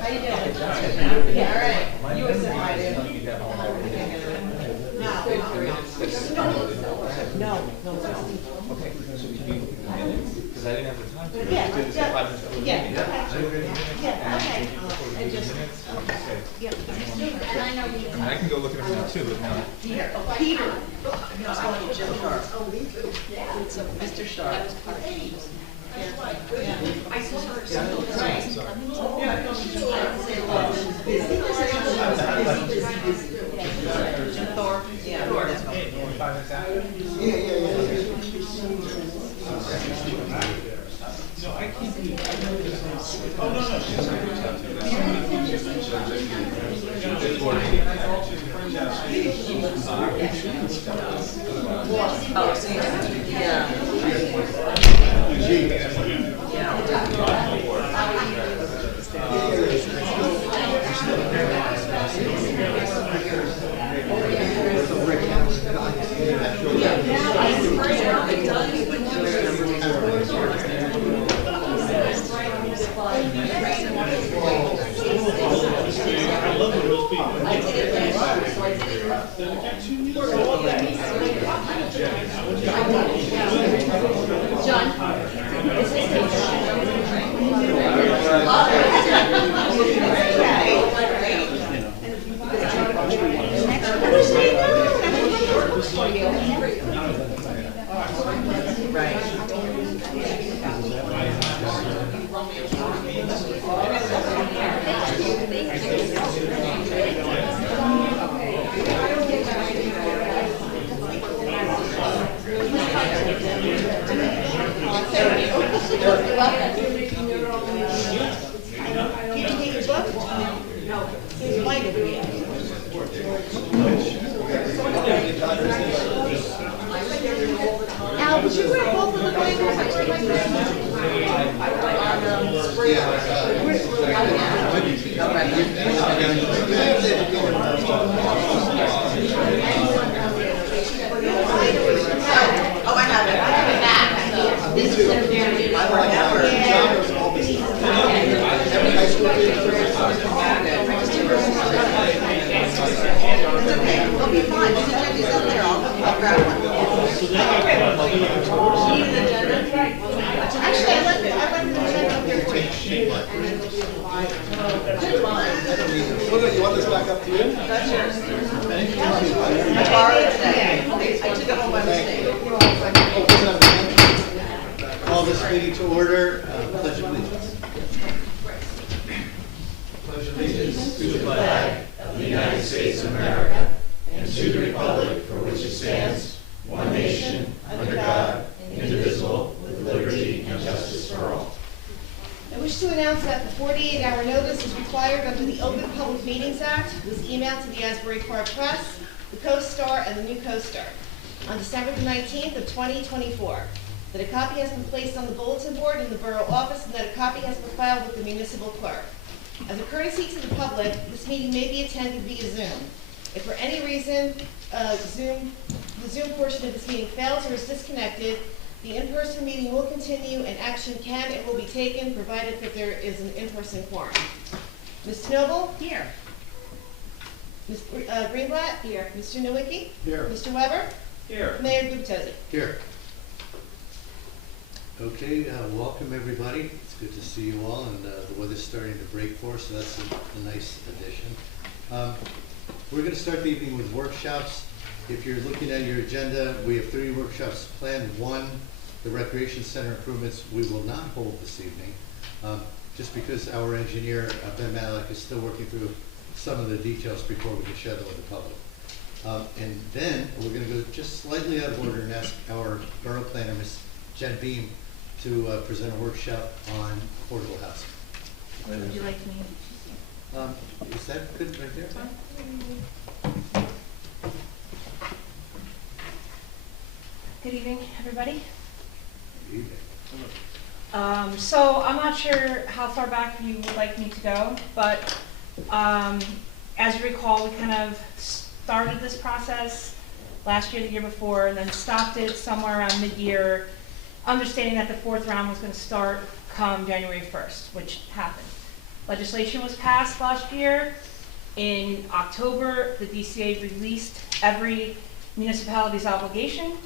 How you doing? Yeah, okay. I just, yep. And I know you. I mean, I can go look at them now too, but now. Peter. I was calling you Jim Sharp. Oh, me too. It's Mr. Sharp. I saw her. Jim Thorpe. Yeah. No, I can't be. Oh, so yeah. Al, would you grab both of the Oh, I have it. I have it back. This is It'll be fine. Just check these out there. I'll grab one. Actually, I left the agenda up there for you. You want this back up to you? That's yours. I borrowed it today. I took it home by mistake. Call this meeting to order. Pledge of allegiance. Pledge allegiance to the flag of the United States of America and to the republic for which it stands, one nation, under God, indivisible, with liberty and justice for all. I wish to announce that the 48-hour notice is required under the Open Public Meetings Act. It was emailed to the Asbury Park Press, the Co-Star, and the New Co-Star on December the 19th of 2024. That a copy has been placed on the bulletin board in the borough office and that a copy has been filed with the municipal clerk. As a courtesy to the public, this meeting may be attended via Zoom. If for any reason the Zoom portion of this meeting fails or is disconnected, the in-person meeting will continue and action can and will be taken provided that there is an in-person quorum. Ms. Noble? Here. Ms. Greenblatt? Here. Mr. Nowicki? Here. Mr. Weber? Here. Mayor Guptosi? Here. Okay, welcome everybody. It's good to see you all, and the weather's starting to break for us, so that's a nice addition. We're going to start the evening with workshops. If you're looking at your agenda, we have 3 workshops planned. One, the recreation center improvements, we will not hold this evening, just because our engineer, Ben Malik, is still working through some of the details before we can share them with the public. And then we're going to go just slightly out of order and ask our borough planner, Ms. Jen Beam, to present a workshop on affordable housing. Would you like me? Is that good right there? Good evening, everybody. Good evening. So I'm not sure how far back you would like me to go, but as you recall, we kind of started this process last year, the year before, and then stopped it somewhere around mid-year, understanding that the 4th round was going to start come January 1st, which happened. Legislation was passed last year. In October, the DCA released every municipality's obligation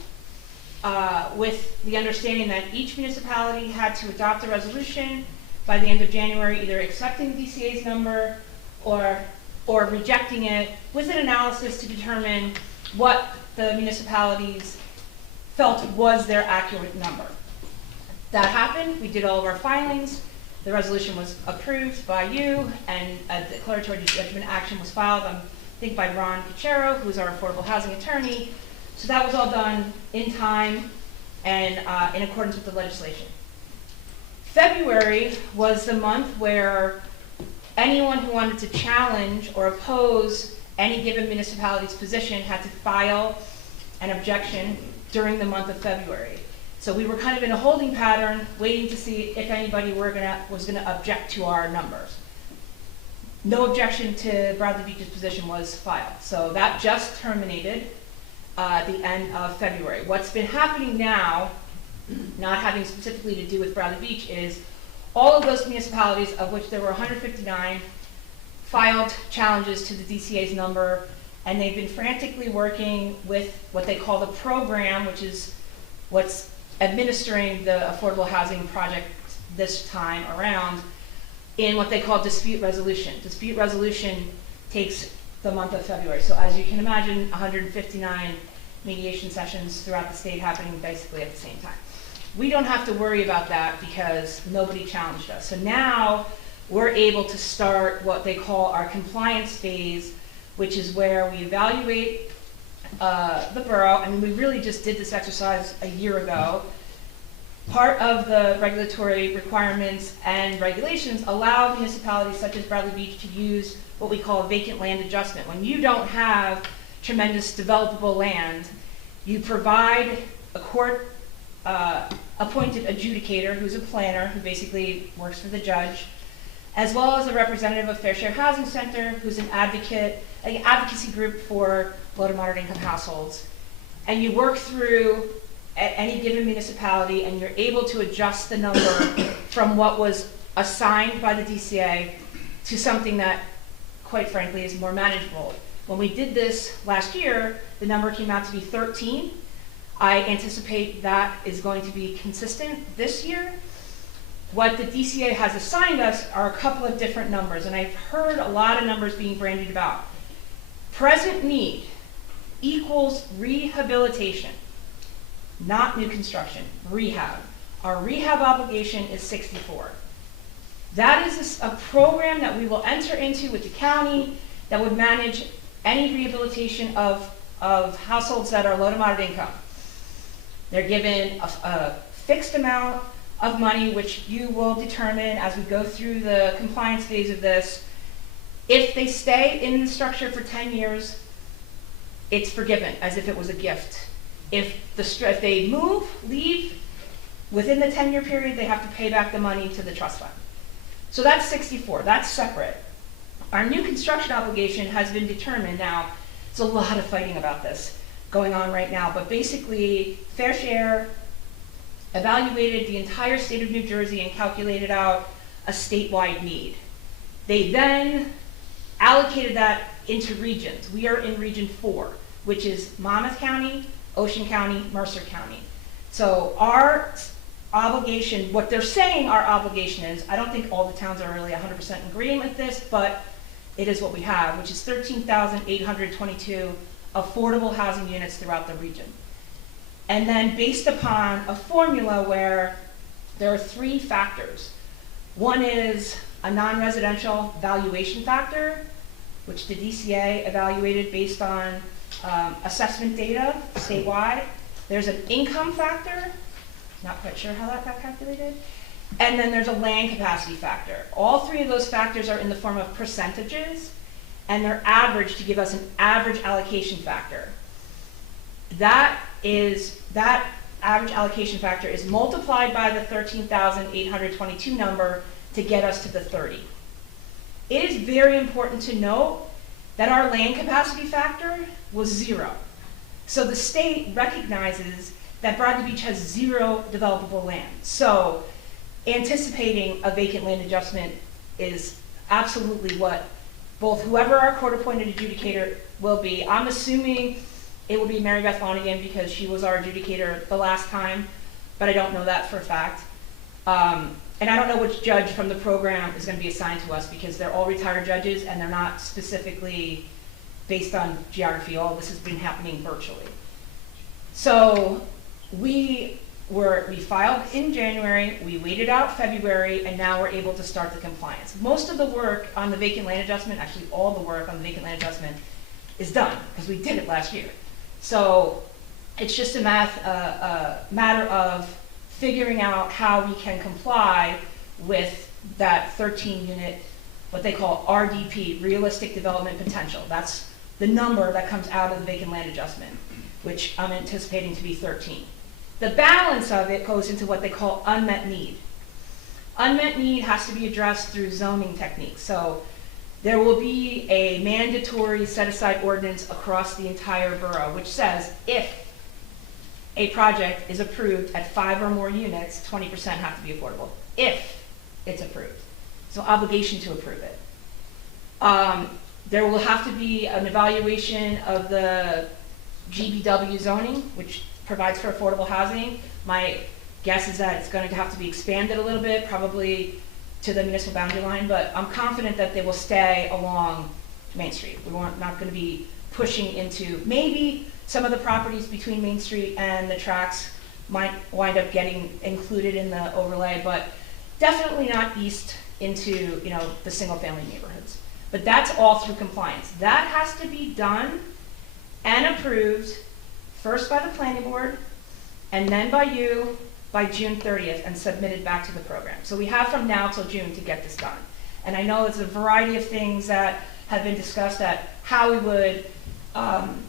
with the understanding that each municipality had to adopt a resolution by the end of January, either accepting the DCA's number or rejecting it with an analysis to determine what the municipalities felt was their accurate number. That happened. We did all of our filings. The resolution was approved by you, and a declaratory judgment action was filed, I think by Ron Pichero, who's our affordable housing attorney. So that was all done in time and in accordance with the legislation. February was the month where anyone who wanted to challenge or oppose any given municipality's position had to file an objection during the month of February. So we were kind of in a holding pattern, waiting to see if anybody was gonna object to our numbers. No objection to Bradley Beach's position was filed. So that just terminated at the end of February. What's been happening now, not having specifically to do with Bradley Beach, is all of those municipalities, of which there were 159, filed challenges to the DCA's number, and they've been frantically working with what they call the program, which is what's administering the affordable housing project this time around, in what they call dispute resolution. Dispute resolution takes the month of February. So as you can imagine, 159 mediation sessions throughout the state happening basically at the same time. We don't have to worry about that because nobody challenged us. So now we're able to start what they call our compliance phase, which is where we evaluate the borough. I mean, we really just did this exercise a year ago. Part of the regulatory requirements and regulations allow municipalities such as Bradley Beach to use what we call a vacant land adjustment. When you don't have tremendous developable land, you provide a court appointed adjudicator who's a planner who basically works for the judge, as well as a representative of Fair Share Housing Center who's an advocacy group for low to moderate income households. And you work through at any given municipality, and you're able to adjust the number from what was assigned by the DCA to something that, quite frankly, is more manageable. When we did this last year, the number came out to be 13. I anticipate that is going to be consistent this year. What the DCA has assigned us are a couple of different numbers, and I've heard a lot of numbers being bandied about. Present need equals rehabilitation, not new construction, rehab. Our rehab obligation is 64. That is a program that we will enter into with the county that would manage any rehabilitation of households that are low to moderate income. They're given a fixed amount of money, which you will determine as we go through the compliance phase of this. If they stay in the structure for 10 years, it's forgiven as if it was a gift. If they leave, within the 10-year period, they have to pay back the money to the trust fund. So that's 64, that's separate. Our new construction obligation has been determined. Now, there's a lot of fighting about this going on right now, but basically, Fair Share evaluated the entire state of New Jersey and calculated out a statewide need. They then allocated that into regions. We are in Region 4, which is Monmouth County, Ocean County, Mercer County. So our obligation, what they're saying our obligation is, I don't think all the towns are really 100% in agreement with this, but it is what we have, which is 13,822 affordable housing units throughout the region. And then based upon a formula where there are 3 factors. One is a non-residential valuation factor, which the DCA evaluated based on assessment data statewide. There's an income factor, not quite sure how that got calculated. And then there's a land capacity factor. All 3 of those factors are in the form of percentages, and they're averaged to give us an average allocation factor. That average allocation factor is multiplied by the 13,822 number to get us to the 30. It is very important to note that our land capacity factor was 0. So the state recognizes that Bradley Beach has 0 developable land. So anticipating a vacant land adjustment is absolutely what both whoever our court-appointed adjudicator will be. I'm assuming it will be Mary Beth Lonigan because she was our adjudicator the last time, but I don't know that for a fact. And I don't know which judge from the program is gonna be assigned to us, because they're all retired judges, and they're not specifically based on geography. All this has been happening virtually. So we filed in January, we waited out February, and now we're able to start the compliance. Most of the work on the vacant land adjustment, actually all the work on the vacant land adjustment is done, because we did it last year. So it's just a matter of figuring out how we can comply with that 13-unit, what they call RDP, Realistic Development Potential. That's the number that comes out of the vacant land adjustment, which I'm anticipating to be 13. The balance of it goes into what they call unmet need. Unmet need has to be addressed through zoning techniques. So there will be a mandatory set-aside ordinance across the entire borough, which says if a project is approved at 5 or more units, 20% have to be affordable, if it's approved. So obligation to approve it. There will have to be an evaluation of the GBW zoning, which provides for affordable housing. My guess is that it's going to have to be expanded a little bit, probably to the municipal boundary line, but I'm confident that they will stay along Main Street. We're not going to be pushing into, maybe some of the properties between Main Street and the tracks might wind up getting included in the overlay, but definitely not east into, you know, the single family neighborhoods. But that's all through compliance. That has to be done and approved first by the planning board and then by you by June 30th and submitted back to the program. So we have from now till June to get this done. And I know it's a variety of things that have been discussed at how we would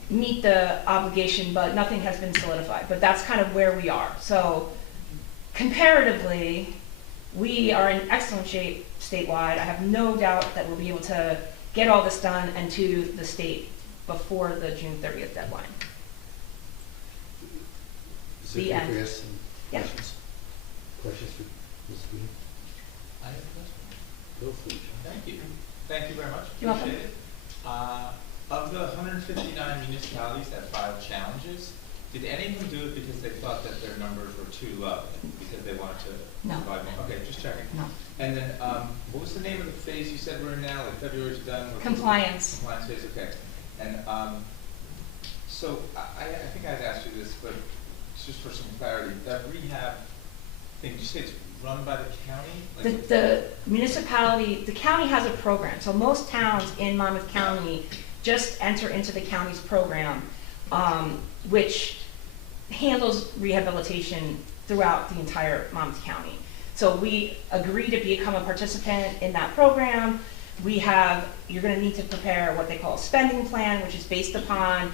meet the obligation, but nothing has been solidified. But that's kind of where we are. So comparatively, we are in excellent shape statewide. I have no doubt that we'll be able to get all this done and to the state before the June 30th deadline. Is it The okay end. if we ask some Yeah. questions? Questions for Ms. Green? I have a question. Go for it, John. Thank you. Thank you very much. You're welcome. Appreciate it. Of the 159 municipalities that filed challenges, did any of them do it because they thought that their numbers were too low? Because they wanted to No. provide more? Okay, just checking. No. And then, what was the name of the phase you said we're in now? Like February's done? Compliance. Compliance phase, okay. And, so I think I'd asked you this, but just for some clarity, that rehab thing, did you say it's run by the county? Like, The municipality, the county has a program. So most towns in Monmouth County just enter into the county's program, which handles rehabilitation throughout the entire Monmouth County. So we agree to become a participant in that program. You're gonna need to prepare what they call a spending plan, which is based upon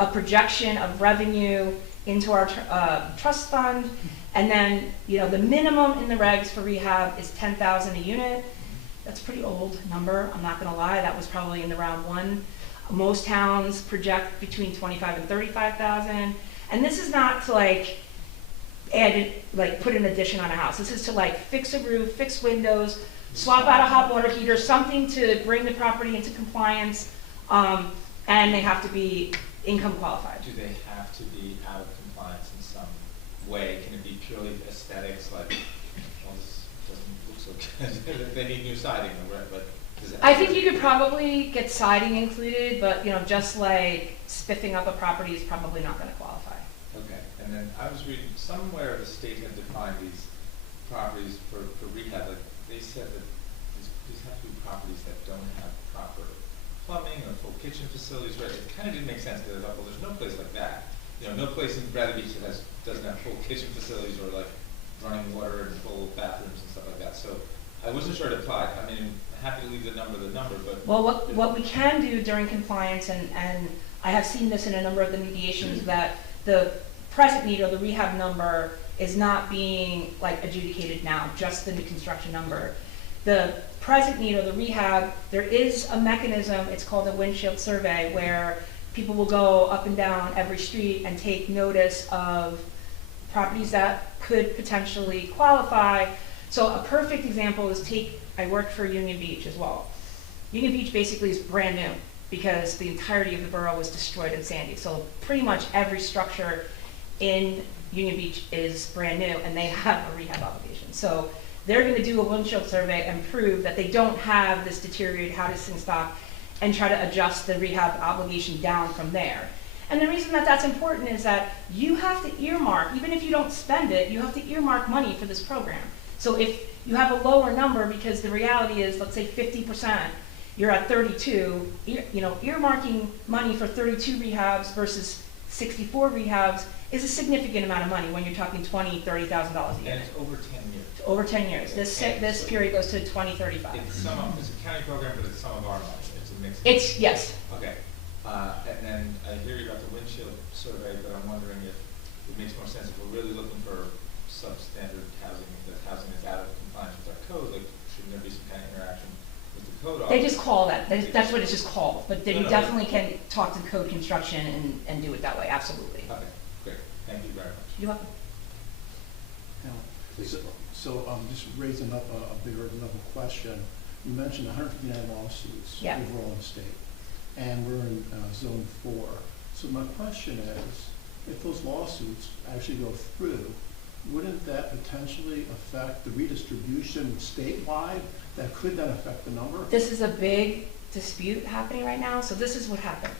a projection of revenue into our trust fund. And then, you know, the minimum in the regs for rehab is 10,000 a unit. That's a pretty old number, I'm not gonna lie. That was probably in the round one. Most towns project between 25 and 35,000. And this is not to like put an addition on a house. This is to like fix a roof, fix windows, swap out a hot water heater, something to bring the property into compliance. And they have to be income qualified. do they have to be out of compliance in some way? Can it be purely aesthetics, like, well, this doesn't look so good, they need new siding, or what, but does it have I to think you could probably get siding included, but you know, just like spiffing up a property is probably not gonna qualify. Okay, and then I was reading somewhere the state had defined these properties for rehab, like, they said that these have to be properties that don't have proper plumbing or full kitchen facilities, right? It kind of didn't make sense, because I thought, well, there's no place like that. You know, no place in Bradley Beach that doesn't have full kitchen facilities or like running water and full bathrooms and stuff like that. So I wasn't sure it applied. I mean, I'm happy to leave the number, but. Well, what we can do during compliance, and I have seen this in a number of the mediations, that the present need or the rehab number is not being like adjudicated now, just the new construction number. The present need or the rehab, there is a mechanism, it's called a windshield survey, where people will go up and down every street and take notice of properties that could potentially qualify. So a perfect example is I work for Union Beach as well. Union Beach basically is brand new because the entirety of the borough was destroyed in Sandy. So pretty much every structure in Union Beach is brand new and they have a rehab obligation. So they're gonna do a windshield survey and prove that they don't have this deteriorated housing stock and try to adjust the rehab obligation down from there. And the reason that that's important is that you have to earmark, even if you don't spend it, you have to earmark money for this program. So if you have a lower number, because the reality is, let's say 50%, you're at 32, earmarking money for 32 rehabs versus 64 rehabs is a significant amount of money when you're talking $20,000, $30,000 a And year. it's over 10 years. Over 10 years. This period goes to 2035. It's a county program, but it's some of our money. It's a mix. It's, yes. Okay. And then I hear you about the windshield survey, but I'm wondering if it makes more sense if we're really looking for substandard housing, that housing is out of compliance with our code, like, shouldn't there be some kind of interaction with the code office? They just call that. That's what it's just called. But No, you no, definitely can talk to code construction and do it that way, absolutely. Okay, great. Thank you very much. You're welcome. Please. Just raising up a bigger level question. You mentioned 159 lawsuits Yeah. overall in the state, and we're in zone 4. So my question is, if those lawsuits actually go through, wouldn't that potentially affect the redistribution statewide? That could then affect the number? This is a big dispute happening right now, so this is what happened.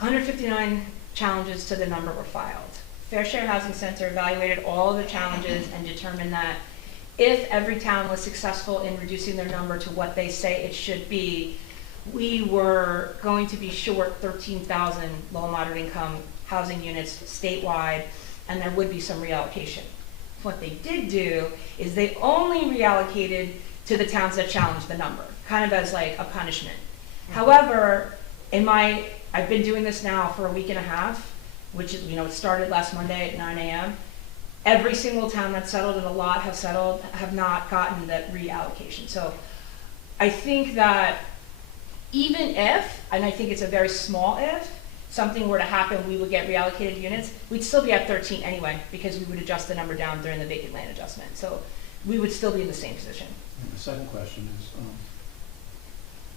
159 challenges to the number were filed. Fair Share Housing Center evaluated all the challenges and determined that if every town was successful in reducing their number to what they say it should be, we were going to be short 13,000 low and moderate income housing units statewide, and there would be some reallocation. What they did do is they only reallocated to the towns that challenged the number, kind of as like a punishment. However, I've been doing this now for a week and a half, which is, it started last Monday at 9 a.m. Every single town that's settled, and a lot have settled, have not gotten that reallocation. So I think that even if, and I think it's a very small if, something were to happen, we would get reallocated units, we'd still be at 13 anyway, because we would adjust the number down during the vacant land adjustment. So we would still be in the same position. And the second question is,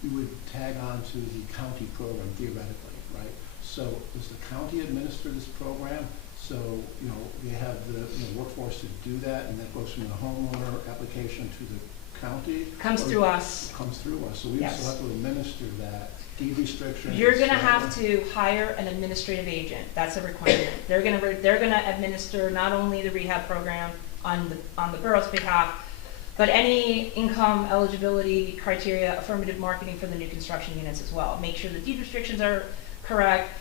you would tag on to the county program theoretically, right? So does the county administer this program? So, they have the workforce to do that, and that goes from the homeowner application to the county? Comes Or through us. Comes through us, so we Yes. still have to administer that, deed restrictions. You're gonna et have cetera. to hire an administrative agent. That's a requirement. They're gonna administer not only the rehab program on the borough's behalf, but any income eligibility criteria, affirmative marketing for the new construction units as well. Make sure the deed restrictions are correct,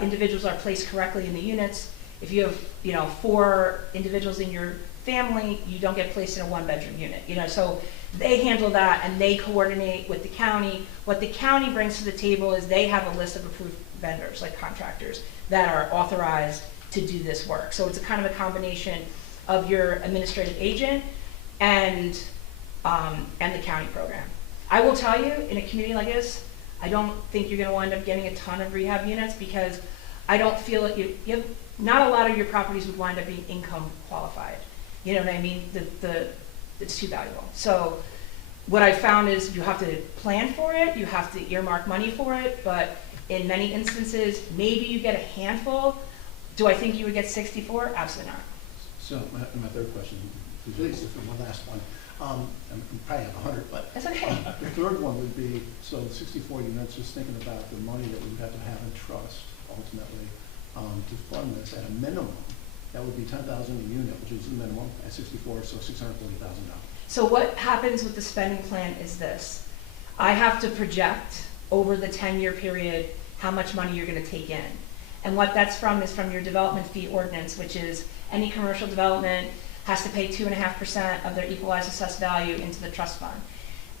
individuals are placed correctly in the units. If you have, 4 individuals in your family, you don't get placed in a 1-bedroom unit, so they handle that and they coordinate with the county. What the county brings to the table is they have a list of approved vendors, like contractors, that are authorized to do this work. So it's a kind of a combination of your administrative agent and the county program. I will tell you, in a community like this, I don't think you're gonna wind up getting a ton of rehab units, because I don't feel that not a lot of your properties would wind up being income qualified. You know what I mean? It's too valuable. So what I found is you have to plan for it, you have to earmark money for it, but in many instances, maybe you get a handful. Do I think you would get 64? Absolutely not. So my third question, please, one last one. I probably have 100, but That's okay. the third one would be, so 64 units, just thinking about the money that we would have to have in trust ultimately to fund this at a minimum. That would be $10,000 a unit, which is the minimum at 64, so $640,000. So what happens with the spending plan is this. I have to project over the 10-year period how much money you're gonna take in. And what that's from is from your development fee ordinance, which is any commercial development has to pay 2.5% of their equalized assessed value into the trust fund.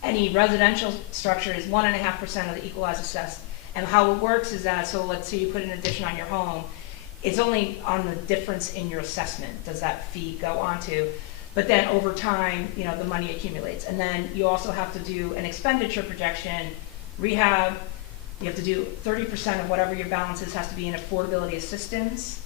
Any residential structure is 1.5% of the equalized assessed. And how it works is that, so let's say you put an addition on your home, it's only on the difference in your assessment does that fee go onto. But then over time, the money accumulates. And then you also have to do an expenditure projection, rehab. You have to do 30% of whatever your balance is has to be in affordability assistance,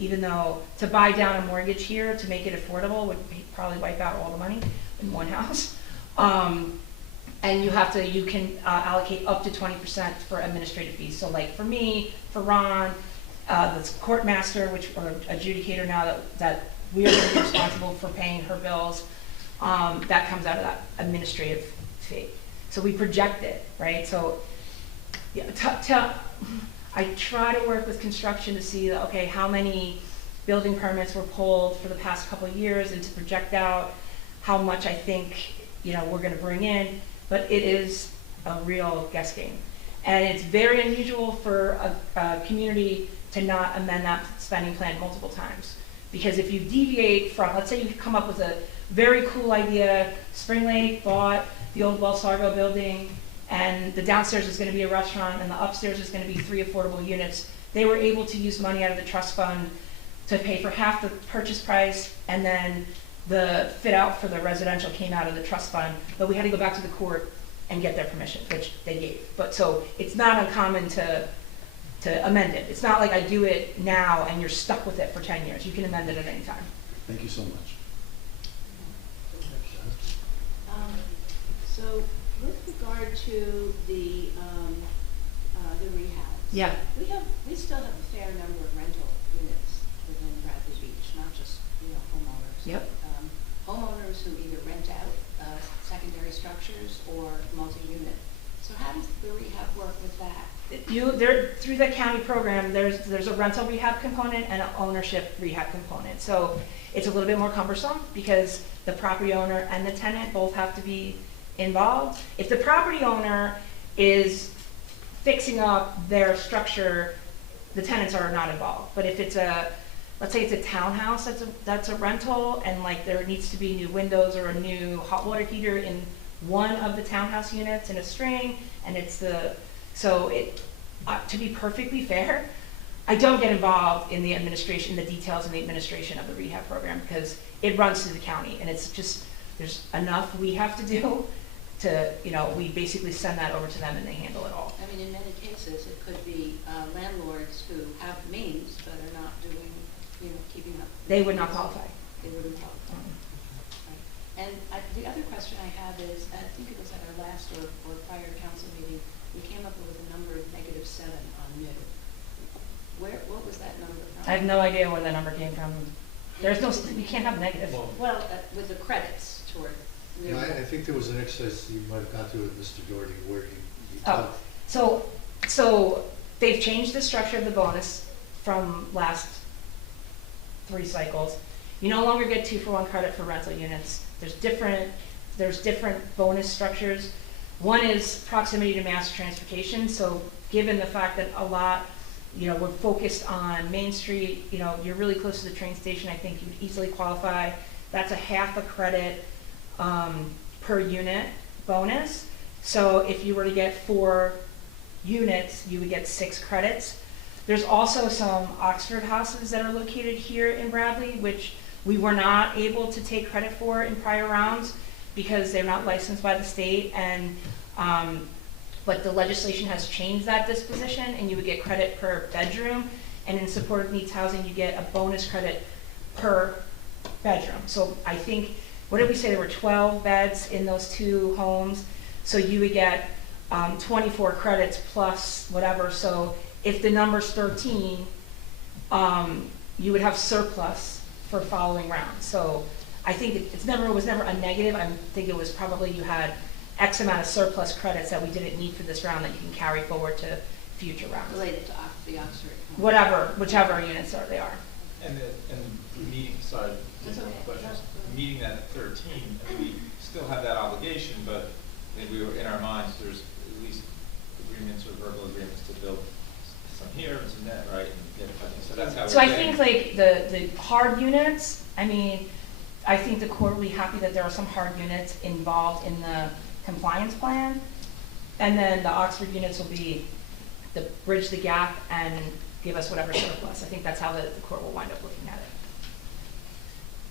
even though to buy down a mortgage here to make it affordable would probably wipe out all the money in one house. And you can allocate up to 20% for administrative fees. So like for me, for Ron, the court master, or adjudicator now, that we are going to be responsible for paying her bills. That comes out of that administrative fee. So we project it, right? So yeah, I try to work with construction to see, okay, how many building permits were pulled for the past couple of years, and to project out how much I think, we're gonna bring in, but it is a real guess game. And it's very unusual for a community to not amend that spending plan multiple times. Because if you deviate from, let's say you come up with a very cool idea, Spring Lake bought the old Wells Fargo building, and the downstairs is gonna be a restaurant, and the upstairs is gonna be 3 affordable units. They were able to use money out of the trust fund to pay for half the purchase price, and then the fit out for the residential came out of the trust fund, but we had to go back to the court and get their permission, which they gave. But so it's not uncommon to amend it. It's not like I do it now and you're stuck with it for 10 years. You can amend it at any time. Thank you so much. So with regard to the rehabs. Yeah. We still have a fair number of rental units within Bradley Beach, not just, homeowners. Yep. Homeowners who either rent out secondary structures or multi-unit. So how does the rehab work with that? Through the county program, there's a rental rehab component and an ownership rehab component. So it's a little bit more cumbersome because the property owner and the tenant both have to be involved. If the property owner is fixing up their structure, the tenants are not involved. But if it's let's say it's a townhouse that's a rental, and like there needs to be new windows or a new hot water heater in one of the townhouse units in a string, and it's to be perfectly fair, I don't get involved in the administration, the details in the administration of the rehab program, because it runs through the county, and it's just, there's enough we have to do to, we basically send that over to them and they handle it all. I mean, in many cases, it could be landlords who have means but are not doing, keeping up. They would not qualify. They wouldn't qualify. Right. And the other question I have is, I think it was at our last or prior council meeting, we came up with a number of -7 on new. What was that number from? I have no idea where that number came from. There's no, you can't have negative. Well, with the credits toward new. I think there was an exercise you might have gone through with Mr. Doherty where he Oh, talked. so they've changed the structure of the bonus from last 3 cycles. You no longer get 2-for-1 credit for rental units. There's different bonus structures. One is proximity to mass transportation. So given the fact that a lot, we're focused on Main Street, you're really close to the train station, I think you would easily qualify. That's a half a credit per unit bonus. So if you were to get 4 units, you would get 6 credits. There's also some Oxford houses that are located here in Bradley, which we were not able to take credit for in prior rounds because they're not licensed by the state, and but the legislation has changed that disposition, and you would get credit per bedroom, and in supportive needs housing you get a bonus credit per bedroom. So I think, what did we say, there were 12 beds in those 2 homes, so you would get 24 credits plus whatever. So if the number's 13, you would have surplus for following rounds. So I think it was never a negative. I think it was probably you had X amount of surplus credits that we didn't need for this round that you can carry forward to future rounds. Related to the Oxford. Whichever units they are. And the meeting, sorry, That's okay. questions. Meeting that at 13, we still have that obligation, but maybe in our minds, there's at least agreements or verbal agreements to build some here and some there, right? And get funding. So that's how. So I think like the hard units, I think the court will be happy that there are some hard units involved in the compliance plan, and then the Oxford units will be the bridge the gap and give us whatever surplus. I think that's how the court will wind up looking at it.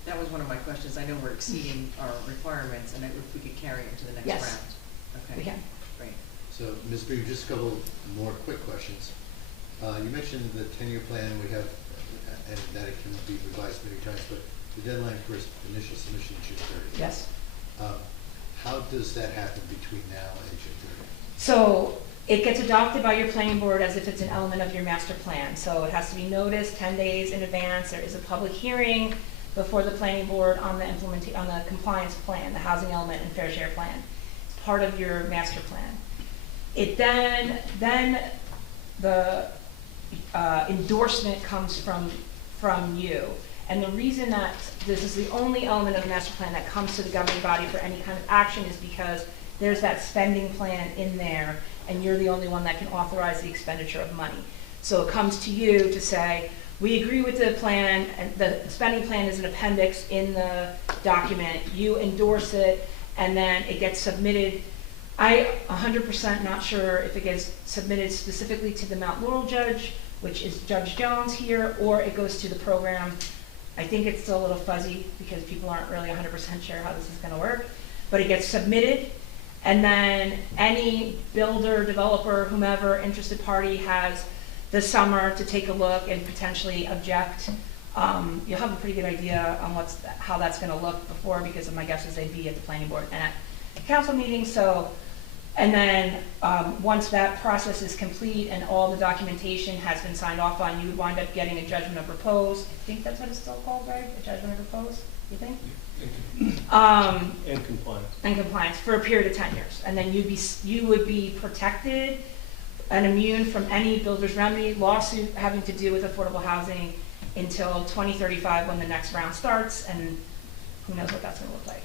That was one of my questions. I know we're exceeding our requirements, and if we could carry it to the next Yes. round. Okay. We can. Great. So, Ms. Beer, just a couple more quick questions. You mentioned the 10-year plan we have, and that it can be revised many times, but the deadline for initial submission is June 30th. Yes. How does that happen between now and June 30th? So It gets adopted by your planning board as if it's an element of your master plan. So it has to be noticed 10 days in advance. There is a public hearing before the planning board on the on the compliance plan, the housing element and fair share plan. It's part of your master plan. It then the endorsement comes from you. And the reason that this is the only element of the master plan that comes to the governing body for any kind of action is because there's that spending plan in there, and you're the only one that can authorize the expenditure of money. So it comes to you to say, we agree with the plan, and the spending plan is an appendix in the document. You endorse it, and then it gets submitted. I 100% not sure if it gets submitted specifically to the Mount Laurel judge, which is Judge Jones here, or it goes to the program. I think it's still a little fuzzy because people aren't really 100% sure how this is going to work, but it gets submitted, and then any builder, developer, whomever, interested party has the summer to take a look and potentially object. You'll have a pretty good idea on how that's going to look before, because my guess is they'd be at the planning board and at council meetings. So, and then once that process is complete and all the documentation has been signed off on, you would wind up getting a judgment of repose. I think that's what it's still called, Greg? A judgment of repose? You think? And compliance. And compliance for a period of 10 years. And then you would be protected and immune from any builder's remedy lawsuit having to do with affordable housing until 2035 when the next round starts, and who knows what that's going to look like.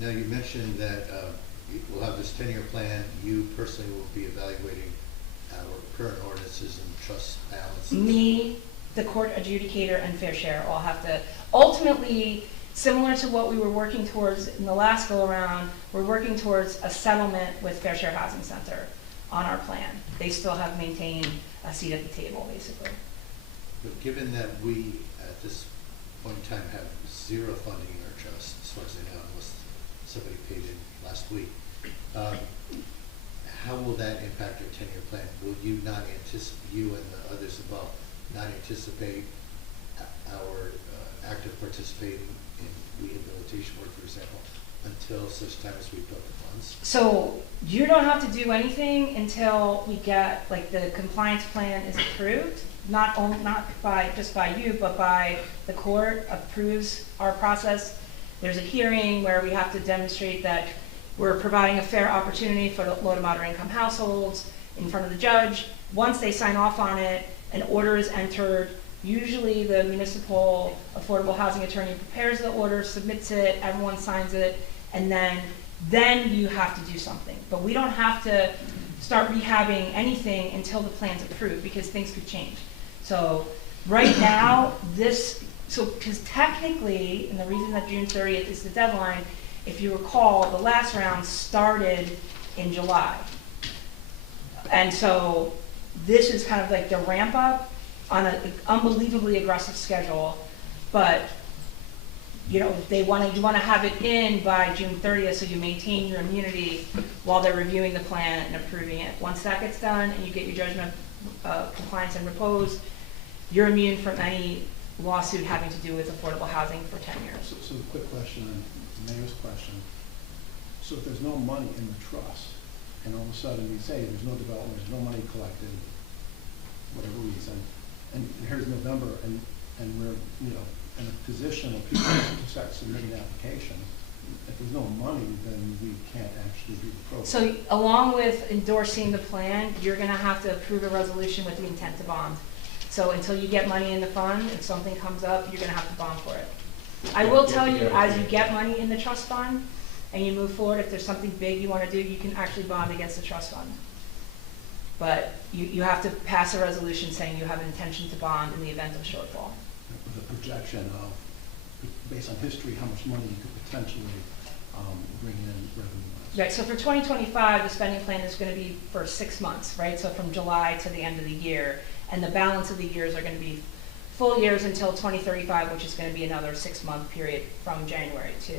Now, you mentioned that we'll have this 10-year plan. You personally will be evaluating our current ordinances and trust balances. Me, the court adjudicator, and fair share all have to, ultimately, similar to what we were working towards in the last go-around, we're working towards a settlement with Fair Share Housing Center on our plan. They still have maintained a seat at the table, basically. But given that we, at this point in time, have zero funding in our trust, as far as I know, unless somebody paid in last week, how will that impact our 10-year plan? Will you not anticipate, you and the others involved, not anticipate our active participating in rehabilitation work, for example, until such time as we build the funds? So you don't have to do anything until we get, like, the compliance plan is approved, not just by you, but by the court approves our process. There's a hearing where we have to demonstrate that we're providing a fair opportunity for low to moderate income households in front of the judge. Once they sign off on it, an order is entered. Usually the municipal affordable housing attorney prepares the order, submits it, everyone signs it, and then you have to do something. But we don't have to start rehabbing anything until the plan's approved, because things could change. So right now, because technically, and the reason that June 30th is the deadline, if you recall, the last round started in July. And so this is kind of like the ramp up on an unbelievably aggressive schedule, but you know, you want to have it in by June 30th so you maintain your immunity while they're reviewing the plan and approving it. Once that gets done and you get your judgment of compliance and repose, you're immune from any lawsuit having to do with affordable housing for 10 years. So a quick question on the mayor's question. So if there's no money in the trust, and all of a sudden we say there's no development, there's no money collected, whatever reason, and here's November, and we're, you know, in a position of people to start submitting applications, if there's no money, then we can't actually do the program. So along with endorsing the plan, you're going to have to approve a resolution with the intent to bond. So until you get money in the fund, if something comes up, you're going to have to bond for it. I will tell you, as you get money in the trust fund and you move forward, if there's something big you want to do, you can actually bond against the trust fund. But you have to pass a resolution saying you have an intention to bond in the event of shortfall. The projection of, based on history, how much money you could potentially bring in revenue-wise. Right, so for 2025, the spending plan is going to be for 6 months, right? So from July to the end of the year. And the balance of the years are going to be full years until 2035, which is going to be another 6-month period from January to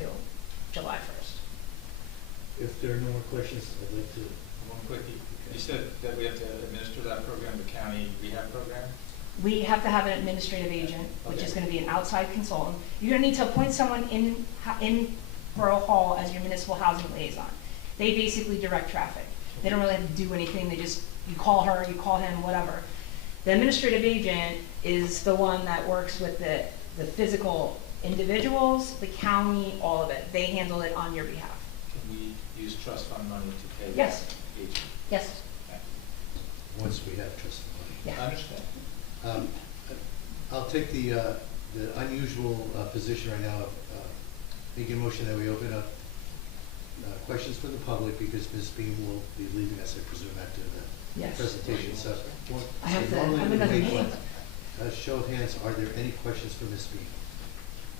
July 1st. If there are no more questions, I'd like to. One quickie. You said that we have to administer that program, the county rehab program? We have to have an administrative agent, which is going to be an outside consultant. You're going to need to appoint someone in Borough Hall as your municipal housing liaison. They basically direct traffic. They don't really have to do anything, you call her, you call him, whatever. The administrative agent is the one that works with the physical individuals, the county, all of it. They handle it on your behalf. Can we use trust fund money to pay? Yes. the agent? Yes, Okay. Once we have trust money. yeah. I understand. I'll take the unusual position right now of making a motion that we open up questions from the public, because Ms. Beam will be leaving us, I presume, after the Yes. presentation. So I have to- normally I have we another take meeting. a show of hands. Are there any questions for Ms. Beam?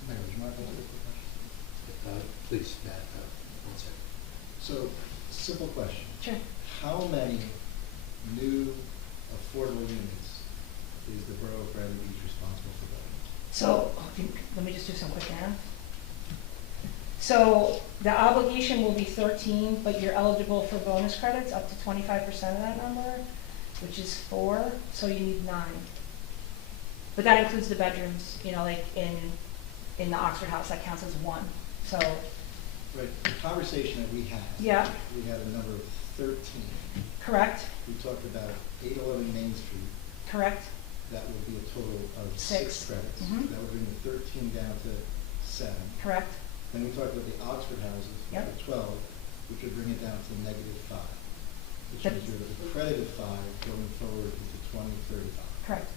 Mayor, would you mind if I take a question? Please, Matt, one second. So, simple question. Sure. How many new affordable units is the Borough of Bradley Beach responsible for building? So, let me just do some quick math. So, the obligation will be 13, but you're eligible for bonus credits up to 25% of that number, which is 4, so you need 9. But that includes the bedrooms, like in the Oxford House, that counts as 1. So, Right, the conversation that we had. Yeah. We had a number of 13. correct, We talked about 811 Main Street. correct, That would be a total of 6. 6 credits. Mhm. That would bring the 13 down to 7. correct, Then we talked about the Oxford houses, Yep. the 12, which would bring it down to -5. Which Yep. means you're accredited 5 going forward into 2035. correct.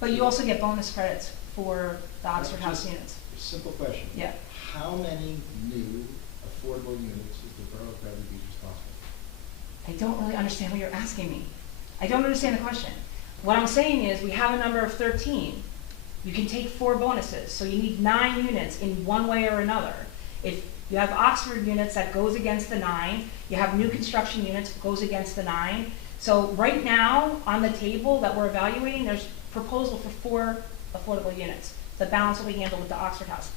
But you also get bonus credits for the Oxford House Just- units. Simple question. Yeah. How many new affordable units is the Borough of Bradley Beach responsible for? I don't really understand what you're asking me. I don't understand the question. What I'm saying is, we have a number of 13. You can take 4 bonuses, so you need 9 units in one way or another. If you have Oxford units, that goes against the 9. You have new construction units, goes against the 9. So right now, on the table that we're evaluating, there's proposal for 4 affordable units. The balance will be handled with the Oxford House.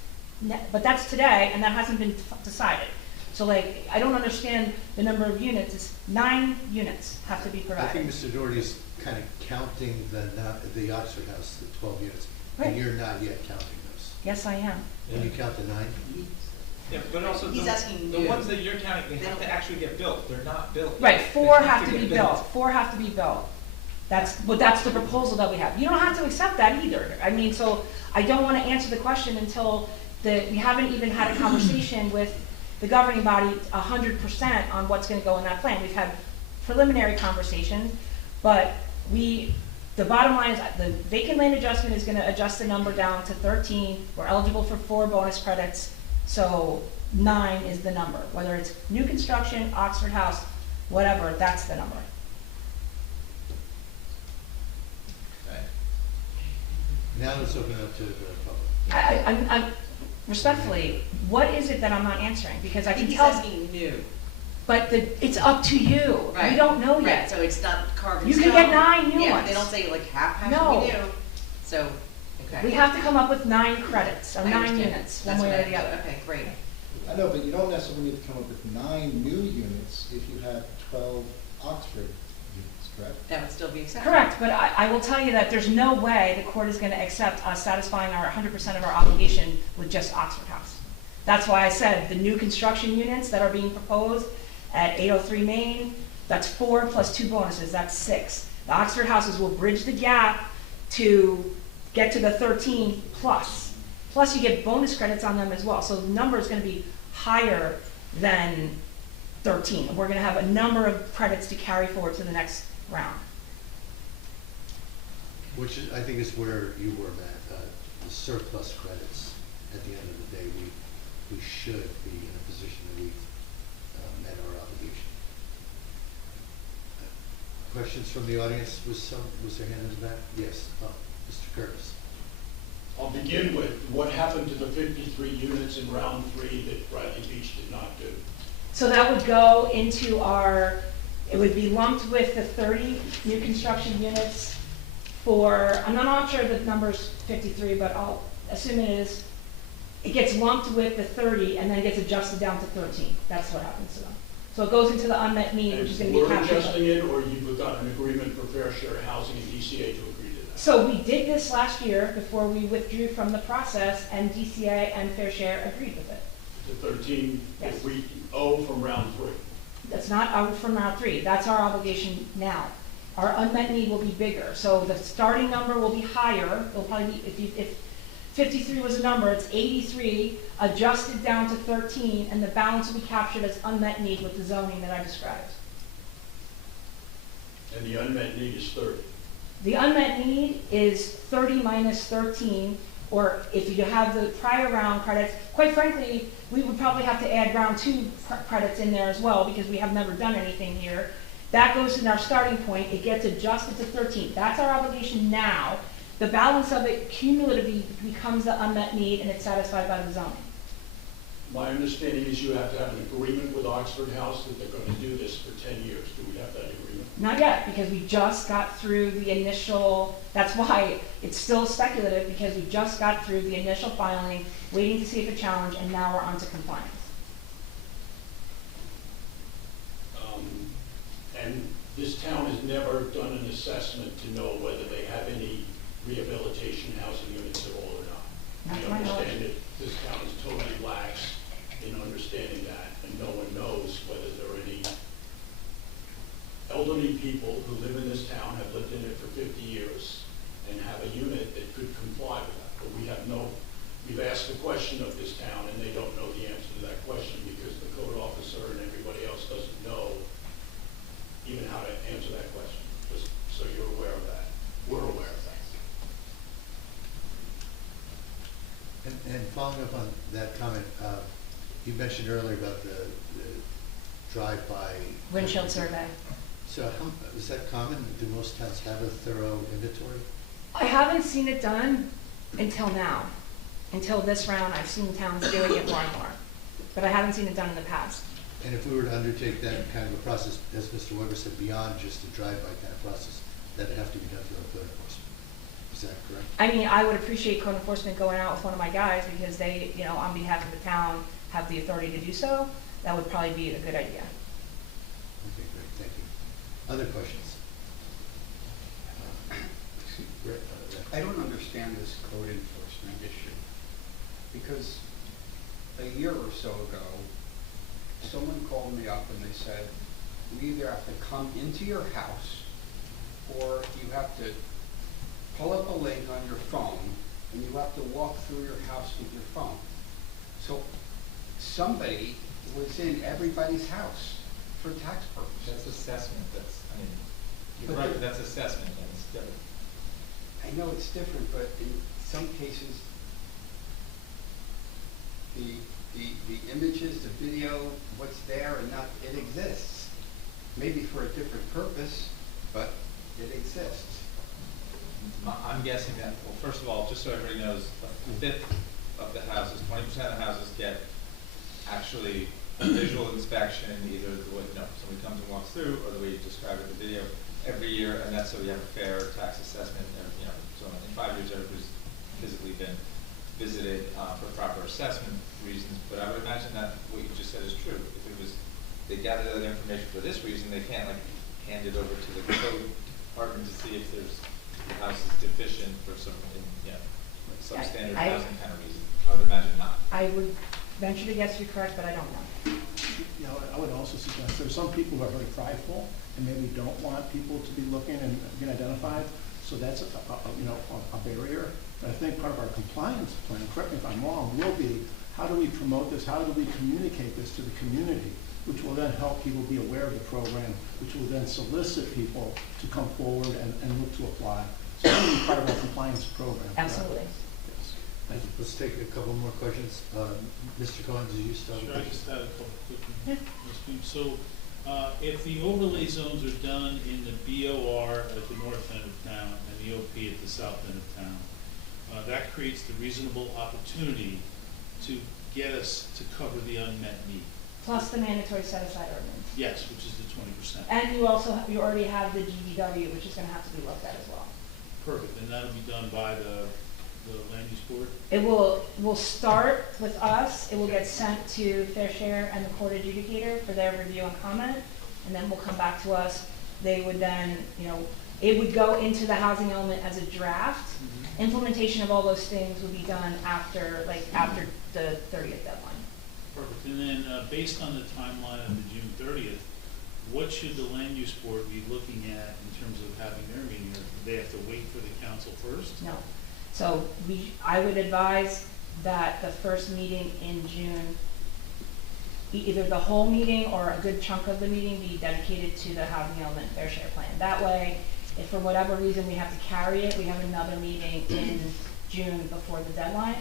But that's today, and that hasn't been decided. So I don't understand the number of units. It's 9 units have to be I think provided. Mr. Doherty's kind of counting the Oxford House, the 12 units, Right. and you're not yet counting those. Yes, I am. When you count the 9? Yeah, but also He's asking the new. ones that you're counting, they have to actually get built. They're not built. yet. Right, They 4 have to get be built. 4 have to be built. That's the proposal that we have. You don't have to accept that either. I mean, so I don't want to answer the question until we haven't even had a conversation with the governing body 100% on what's going to go in that plan. We've had preliminary conversations, but the bottom line is the vacant land adjustment is going to adjust the number down to 13. We're eligible for 4 bonus credits, so 9 is the number. Whether it's new construction, Oxford House, whatever, that's the number. Okay. Now let's open it up to the public. I'm respectfully, what is it that I'm not answering? Because I I can think he's tell, asking new. but it's up to you. We Right. don't know Right, yet. so it's not carved in You stone. can get 9 new Yeah, ones. they don't say half No. should be new. So, okay. We have to come up with 9 credits, or I 9 understand. units, one That's way what or I- the other. Okay, great. I know, but you don't necessarily need to come up with 9 new units if you have 12 Oxford units, correct? That would still be acceptable. Correct, but I will tell you that there's no way the court is going to accept us satisfying our 100% of our obligation with just Oxford House. That's why I said the new construction units that are being proposed at 803 Main, that's 4 plus 2 bonuses, that's 6. The Oxford houses will bridge the gap to get to the 13 plus. Plus you get bonus credits on them as well, so the number is going to be higher than 13. We're going to have a number of credits to carry forward to the next round. Which I think is where you were, Matt, the surplus credits. At the end of the day, we should be in a position that we've met our obligation. Questions from the audience? Was there a hand in the back? Yes, Mr. Curtis. I'll begin with what happened to the 53 units in round 3 that Bradley Beach did not do. So that would go into it would be lumped with the 30 new construction units I'm not sure the number's 53, but I'll assume it is. It gets lumped with the 30 and then it gets adjusted down to 13. That's what happens to them. So it goes into the unmet need, which is going to be We're captured. adjusting it, or you've got an agreement for fair share housing and DCA to agree to that? So we did this last year before we withdrew from the process, and DCA and Fair Share agreed with it. The 13 Yes. that we owe from round 3. That's not out from round 3, that's our obligation now. Our unmet need will be bigger, so the starting number will be higher, it'll probably be, if 53 was a number, it's 83, adjusted down to 13, and the balance will be captured as unmet need with the zoning that I described. And the unmet need is 30. The unmet need is 30 minus 13, or if you have the prior round credits, quite frankly, we would probably have to add round 2 credits in there as well, because we have never done anything here. That goes in our starting point, it gets adjusted to 13. That's our obligation now. The balance of it cumulatively becomes the unmet need, and it's satisfied by the zoning. My understanding is you have to have an agreement with Oxford House that they're going to do this for 10 years. Do we have that agreement? Not yet, because we just got through the initial, that's why it's still speculative, because we just got through the initial filing, waiting to see if a challenge, and now we're on to compliance. And this town has never done an assessment to know whether they have any rehabilitation housing units at all or not. That's We my knowledge. understand that this town is totally lax in understanding that, and no one knows whether there are any elderly people who live in this town, have lived in it for 50 years, and have a unit that could comply with that. But we have no, we've asked the question of this town, and they don't know the answer to that question because the code officer and everybody else doesn't know even how to answer that question, just so you're aware of that. We're aware of that. And following up on that comment, you mentioned earlier about the drive-by. Windshield survey. So is that common? Do most towns have a thorough inventory? I haven't seen it done until now. Until this round, I've seen towns doing it more and more. But I haven't seen it done in the past. And if we were to undertake that kind of a process, as Mr. Weber said, beyond just a drive-by kind of process, that'd have to be done through code enforcement. Is that correct? I mean, I would appreciate code enforcement going out with one of my guys because they, you know, on behalf of the town, have the authority to do so. That would probably be a good idea. Okay, great, thank you. Other questions? Rick, I don't understand this code enforcement issue, because a year or so ago, someone called me up and they said, we either have to come into your house or you have to pull up a link on your phone and you have to walk through your house with your phone. So somebody was in everybody's house for tax purposes. That's assessment, that's, I mean, you're But right, the- that's assessment, and it's different. I know it's different, but in some cases, the images, the video, what's there and not, it exists. Maybe for a different purpose, but it exists. I'm guessing that, well, first of all, just so everybody knows, a fifth of the houses, 20% of the houses get actually a visual inspection, either the way, somebody comes and walks through, or the way you described it in the video, every year, and that's so you have a fair tax assessment, and, so in 5 years, everybody's physically been visited for proper assessment reasons, but I would imagine that what you just said is true. If it was, they gather that information for this reason, they can't like hand it over to the code department to see if there's, the house is deficient for some, substandard housing kind of reason. I would imagine not. I would venture to guess you're correct, but I don't know. You know, I would also suggest there are some people who are very prideful and maybe don't want people to be looking and being identified. So that's a barrier. But I think part of our compliance plan, correct me if I'm wrong, will be how do we promote this? How do we communicate this to the community, which will then help people be aware of the program, which will then solicit people to come forward and look to apply. So that will be part of our compliance program. Absolutely. Yes. Thank you. Let's take a couple more questions. Mr. Cohen, did you start? Sure, I just had a couple quick ones. So, if the overlay zones are done in the BOR at the north end of town and the OP at the south end of town, that creates the reasonable opportunity to get us to cover the unmet need. Plus the mandatory set-aside ordinance. Yes, which is the 20%. And you already have the GVW, which is going to have to be looked at as well. Perfect, and that'll be done by the land use board? It will start with us, it will get sent to Fair Share and the court adjudicator for their review and comment, and then will come back to us. They would then, it would go into the housing element as a draft. Mm-hmm. Implementation of all those things will be done after the 30th deadline. Perfect, and then based on the timeline of the June 30th, what should the land use board be looking at in terms of having their meeting? Or do they have to wait for the council first? No. So I would advise that the first meeting in June, either the whole meeting or a good chunk of the meeting be dedicated to the housing element fair share plan. That way, if for whatever reason we have to carry it, we have another meeting in June before the deadline,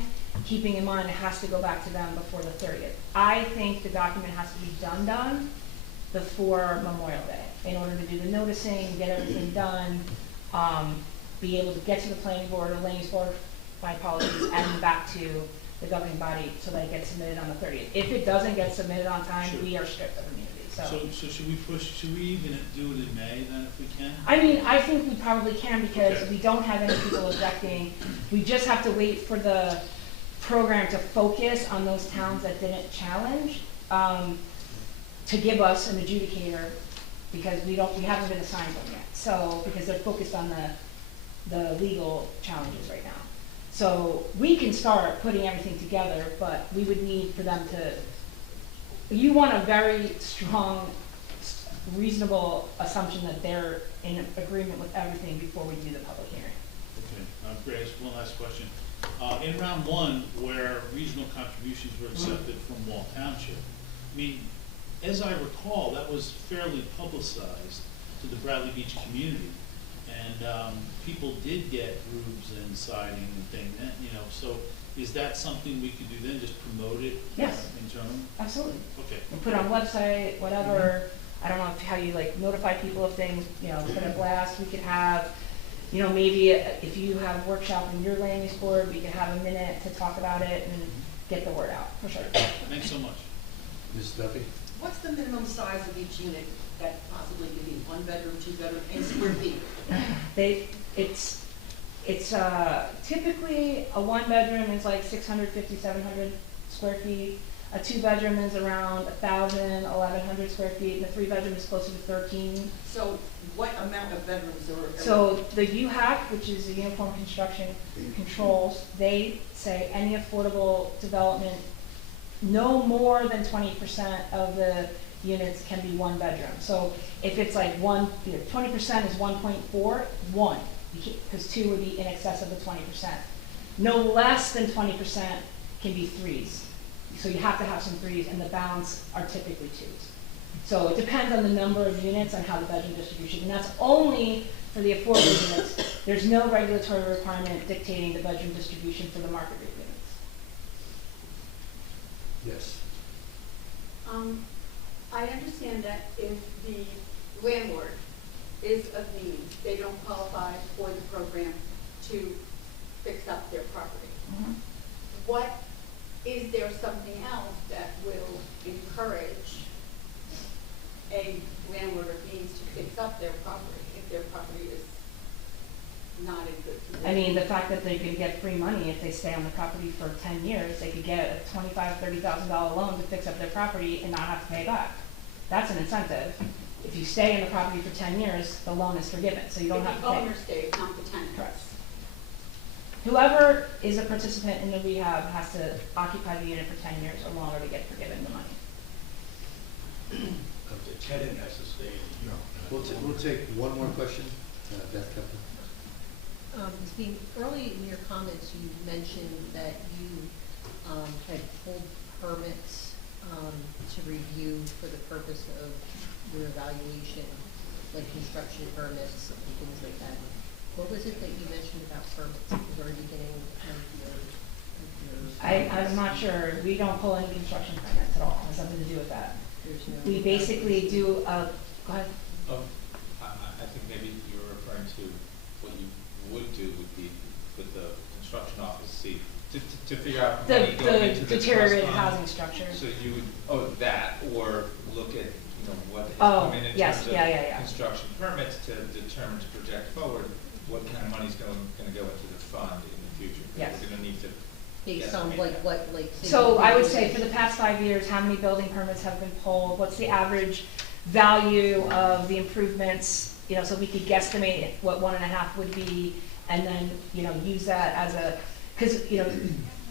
keeping in mind it has to go back to them before the 30th. I think the document has to be done before Memorial Day in order to do the noticing, get everything done, be able to get to the planning board or land use board, my apologies, and back to the governing body so that it gets submitted on the 30th. If it doesn't get submitted on time, Sure. we are stripped of immunity. So should we even do it in May then if we can? I mean, I think we probably can because Okay. we don't have any people objecting. We just have to wait for the program to focus on those towns that didn't challenge, to give us an adjudicator, because we haven't been assigned one yet. So, because they're focused on the legal challenges right now. So we can start putting everything together, but we would need for them to, you want a very strong, reasonable assumption that they're in agreement with everything before we do the public hearing. Okay, Grace, one last question. In round one, where regional contributions were accepted from Wall Township, I mean, as I recall, that was fairly publicized to the Bradley Beach community. And people did get roofs and siding and things, so is that something we could do then, just promote it? Yes. Internally? Absolutely. Okay. And put on website, whatever. I don't know how you notify people of things, put a blast. We could have, maybe if you have a workshop in your land use board, we could have a minute to talk about it and get the word out, for sure. Thanks so much. Ms. Duffy? What's the minimum size of each unit that possibly could be 1 bedroom, 2 bedroom, and square feet? It's typically a 1 bedroom is like 650, 700 square feet. A 2 bedroom is around 1,000, 1,100 square feet, and the 3 bedroom is closer to 13. So what amount of bedrooms are? So the UHAC, which is the Uniform Construction Controls, they say any affordable development, no more than 20% of the units can be 1 bedroom. So if it's like 20% is 1.4, 1, because 2 would be in excess of the 20%. No less than 20% can be 3s. So you have to have some 3s, and the balance are typically 2s. So it depends on the number of units and how the bedroom distribution, and that's only for the affordable units. There's no regulatory requirement dictating the bedroom distribution for the market rate units. Yes. I understand that if the landlord is of means, they don't qualify for the program to fix up their property. Mm-hmm. Is there something else that will encourage a landlord of means to fix up their property if their property is not in good condition? I mean, the fact that they could get free money if they stay on the property for 10 years, they could get a $25,000, $30,000 loan to fix up their property and not have to pay back. That's an incentive. If you stay in the property for 10 years, the loan is forgiven, so you don't have to pay. The owner stays, not the tenant. Correct. Whoever is a participant in the rehab has to occupy the unit for 10 years or longer to get forgiven the money. The tenant has to stay in the unit. We'll take one more question. Beth Kaplan. Steve, early in your comments, you mentioned that you had pulled permits to review for the purpose of your evaluation, like construction permits and things like that. What was it that you mentioned about permits at the very beginning of your I'm not sure. We don't pull any construction permits at all. It has nothing to do with that. There's no We basically do, go ahead. I think maybe you're referring to what you would do would be with the construction office, see, to figure out money going into the deteriorated trust fund. housing structure. So you would, that, or look at, what has Oh, come in yes, terms of yeah. construction permits to determine, to project forward what kind of money's going to go into the fund in the future. 'Cause Yes. we're gonna need to. based on like what, like. say So you I would do say this- for the past 5 years, how many building permits have been pulled? What's the average value of the improvements? So we could guesstimate what 1.5 would be, and then, use that as because,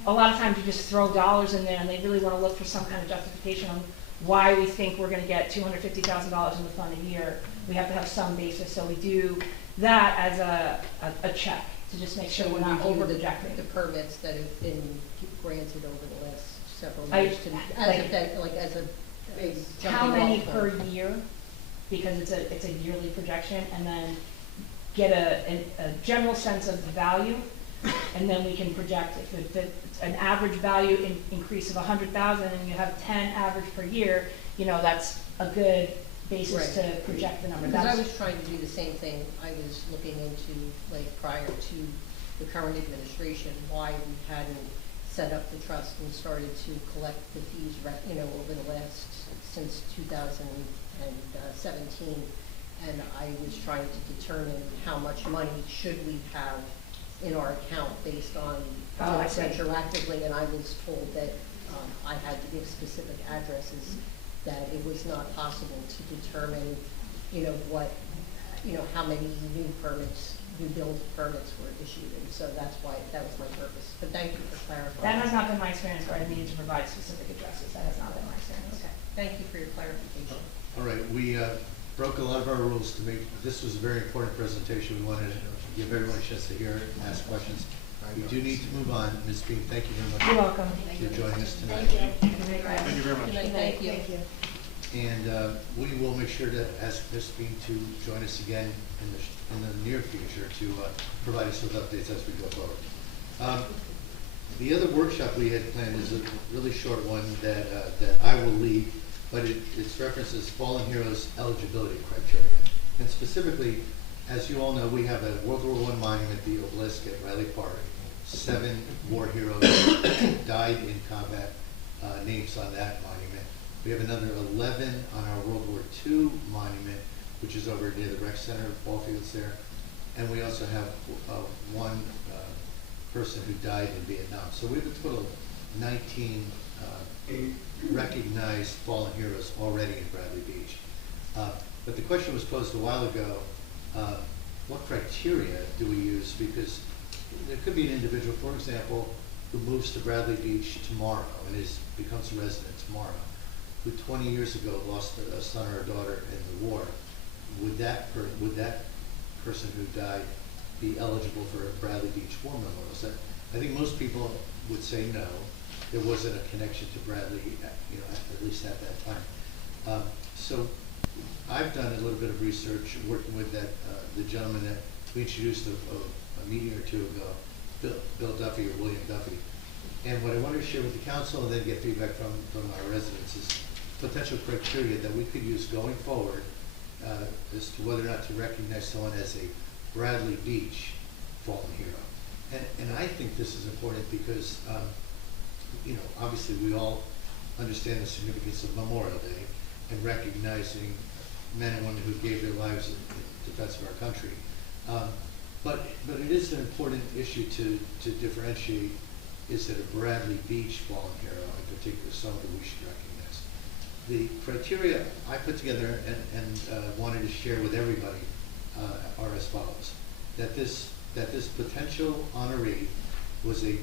a lot of times you just throw dollars in there and they really want to look for some kind of justification on why we think we're gonna get $250,000 in the fund a year, we have to have some basis, so we do that as a check, to just make sure So we're we not review over-projecting. the permits that have been granted over the last several I- years to, like- as a How jumping many off per point. year, because it's a yearly projection, and then get a general sense of the value, and then we can project if it's an average value increase of 100,000 and you have 10 average per year, you know, that's a good basis to Right. project the number. Because I That's- was trying to do the same thing, I was looking into, like, prior to the current administration, why we hadn't set up the trust and started to collect the fees, you know, over the last, since 2017. And I was trying to determine how much money should we have in our account based on Oh, I see. retroactively, and I was told that I had to give specific addresses, that it was not possible to determine, you know, how many new build permits were issued, and so that's why, that was my purpose. But thank you for clarifying. That has not been my experience where I needed to provide specific addresses. That has not been my experience. Okay, thank you for your clarification. All right, we broke a lot of our rules to make, this was a very important presentation. We wanted to give everyone a chance to hear it and ask questions. We do need to move on. Ms. Beam, thank you very much. You're welcome. For joining us tonight. Thank you very much. Good night, thank you. And we will make sure to ask Ms. Beam to join us again in the near future to provide us with updates as we go forward. The other workshop we had planned is a really short one that I will lead, but it's references fallen heroes eligibility criteria. And specifically, as you all know, we have a World War I monument, the obelisk at Riley Park. 7 war heroes died in combat, names on that monument. We have another 11 on our World War II monument, which is over near the rec center, ball fields there. And we also have one person who died in Vietnam. So we have a total of 19 recognized fallen heroes already in Bradley Beach. But the question was posed a while ago, what criteria do we use? Because there could be an individual, for example, who moves to Bradley Beach tomorrow and becomes a resident tomorrow, who 20 years ago lost a son or a daughter in the war. Would that person who died be eligible for Bradley Beach War Memorials? I think most people would say no. There wasn't a connection to Bradley, at least at that time. So I've done a little bit of research working with the gentleman that we introduced a meeting or two ago, Bill Duffy or William Duffy. And what I wanted to share with the council and then get feedback from our residents is potential criteria that we could use going forward as to whether or not to recognize someone as a Bradley Beach fallen hero. And I think this is important because, obviously we all understand the significance of Memorial Day and recognizing men and women who gave their lives in defense of our country. But it is an important issue to differentiate, is it a Bradley Beach fallen hero in particular, someone that we should recognize. The criteria I put together and wanted to share with everybody are as follows. That this potential honoree was a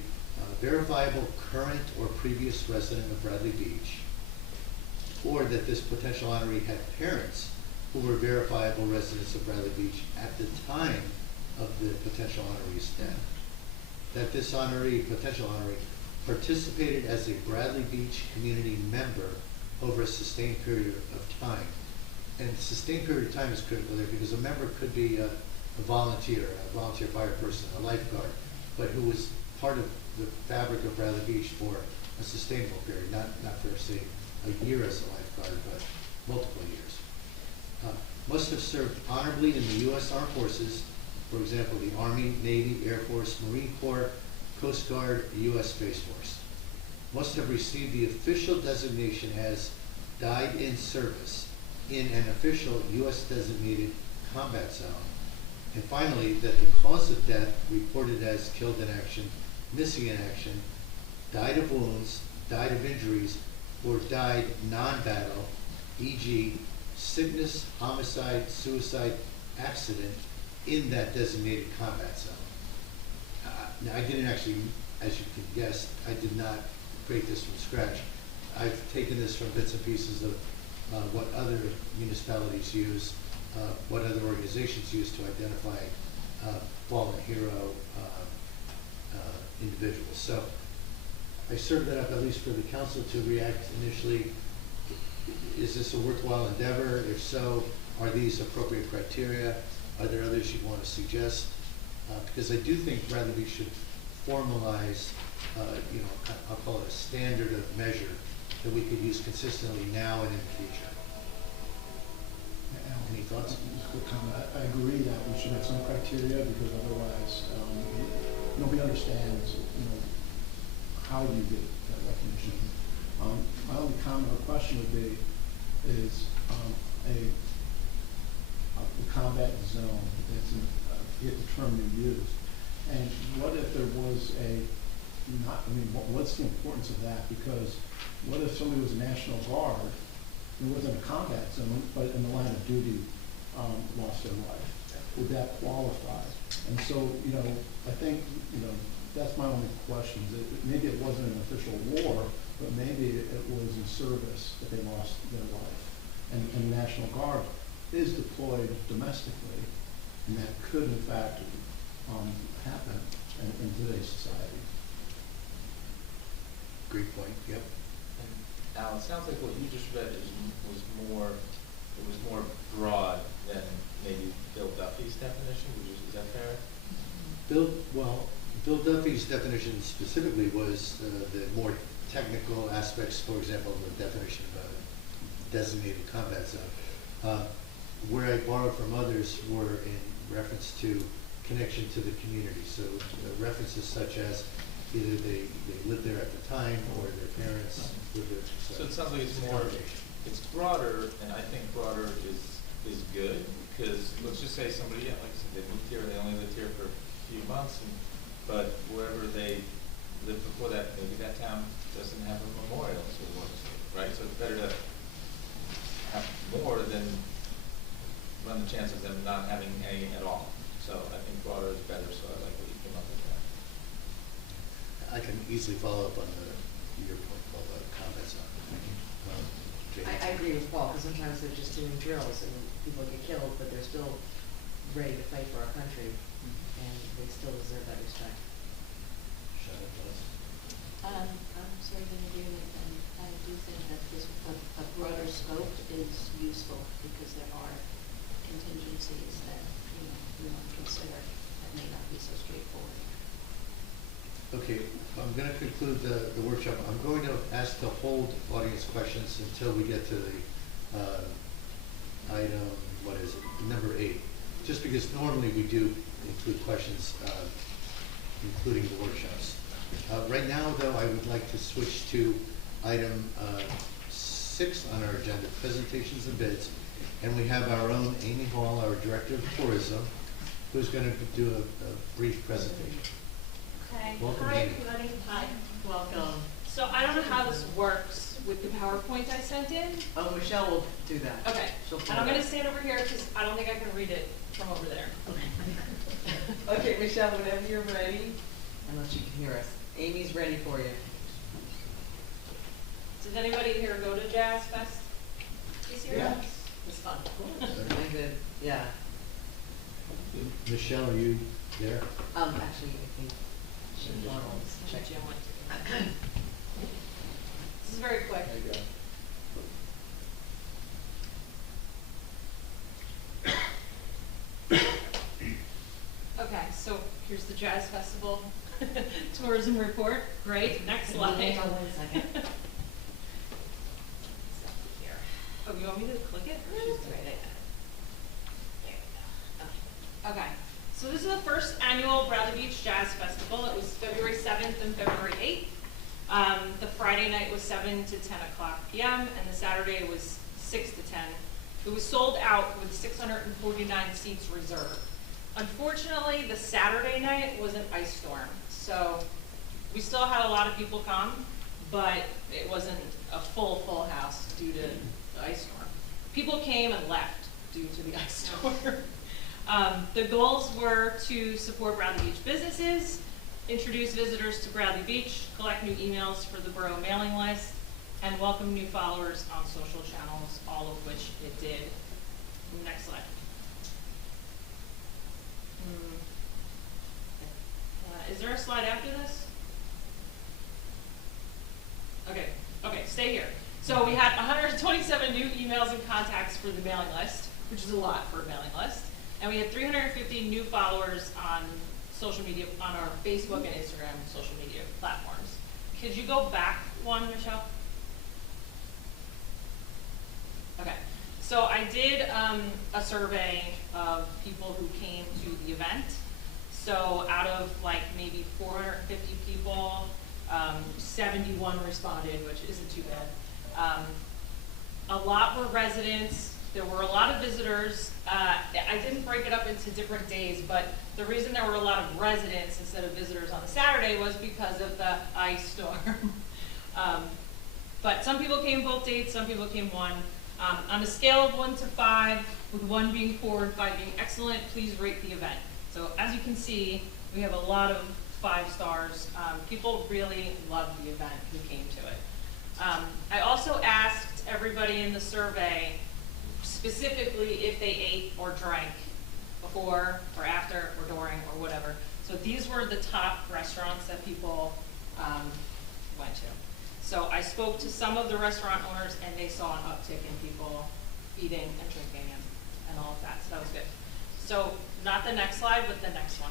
verifiable current or previous resident of Bradley Beach, or that this potential honoree had parents who were verifiable residents of Bradley Beach at the time of the potential honoree's death. That this potential honoree, participated as a Bradley Beach community member over a sustained period of time. And sustained period of time is critical there because a member could be a volunteer fire person, a lifeguard, but who was part of the fabric of Bradley Beach for a sustainable period, not for, say, a year as a lifeguard, but multiple years. Must have served honorably in the U.S. Armed Forces, for example, the Army, Navy, Air Force, Marine Corps, Coast Guard, U.S. Space Force. Must have received the official designation as died in service in an official U.S. designated combat zone. And finally, that the cause of death reported as killed in action, missing in action, died of wounds, died of injuries, or died non-battle, e.g. sickness, homicide, suicide, accident in that designated combat zone. Now, I didn't actually, as you can guess, I did not create this from scratch. I've taken this from bits and pieces of what other municipalities use, what other organizations use to identify fallen hero individuals. So I served that up at least for the council to react initially. Is this a worthwhile endeavor? If so, are these appropriate criteria? Are there others you'd want to suggest? Because I do think Bradley should formalize, I'll call it a standard of measure that we could use consistently now and in the future. Any thoughts? Just a quick comment. I agree that we should have some criteria, because otherwise, nobody understands, how you get that recognition. My only comment or question would be, is a combat zone, that's I forget the term you used, and what if there was what's the importance of that? Because what if somebody was a National Guard and was in a combat zone, but in the line of duty lost their life? Would that qualify? And so, I think, that's my only question. Maybe it wasn't an official war, but maybe it was in service that they lost their life. And the National Guard is deployed domestically, and that could, in fact, happen in today's society. Great point. Yep. And Al, it sounds like what you just read was more broad than maybe Bill Duffy's definition. Is that fair? Bill Duffy's definition specifically was the more technical aspects, for example, the definition of a designated combat zone. Where I borrowed from others were in reference to connection to the community. So references such as either they lived there at the time or their parents lived there. So it sounds like it's broader, and I think broader is good, because let's just say somebody, like I said, they moved here, they only lived here for a few months, but wherever they lived before that, maybe that town doesn't have a memorial to one, right? So it's better to have more than run the chance of them not having any at all. So I think broader is better, so I like what you came up with that. I can easily follow up on your point about the combat zone. I agree with Paul, because sometimes they're just doing drills and people get killed, but they're still ready to fight for our country, and they still deserve that respect. I'm sort of in agreement, and I do think that a broader scope is useful, because there are contingencies that, we want to consider that may not be so straightforward. Okay, I'm going to conclude the workshop. I'm going to ask to hold audience questions until we get to the item, number 8. Just because normally we do include questions, including the workshops. Right now, though, I would like to switch to item 6 on our agenda, presentations and bids. And we have our own Amy Hall, our Director of Tourism, who's going to do a brief presentation. Okay. Welcome, Hi, Amy. everybody. Hi. Welcome. So I don't know how this works with the PowerPoint I sent in. Oh, Michelle will do that. Okay. And I'm going to stand over here because I don't think I can read it from over there. Okay, Michelle, whenever you're ready, unless you can hear us. Amy's ready for you. Did anybody here go to Jazz Fest this year? Yeah. It's fun. Really good. Yeah. Michelle, are you there? Actually, I think Donald's checked. Jim went to. This is very quick. There you go. Okay, so here's the Jazz Festival tourism report. Great. Next slide. Hang on 1 second. Here. Oh, you want me to click it? Or just write it? There we go. Okay. So this is the first annual Bradley Beach Jazz Festival. It was February 7th and February 8th. The Friday night was 7 to 10 o'clock p.m. and the Saturday was 6 to 10. It was sold out with 649 seats reserved. Unfortunately, the Saturday night was an ice storm, so we still had a lot of people come, but it wasn't a full house due to the ice storm. People came and left due to the ice storm. The goals were to support Bradley Beach businesses, introduce visitors to Bradley Beach, collect new emails for the borough mailing list, and welcome new followers on social channels, all of which it did. Next slide. Is there a slide after this? Okay, stay here. So we had 127 new emails and contacts for the mailing list, which is a lot for a mailing list. And we had 350 new followers on social media, on our Facebook and Instagram social media platforms. Could you go back one, Michelle? Okay, so I did a survey of people who came to the event. So out of like maybe 450 people, 71 responded, which isn't too bad. A lot were residents. There were a lot of visitors. I didn't break it up into different days, but the reason there were a lot of residents instead of visitors on the Saturday was because of the ice storm. But some people came both dates, some people came one. On a scale of 1 to 5, with 1 being poor and 5 being excellent, please rate the event. So as you can see, we have a lot of 5 stars. People really loved the event who came to it. I also asked everybody in the survey specifically if they ate or drank before or after or during or whatever. So these were the top restaurants that people went to. So I spoke to some of the restaurant owners and they saw an uptick in people eating and drinking and all of that, so that was good. So not the next slide, but the next one.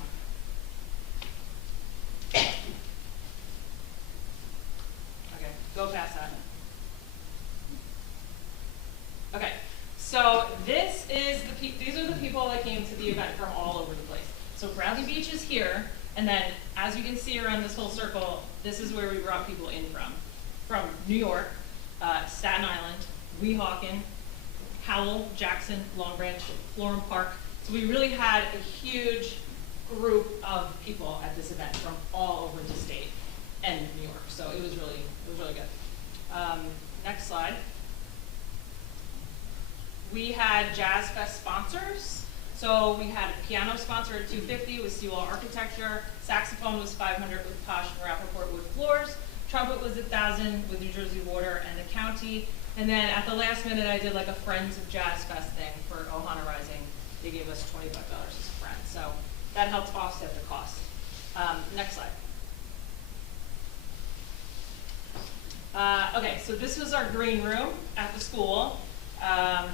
Okay, go past that. Okay, so this is these are the people that came to the event from all over the place. So Bradley Beach is here, and then as you can see around this whole circle, this is where we brought people in from New York, Staten Island, Weehawken, Howell, Jackson, Long Branch, Florham Park. So we really had a huge group of people at this event from all over the state and New York. So it was really good. Next slide. We had Jazz Fest sponsors. So we had a piano sponsor at $250 with Seawall Architecture. Saxophone was $500 with Posh and Rappaport Wood Floors. Trumpet was $1,000 with New Jersey Water and the county. And then at the last minute, I did like a Friends of Jazz Fest thing for Ohana Rising. They gave us $25 as a friend. So that helped offset the cost. Next slide. Okay, so this was our green room at the school.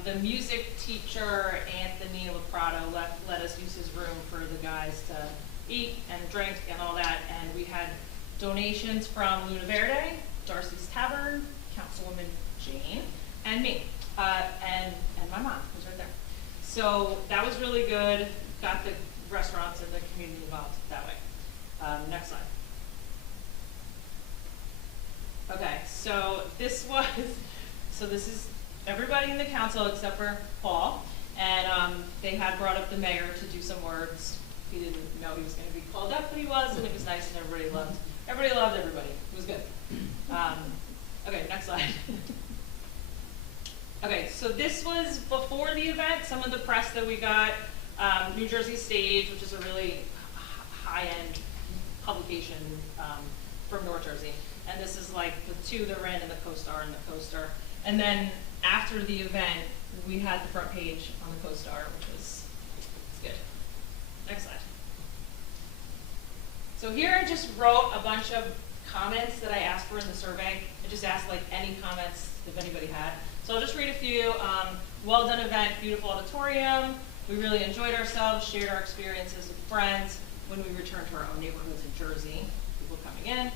The music teacher, Anthony Laprado, let us use his room for the guys to eat and drink and all that. And we had donations from Luna Verde, Darcy's Tavern, Councilwoman Jane, and me, and my mom, who's right there. So that was really good. Got the restaurants and the community involved that way. Next slide. Okay, so this is everybody in the council except for Paul, and they had brought up the mayor to do some words. He didn't know he was going to be called up, but he was, and it was nice, and everybody loved everybody. It was good. Okay, next slide. Okay, so this was before the event. Some of the press that we got, New Jersey Stage, which is a really high-end publication from North Jersey. And this is like the 2 that ran in the CoStar and the Coaster. And then after the event, we had the front page on the CoStar, which was good. Next slide. So here I just wrote a bunch of comments that I asked for in the survey. I just asked like any comments if anybody had. So I'll just read a few. Well done event, beautiful auditorium. We really enjoyed ourselves, shared our experiences with friends when we returned to our own neighborhoods in Jersey. People coming in.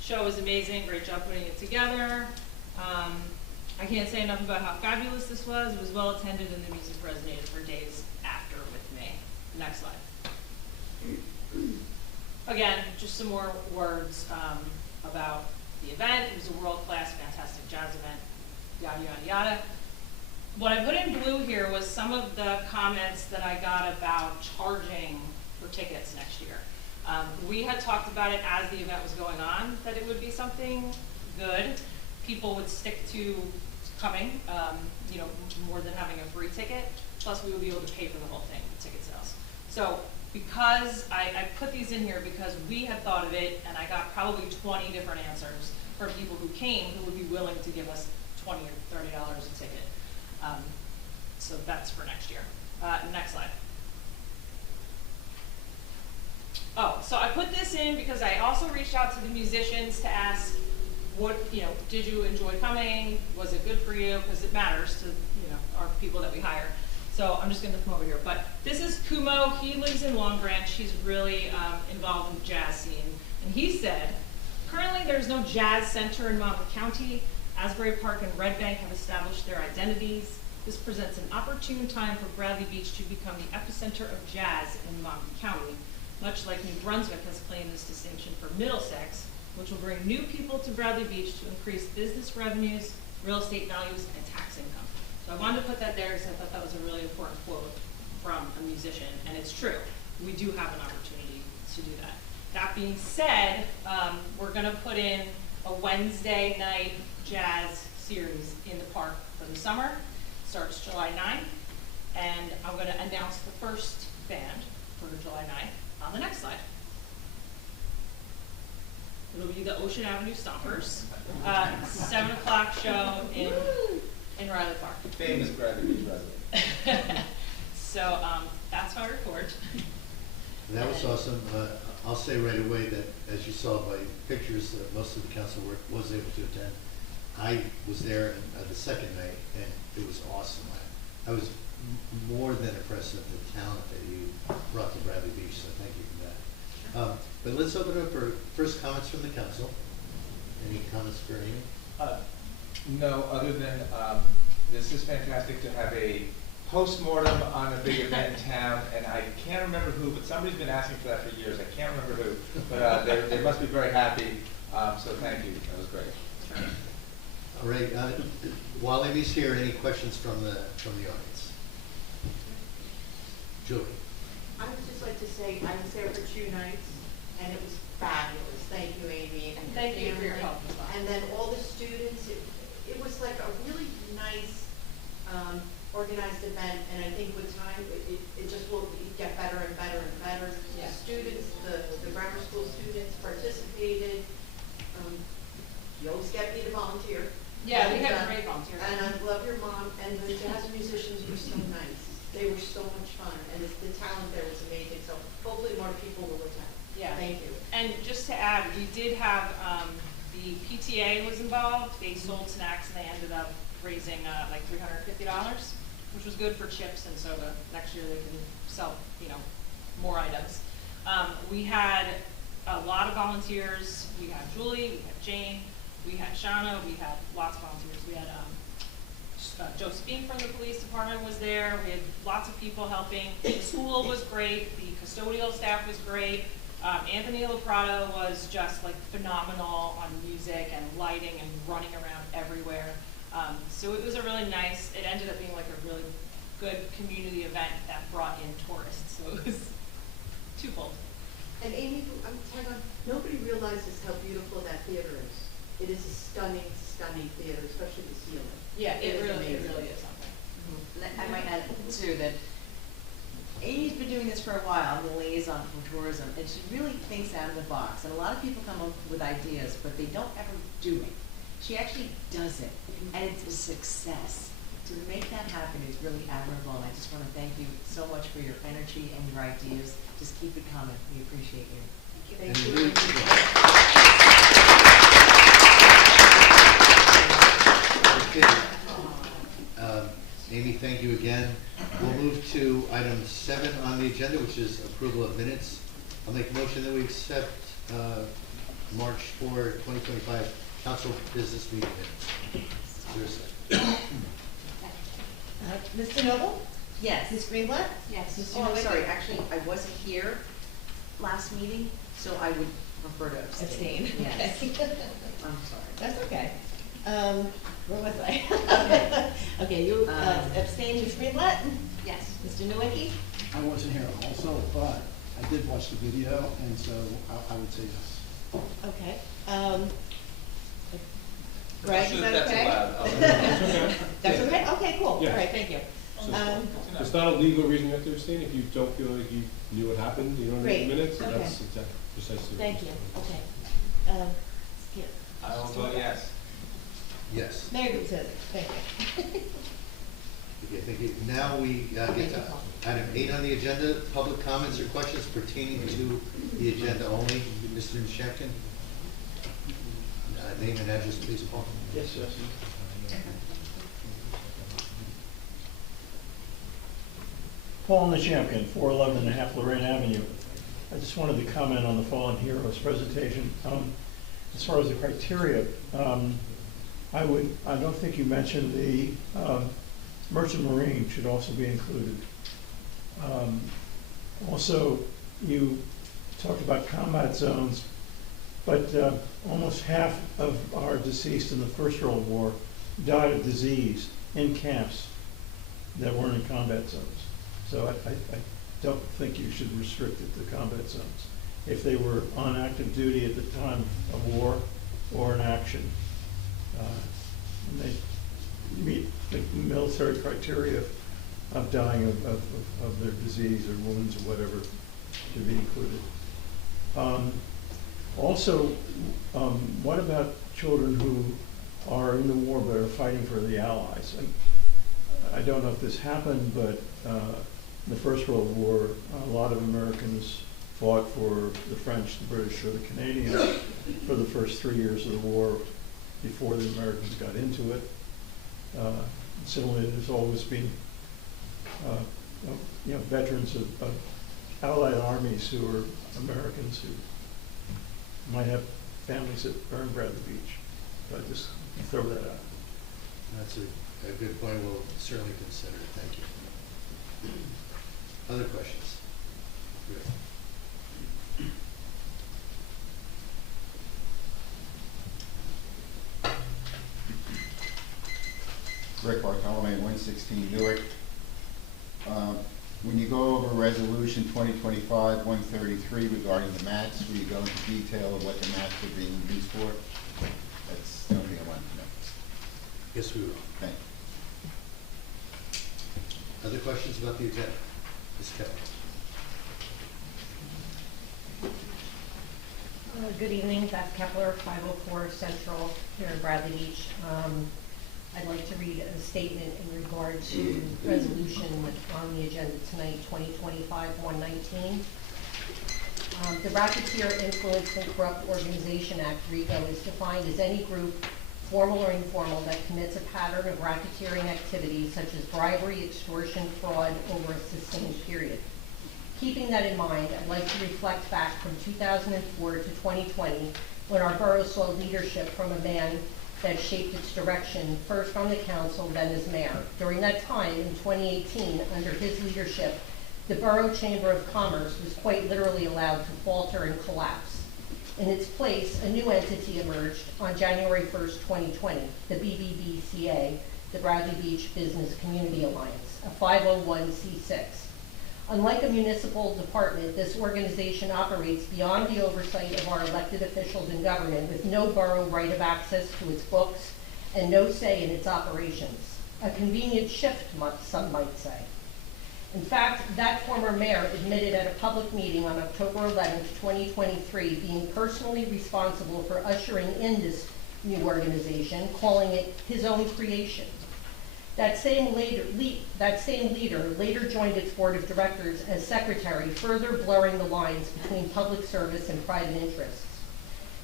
Show was amazing, great job putting it together. I can't say enough about how fabulous this was. It was well attended and the music resonated for days after with me. Next slide. Again, just some more words about the event. It was a world-class, fantastic jazz event, yada, yada, yada. What I put in blue here was some of the comments that I got about charging for tickets next year. We had talked about it as the event was going on, that it would be something good. People would stick to coming, more than having a free ticket. Plus, we would be able to pay for the whole thing, the ticket sales. So, because I put these in here because we had thought of it, and I got probably 20 different answers for people who came who would be willing to give us $20 or $30 a ticket. So that's for next year. Next slide. Oh, so I put this in because I also reached out to the musicians to ask, what, did you enjoy coming? Was it good for you? Because it matters to, our people that we hire. So I'm just gonna come over here. But this is Kumo. He lives in Long Branch. He's really involved in the jazz scene. And he said, currently there's no jazz center in Monmouth County. Asbury Park and Red Bank have established their identities. This presents an opportune time for Bradley Beach to become the epicenter of jazz in Monmouth County, much like New Brunswick has claimed this distinction for Middlesex, which will bring new people to Bradley Beach to increase business revenues, real estate values, and tax income. So I wanted to put that there because I thought that was a really important quote from a musician, and it's true. We do have an opportunity to do that. That being said, we're going to put in a Wednesday night jazz series in the park for the summer. It starts July 9th, and I'm going to announce the first band for July 9th on the next slide. It'll be the Ocean Avenue Stompers, 7 o'clock show in Riley Park. Famous Bradley Beach resident. So that's my report. That was awesome. I'll say right away that, as you saw by pictures, most of the council was able to attend. I was there the second night, and it was awesome. I was more than impressed with the talent that you brought to Bradley Beach, so thank you for that. But let's open up for first comments from the council. Any comments for Amy? No, other than this is fantastic to have a post-mortem on a big event in town, and I can't remember who, but somebody's been asking for that for years. I can't remember who, but they must be very happy. So thank you. That was great. All right. While Amy's here, any questions from the audience? Julie. I would just like to say I was there for 2 nights, and it was fabulous. Thank you, Amy, and Thank you for your help as well. And then all the students. It was like a really nice, organized event, and I think with time it just will get better and better and better. Yeah. The students, the grammar school students participated. You always get me to volunteer. Yeah, we And, have great volunteers. And I love your mom, and the jazz musicians were so nice. They were so much fun, and the talent there was amazing. So hopefully more people will attend. Yeah. Thank you. And just to add, we did have the PTA was involved. They sold snacks and they ended up raising like $350, which was good for chips and soda. Next year they can sell, more items. We had a lot of volunteers. We had Julie, we had Jane, we had Shauna, we had lots of volunteers. We had Josephine from the police department was there. We had lots of people helping. The school was great. The custodial staff was great. Anthony Loprato was just like phenomenal on music and lighting and running around everywhere. So it was a really nice, it ended up being like a really good community event that brought in tourists. So it was twofold. And Amy, nobody realizes how beautiful that theater is. It is a stunning, stunning theater, especially the ceiling. Yeah, it is really amazing. is something. I might add too that Amy's been doing this for a while, the liaison for tourism, and she really thinks out of the box. And a lot of people come up with ideas, but they don't ever do it. She actually does it, and it's a success. To make that happen is really admirable, and I just want to thank you so much for your energy and your ideas. Just keep it coming. We appreciate you. Thank you. Amy, thank you again. We'll move to item 7 on the agenda, which is approval of minutes. I'll make a motion that we accept March 4, 2025 council business meeting minutes. Is there a second? Mr. Noble? Yes. Ms. Greenblatt? Yes. Mr. Oh, I'm Novick? sorry. Actually, I wasn't here last meeting, so I would prefer to abstain. Abstain, Yes. okay. I'm sorry. That's okay. Where was I? Okay, you abstained, Ms. Greenblatt? Yes. Mr. Nowicki? I wasn't here also, but I did watch the video, and so I would say yes. Okay. Greg, is that That's okay? allowed. That's okay? Okay, cool. All Yeah. right, thank you. It's not a legal reason you have to abstain if you don't feel like you knew what happened, you don't Great. read the minutes, Okay. that's exactly precisely. Thank you, okay. I will vote yes. Yes. Mayor Gutierrez, thank you. Okay, thank you. Now we get to item 8 on the agenda, public comments or questions pertaining to the agenda only. Mr. Shenkin? Name and address, please, Paul. Yes, yes. Paul Nishamkin, 411.5 Lorraine Avenue. I just wanted to comment on the Fallen Heroes presentation. As far as the criteria, I don't think you mentioned the Merchant Marine should also be included. Also, you talked about combat zones, but almost half of our deceased in the First World War died of disease in camps that weren't in combat zones. So I don't think you should restrict it to combat zones. If they were on active duty at the time of war or in action, and they meet the military criteria of dying of their disease or wounds or whatever, should be included. Also, what about children who are in the war but are fighting for the Allies? I don't know if this happened, but in the First World War, a lot of Americans fought for the French, the British, or the Canadians for the first 3 years of the war before the Americans got into it. Similarly, there's always been veterans of Allied armies who are Americans who might have families that are in Bradley Beach. So I just throw that out. That's a good point. We'll certainly consider it. Thank you. Other questions? Good. Rick Bartolome, 116 Newark. When you go over Resolution 2025-133 regarding the mats, will you go into detail of what the mats are being used for? That's the only thing I wanted to know. Yes, we will. Thank you. Other questions about the agenda? Ms. Keller. Good evening, Beth Kepler, 504 Central here in Bradley Beach. I'd like to read a statement in regard to resolution on the agenda tonight, 2025-119. The Racketeer Influence and Corrupt Organization Act, RICO, is defined as any group, formal or informal, that commits a pattern of racketeering activities such as bribery, extortion, fraud over a sustained period. Keeping that in mind, I'd like to reflect back from 2004 to 2020, when our borough saw leadership from a man that shaped its direction, first on the council, then as mayor. During that time, in 2018, under his leadership, the Borough Chamber of Commerce was quite literally allowed to falter and collapse. In its place, a new entity emerged on January 1st, 2020, the BBBCA, the Bradley Beach Business Community Alliance, a 501c6. Unlike a municipal department, this organization operates beyond the oversight of our elected officials in government, with no borough right of access to its books and no say in its operations. A convenient shift, some might say. In fact, that former mayor admitted at a public meeting on October 11th, 2023, being personally responsible for ushering in this new organization, calling it his own creation. That same leader later joined its board of directors as secretary, further blurring the lines between public service and private interests.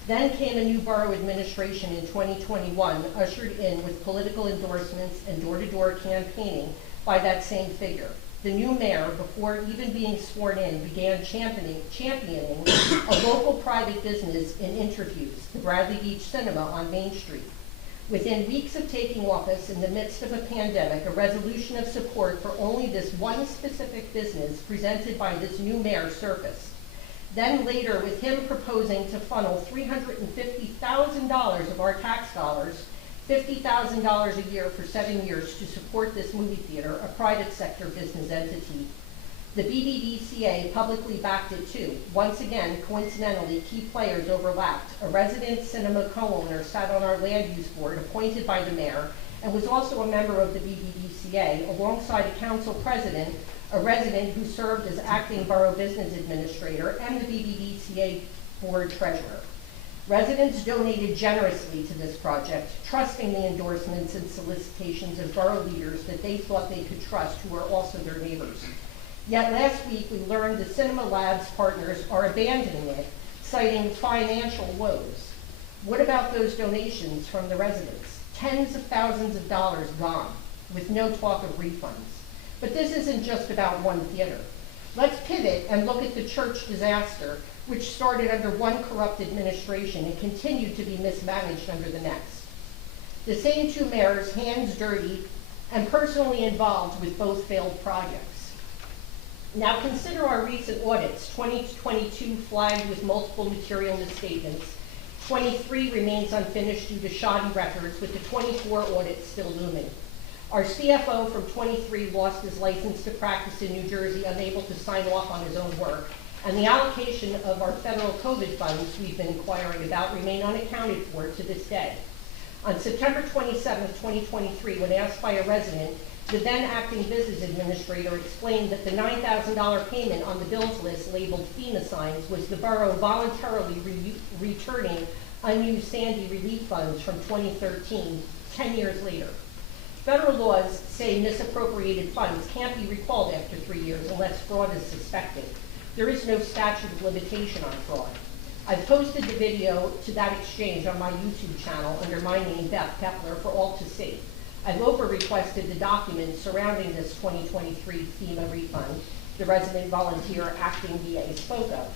Then came a new borough administration in 2021, ushered in with political endorsements and door-to-door campaigning by that same figure. The new mayor, before even being sworn in, began championing a local private business in interviews, the Bradley Beach Cinema on Main Street. Within weeks of taking office, in the midst of a pandemic, a resolution of support for only this one specific business presented by this new mayor surfaced. Then later, with him proposing to funnel $350,000 of our tax dollars, $50,000 a year for 7 years to support this movie theater, a private sector business entity. The BBBCA publicly backed it too. Once again, coincidentally, key players overlapped. A resident cinema co-owner sat on our land use board appointed by the mayor and was also a member of the BBBCA, alongside a council president, a resident who served as acting borough business administrator, and the BBBCA board treasurer. Residents donated generously to this project, trusting the endorsements and solicitations of borough leaders that they thought they could trust, who are also their neighbors. Yet last week, we learned the Cinema Labs partners are abandoning it, citing financial woes. What about those donations from the residents? Tens of thousands of dollars gone, with no talk of refunds. But this isn't just about one theater. Let's pivot and look at the church disaster, which started under one corrupt administration and continued to be mismanaged under the next. The same two mayors, hands dirty and personally involved with both failed projects. Now consider our recent audits. 2022 flagged with multiple material misstatements. 23 remains unfinished due to shoddy records, with the 24 audit still looming. Our CFO from 23 lost his license to practice in New Jersey, unable to sign off on his own work, and the allocation of our federal COVID funds we've been inquiring about remain unaccounted for to this day. On September 27, 2023, when asked by a resident, the then acting business administrator explained that the $9,000 payment on the bills list labeled FEMA signs was the borough voluntarily returning unused Sandy relief funds from 2013, 10 years later. Federal laws say misappropriated funds can't be recalled after 3 years unless fraud is suspected. There is no statute of limitation on fraud. I've posted the video to that exchange on my YouTube channel under my name, Beth Kepler, for all to see. I've over-requested the documents surrounding this 2023 FEMA refund the resident volunteer acting VA spoke of.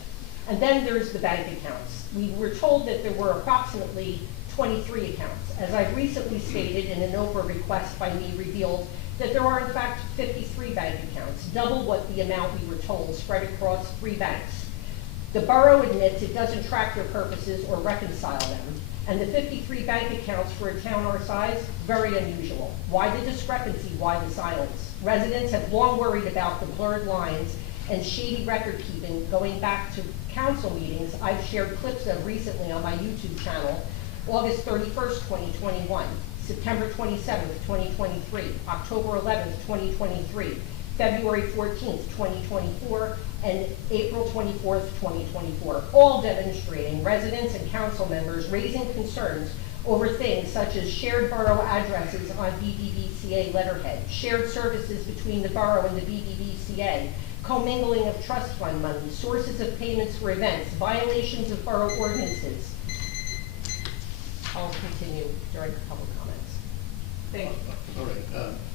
And then there's the bank accounts. We were told that there were approximately 23 accounts. As I've recently stated, in an over-request by me revealed that there are in fact 53 bank accounts, double what the amount we were told, spread across 3 banks. The borough admits it doesn't track their purposes or reconcile them, and the 53 bank accounts for a town our size, very unusual. Why the discrepancy? Why the silence? Residents have long worried about the blurred lines and shady record keeping going back to council meetings I've shared clips of recently on my YouTube channel, August 31st, 2021, September 27th, 2023, October 11th, 2023, February 14th, 2024, and April 24th, 2024, all demonstrating residents and council members raising concerns over things such as shared borough addresses on BBVCA letterhead, shared services between the borough and the BBVCA, commingling of trust fund money, sources of payments for events, violations of borough ordinances. I'll continue during public comments. Thank you. All right,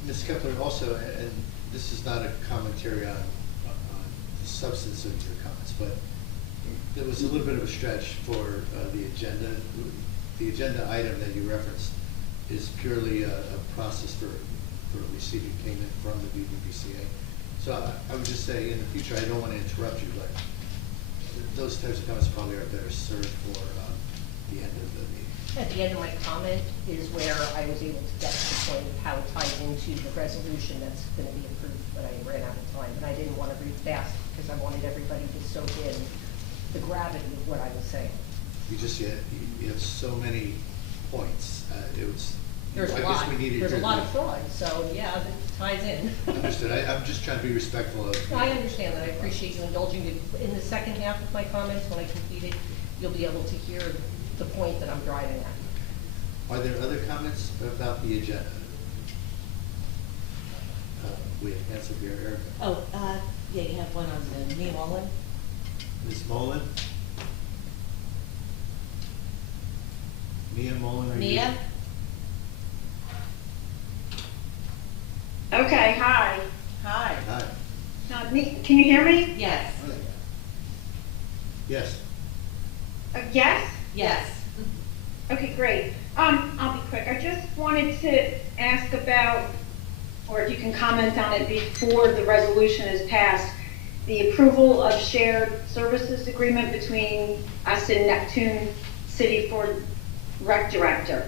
Ms. Kepler, also, and this is not a commentary on the substance of your comments, but there was a little bit of a stretch for the agenda. The agenda item that you referenced is purely a process for receiving payment from the BBVCA. So I would just say, in the future, I don't want to interrupt you, but those types of comments probably are better served for the end of the meeting. At the end of my comment is where I was able to get to the point of how it ties into the resolution that's going to be approved, but I ran out of time, and I didn't want to read fast because I wanted everybody to soak in the gravity of what I was saying. You have so many points. There's a lot. There's a lot of fraud, so yeah, that ties in. Understood. I'm just trying to be respectful of. I understand that. I appreciate you indulging me. In the second half of my comments, when I complete it, you'll be able to hear the point that I'm driving at. Are there other comments about the agenda? We have hands up here, Erica. Oh, yeah, you have one on the Mia Mullen. Ms. Mullen? Mia Mullen, are you? Mia? Okay, hi. Hi. Hi. Can you hear me? Yes. Yes. Yes? Yes. Okay, great. I'll be quick. I just wanted to ask about, or if you can comment on it before the resolution is passed, the approval of shared services agreement between us and Neptune City for Rec Director.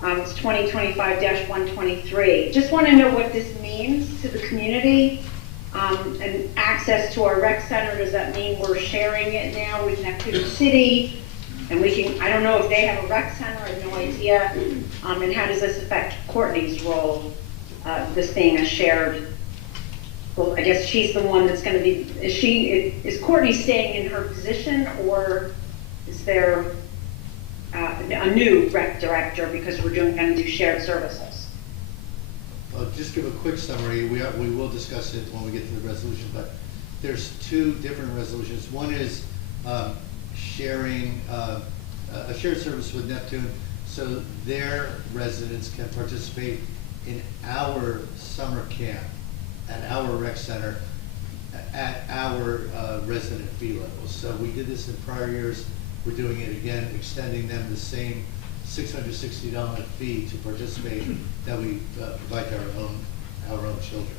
It's 2025-123. Just want to know what this means to the community and access to our rec center. Does that mean we're sharing it now with Neptune City? And we can, I don't know if they have a rec center, I have no idea. And how does this affect Courtney's role, this being a shared, well, I guess she's the one that's going to be, is Courtney staying in her position, or is there a new rec director because we're gonna do shared services? I'll just give a quick summary. We will discuss it when we get to the resolution, but there's two different resolutions. One is sharing a shared service with Neptune so their residents can participate in our summer camp at our rec center at our resident fee levels. So we did this in prior years. We're doing it again, extending them the same $660 fee to participate that we provide to our own children.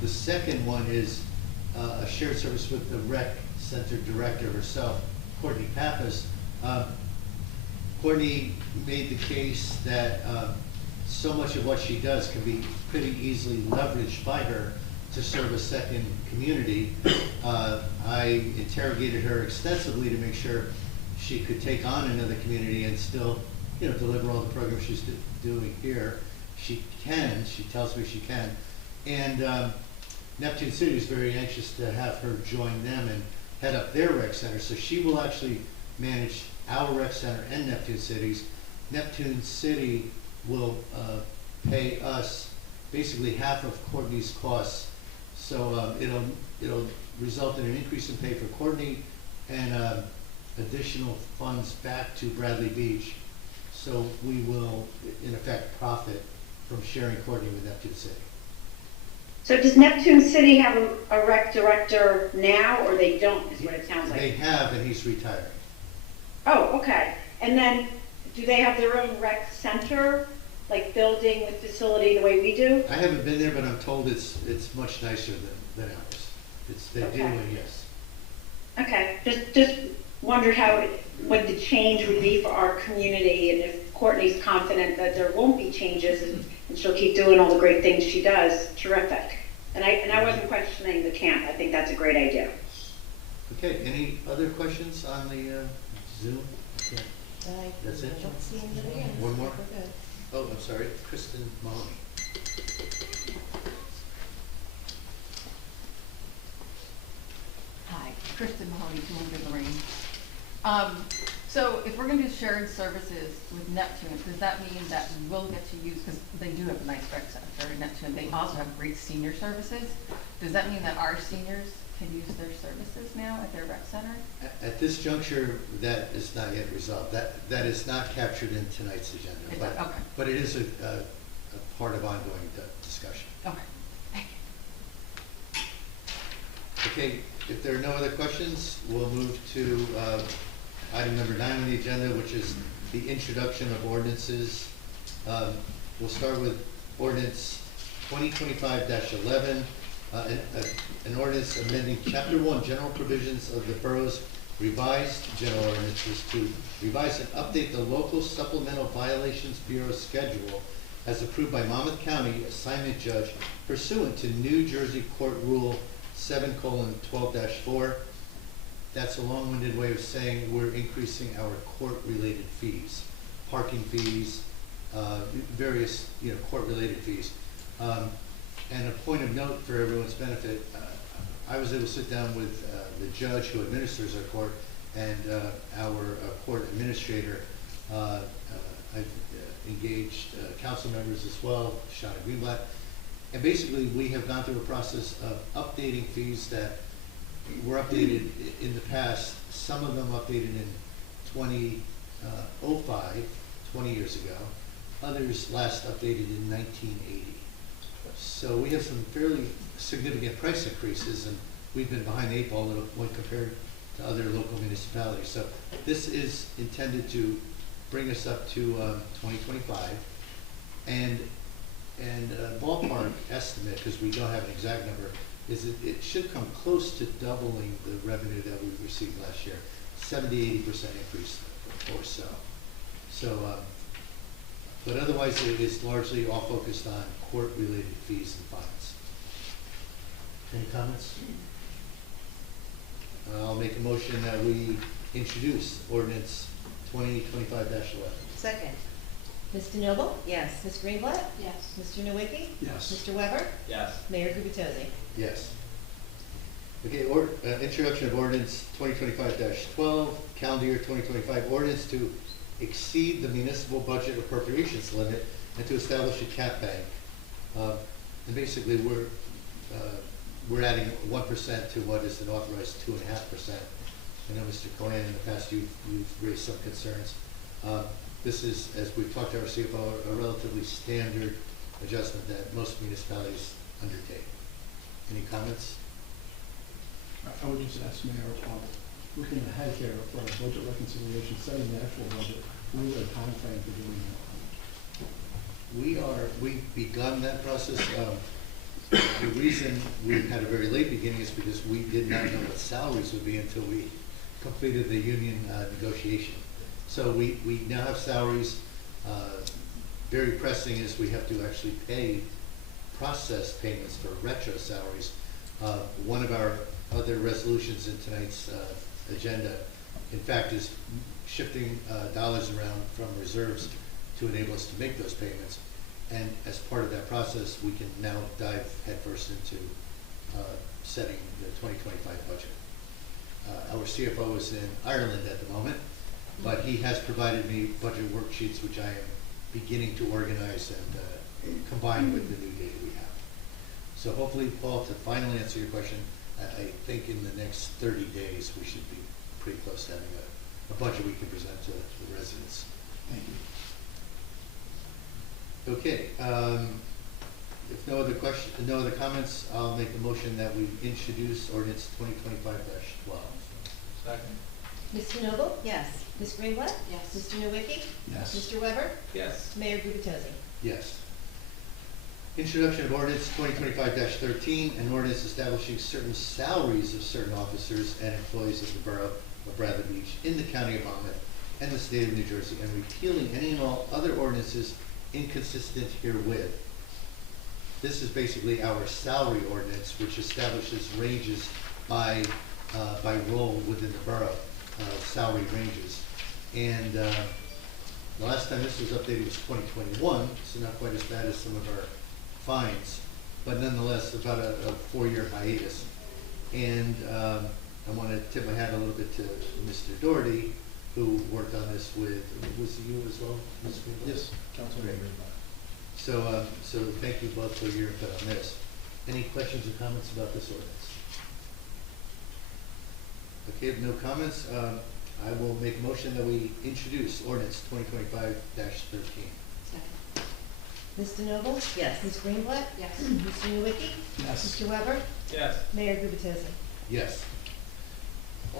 The second one is a shared service with the rec center director herself, Courtney Pappas. Courtney made the case that so much of what she does can be pretty easily leveraged by her to serve a second community. I interrogated her extensively to make sure she could take on another community and still, deliver all the programs she's doing here. She can. She tells me she can. And Neptune City is very anxious to have her join them and head up their rec center. So she will actually manage our rec center and Neptune City's. Neptune City will pay us basically half of Courtney's costs. So it'll result in an increase in pay for Courtney and additional funds back to Bradley Beach. So we will, in effect, profit from sharing Courtney with Neptune City. So does Neptune City have a rec director now, or they don't, is what it sounds like? They have, and he's retiring. Oh, okay. And then, do they have their own rec center, like building with facility the way we do? I haven't been there, but I'm told it's much nicer than ours. They do, and yes. Okay, just wondered what the change would be for our community, and if Courtney's confident that there won't be changes and she'll keep doing all the great things she does. Terrific. And I wasn't questioning the camp. I think that's a great idea. Okay, any other questions on the Zoom? Okay. That's it? Don't see anybody else. One more? We're good. Oh, I'm sorry, Kristen Mahoney. Hi, Kristen Mahoney, 200 Lorraine. So if we're gonna do shared services with Neptune, does that mean that we'll get to use, because they do have a nice rec center in Neptune, they also have great senior services. Does that mean that our seniors can use their services now at their rec center? At this juncture, that is not yet resolved. That is not captured in tonight's agenda. Okay. But it is a part of ongoing discussion. Okay. Okay, if there are no other questions, we'll move to item number 9 on the agenda, which is the introduction of ordinances. We'll start with ordinance 2025-11, an ordinance amending Chapter 1 General Provisions of the Borough's revised general ordinances to revise and update the local supplemental violations bureau schedule as approved by Monmouth County Assignment Judge pursuant to New Jersey Court Rule 7:12-4. That's a long-winded way of saying we're increasing our court-related fees, parking fees, various court-related fees. And a point of note for everyone's benefit, I was able to sit down with the judge who administers our court and our court administrator. I've engaged council members as well, Shauna Greenblatt. And basically, we have gone through a process of updating fees that were updated in the past. Some of them updated in 2005, 20 years ago. Others last updated in 1980. So we have some fairly significant price increases, and we've been behind the 8 ball when compared to other local municipalities. So this is intended to bring us up to 2025, and ballpark estimate, because we don't have an exact number, is it should come close to doubling the revenue that we received last year, 70–80% increase or so. So, but otherwise it is largely all focused on court-related fees and fines. Any comments? I'll make a motion that we introduce ordinance 2025-11. Second. Ms. DeNoble? Yes. Ms. Greenblatt? Yes. Mr. Nowicki? Yes. Mr. Weber? Yes. Mayor Gubitosi? Yes. Okay, introduction of ordinance 2025-12, calendar year 2025 ordinance to exceed the municipal budget appropriations limit and to establish a cap bank. And basically, we're adding 1% to what is an authorized 2.5%. I know, Mr. Cohen, in the past you've raised some concerns. This is, as we've talked to our CFO, a relatively standard adjustment that most municipalities undertake. Any comments? I would just ask Mayor, looking ahead here for a budget reconciliation, setting the actual budget, what is our timeframe for doing that? We've begun that process. The reason we had a very late beginning is because we did not know what salaries would be until we completed the union negotiation. So we now have salaries. Very pressing is we have to actually process payments for retro salaries. One of our other resolutions in tonight's agenda, in fact, is shifting dollars around from reserves to enable us to make those payments. And as part of that process, we can now dive headfirst into setting the 2025 budget. Our CFO is in Ireland at the moment, but he has provided me budget worksheets, which I am beginning to organize and combine with the new data we have. So hopefully, Paul, to finally answer your question, I think in the next 30 days, we should be pretty close to having a budget we can present to the residents. Thank you. Okay, if no other comments, I'll make a motion that we introduce ordinance 2025-12. Second. Ms. Noble? Yes. Ms. Greenblatt? Yes. Mr. Nowicki? Yes. Mr. Weber? Yes. Mayor Gubitosi? Yes. Introduction of ordinance 2025-13, an ordinance establishing certain salaries of certain officers and employees of the borough of Bradley Beach in the county of Monmouth and the state of New Jersey, and repealing any and all other ordinances inconsistent herewith. This is basically our salary ordinance, which establishes ranges by role within the borough, salary ranges. And the last time this was updated was 2021, so not quite as bad as some of our fines, but nonetheless about a 4-year hiatus. And I want to tip my hat a little bit to Mr. Doherty, who worked on this with, was it you as well, Ms. Greenblatt? Yes, Councilman. So thank you both for your input on this. Any questions or comments about this ordinance? Okay, if no comments, I will make a motion that we introduce ordinance 2025-13. Second. Mr. Noble? Yes. Ms. Greenblatt? Yes. Mr. Nowicki? Yes. Mr. Weber? Yes. Mayor Gubitosi? Yes.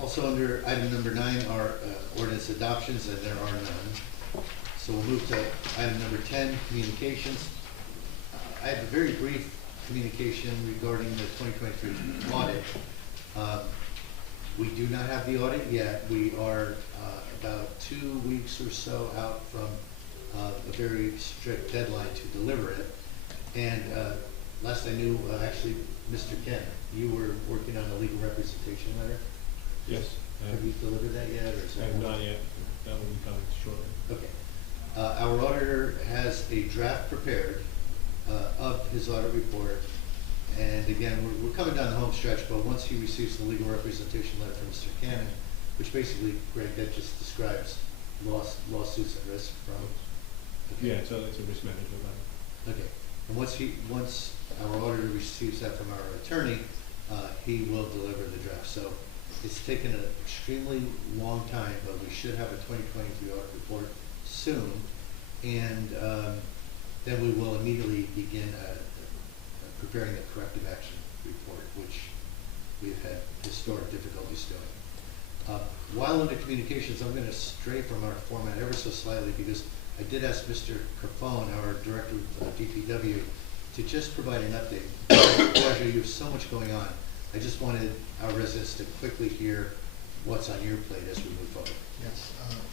Also under item number 9 are ordinance adoptions, and there are none. So we'll move to item number 10, communications. I have a very brief communication regarding the 2023 audit. We do not have the audit yet. We are about 2 weeks or so out from a very strict deadline to deliver it. And last I knew, actually, Mr. Ken, you were working on a legal representation letter. Yes. Have you delivered that yet, or is I it? have not yet. That will be coming shortly. Okay. Our auditor has a draft prepared of his audit report. And again, we're coming down the home stretch, but once he receives the legal representation letter from Mr. Cannon, which basically, Greg, that just describes lawsuits at risk from. Okay. Yeah, so it's a risk management letter. Okay. And once our auditor receives that from our attorney, he will deliver the draft. So it's taken an extremely long time, but we should have a 2023 audit report soon. And then we will immediately begin preparing the corrective action report, which we've had historic difficulties doing. While under communications, I'm going to stray from our format ever so slightly because I did ask Mr. Capone, our director of DPW, to just provide an update. Roger, you have so much going on. I just wanted our residents to quickly hear what's on your plate as we move forward. Yes.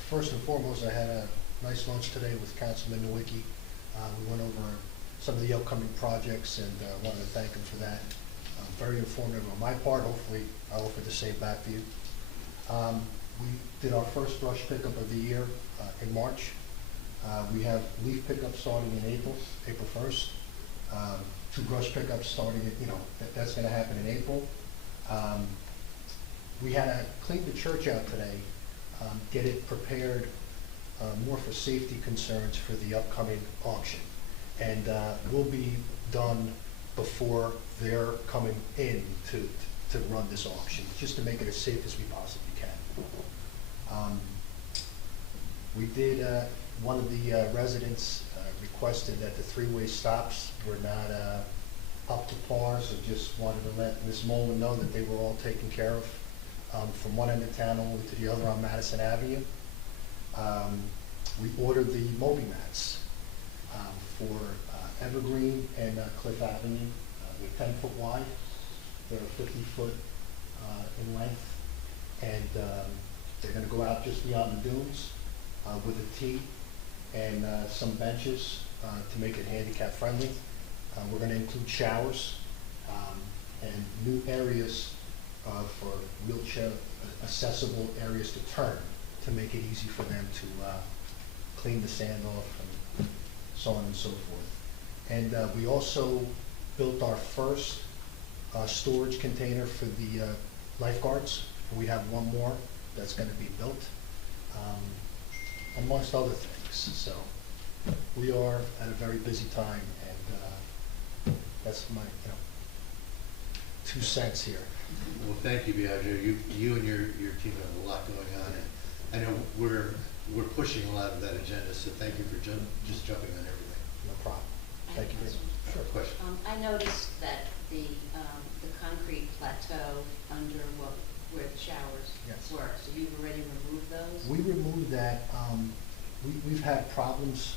First and foremost, I had a nice lunch today with Councilman Nowicki. We went over some of the upcoming projects and wanted to thank him for that. Very informative on my part. Hopefully, I offered the same back to you. We did our first brush pickup of the year in March. We have leaf pickup starting in April 1st. 2 brush pickups starting at, that's going to happen in April. We had to clean the church out today, get it prepared more for safety concerns for the upcoming auction. And we'll be done before they're coming in to run this auction, just to make it as safe as we possibly can. We did, one of the residents requested that the three-way stops were not up to par, so just wanted to let Ms. Mullen know that they were all taken care of from one end of town all the way to the other on Madison Avenue. We ordered the Moby mats for Evergreen and Cliff Avenue. They're 10-foot wide, they're 50-foot in length, and they're going to go out just beyond the dunes with a tee and some benches to make it handicap friendly. We're going to include showers and new areas for wheelchair accessible areas to turn to make it easy for them to clean the sand off and so on and so forth. And we also built our first storage container for the lifeguards. We have one more that's going to be built, amongst other things. So we are at a very busy time, and that's my 2 cents here. Well, thank you, Biagio. You and your team have a lot going on, and I know we're pushing a lot of that agenda, so thank you for just jumping on everything. No problem. Thank you very much. Sure. Question. I noticed that the concrete plateau under where the showers Yes. were, so you've already removed those? We removed that. We've had problems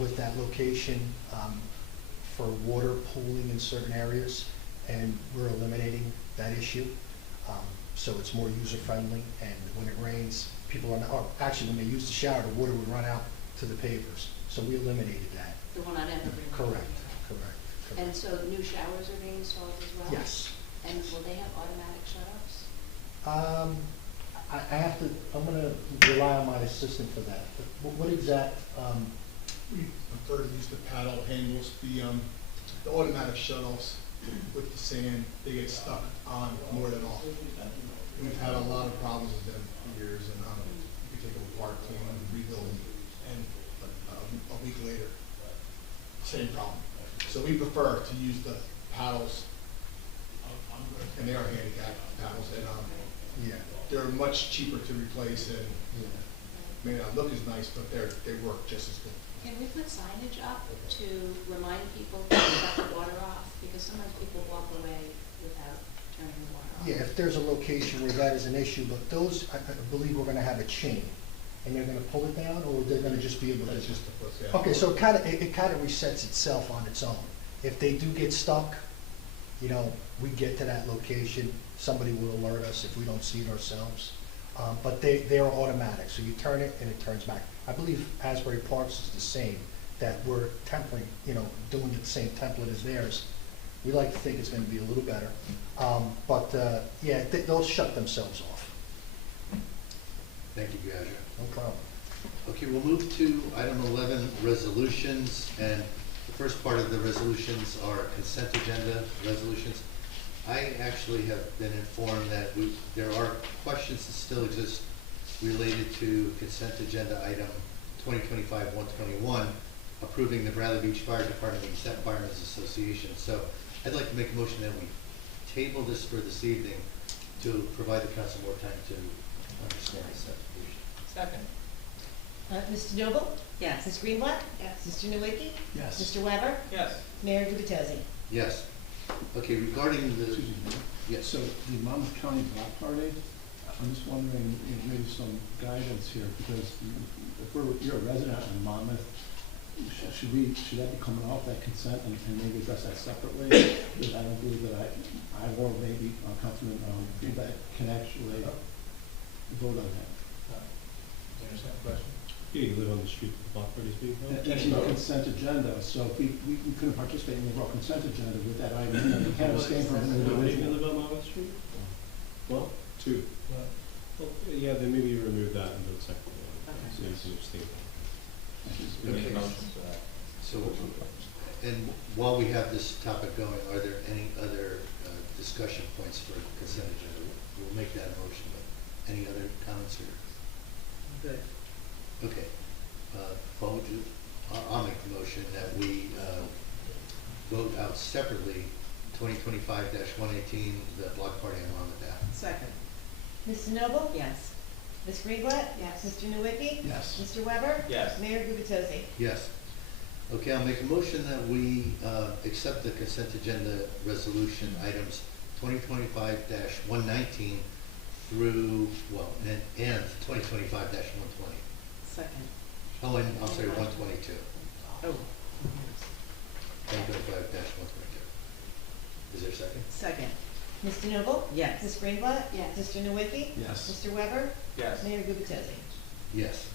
with that location for water pooling in certain areas, and we're eliminating that issue. So it's more user-friendly, and when it rains, people are not, or actually when they use the shower, the water would run out to the pavers. So we eliminated that. The one on Evergreen? Correct. And so new showers are being installed as well? Yes. And will they have automatic shut-offs? I'm gonna rely on my assistant for that. But what exact, We prefer to use the paddle handles, the automatic shut-offs with the sand, they get stuck on more than off. We've had a lot of problems with them for years, and we take them apart, clean them, rebuild them, and a week later, same problem. So we prefer to use the paddles, and they are handicap paddles, and yeah, they're much cheaper to replace, and may not look as nice, but they work just as good. Can we put signage up to remind people to shut the water off? Because sometimes people walk away without turning the water off. yeah, if there's a location where that is an issue, but those, I believe we're gonna have a chain, and they're gonna pull it down, or they're gonna just be able to? That's just the push, yeah. Okay, so it kind of resets itself on its own. If they do get stuck, we get to that location, somebody will alert us if we don't see it ourselves. But they are automatic, so you turn it and it turns back. I believe Asbury Parks is the same, that we're tempering, doing the same template as theirs. We like to think it's gonna be a little better. Yeah, they'll shut themselves off. Thank you, Biagio. No problem. Okay, we'll move to item 11, resolutions, and the first part of the resolutions are consent agenda resolutions. I actually have been informed that there are questions that still exist related to consent agenda item 2025-121, approving the Bradley Beach Fire Department and Set Firemen's Association. So I'd like to make a motion that we table this for this evening to provide the council more time to understand this application. Second. Mr. Noble? Yes. Ms. Greenblatt? Yes. Mr. Nowicki? Yes. Mr. Weber? Yes. Mayor Gubitosi? Yes. Okay, regarding the, Excuse me, Mayor. yes. So the Monmouth County Block Party, I'm just wondering, maybe some guidance here, because if you're a resident in Monmouth, should that be coming off that consent and maybe address that separately? Because I don't believe that I or maybe Councilman Greenback can actually vote on that. Do you understand the question? Yeah, you live on the street with the block parties being held? That's in the consent agenda, so if we couldn't participate in the overall consent agenda with that item, we can't abstain from it. Nobody can live on Monmouth Street? Well, two. Well, yeah, then maybe you remove that and do the second one. So you can abstain. Okay. Motion for that. So, And while we have this topic going, are there any other discussion points for consent agenda? We'll make that a motion, but any other comments or? Good. Okay. Paul, would you, I'll make the motion that we vote out separately 2025-118, the block party on Monmouth Ave. Second. Mrs. Noble? Yes. Ms. Greenblatt? Yes. Mr. Nowicki? Yes. Mr. Weber? Yes. Mayor Gubatosi? Yes. Okay, I'll make a motion that we accept the consent agenda resolution items 2025-119 through, well, and 2025-120. Second. Oh, and I'm sorry, 122. Oh. 2025-122. Is there a second? Second. Mr. Noble? Yes. Ms. Greenblatt? Yes. Mr. Nowicki? Yes. Mr. Weber? Yes. Mayor Gubatosi? Yes.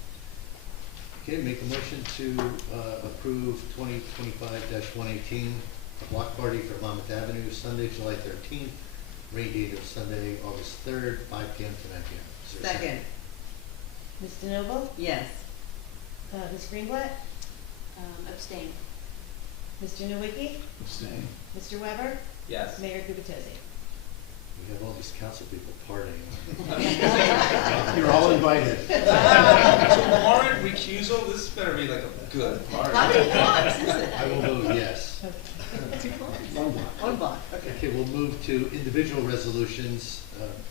Okay, make a motion to approve 2025-118, a block party for Monmouth Avenue, Sunday, July 13th, rain date of Sunday, August 3rd, 5 p.m. to 9 p.m. Is there a Second. Mr. Noble? Yes. Ms. Greenblatt? Abstain. Mr. Nowicki? Abstain. Mr. Weber? Yes. Mayor Gubatosi? We have all these council people partying. You're all invited. So warrant recusal, this better be like a good party. How many blocks is it? I will vote yes. One block. One block, okay. Okay, we'll move to individual resolutions,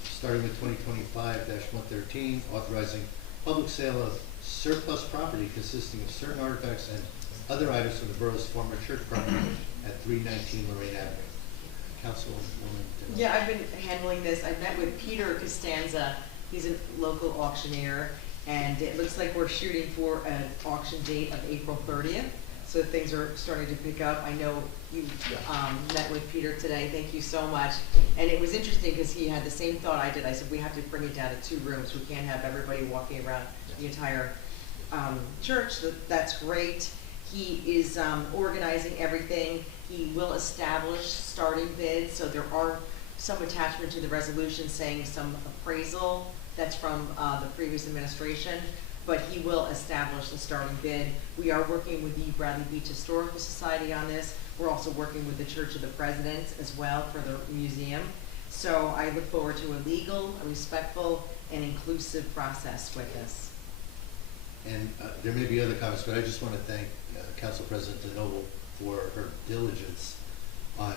starting with 2025-113, authorizing public sale of surplus property consisting of certain artifacts and other items from the borough's former church property at 319 Lorraine Avenue. Councilwoman. Yeah, I've been handling this. I met with Peter Costanza. He's a local auctioneer, and it looks like we're shooting for an auction date of April 30th. So things are starting to pick up. I know you met with Peter today. Thank you so much. And it was interesting because he had the same thought I did. I said, we have to bring it down to 2 rooms. We can't have everybody walking around the entire church. That's great. He is organizing everything. He will establish starting bids, so there are some attachment to the resolution saying some appraisal that's from the previous administration, but he will establish the starting bid. We are working with the Bradley Beach Historical Society on this. We're also working with the Church of the Presidents as well for the museum. So I look forward to a legal, a respectful, and inclusive process with this. And there may be other comments, but I just want to thank Council President DeNoble for her diligence on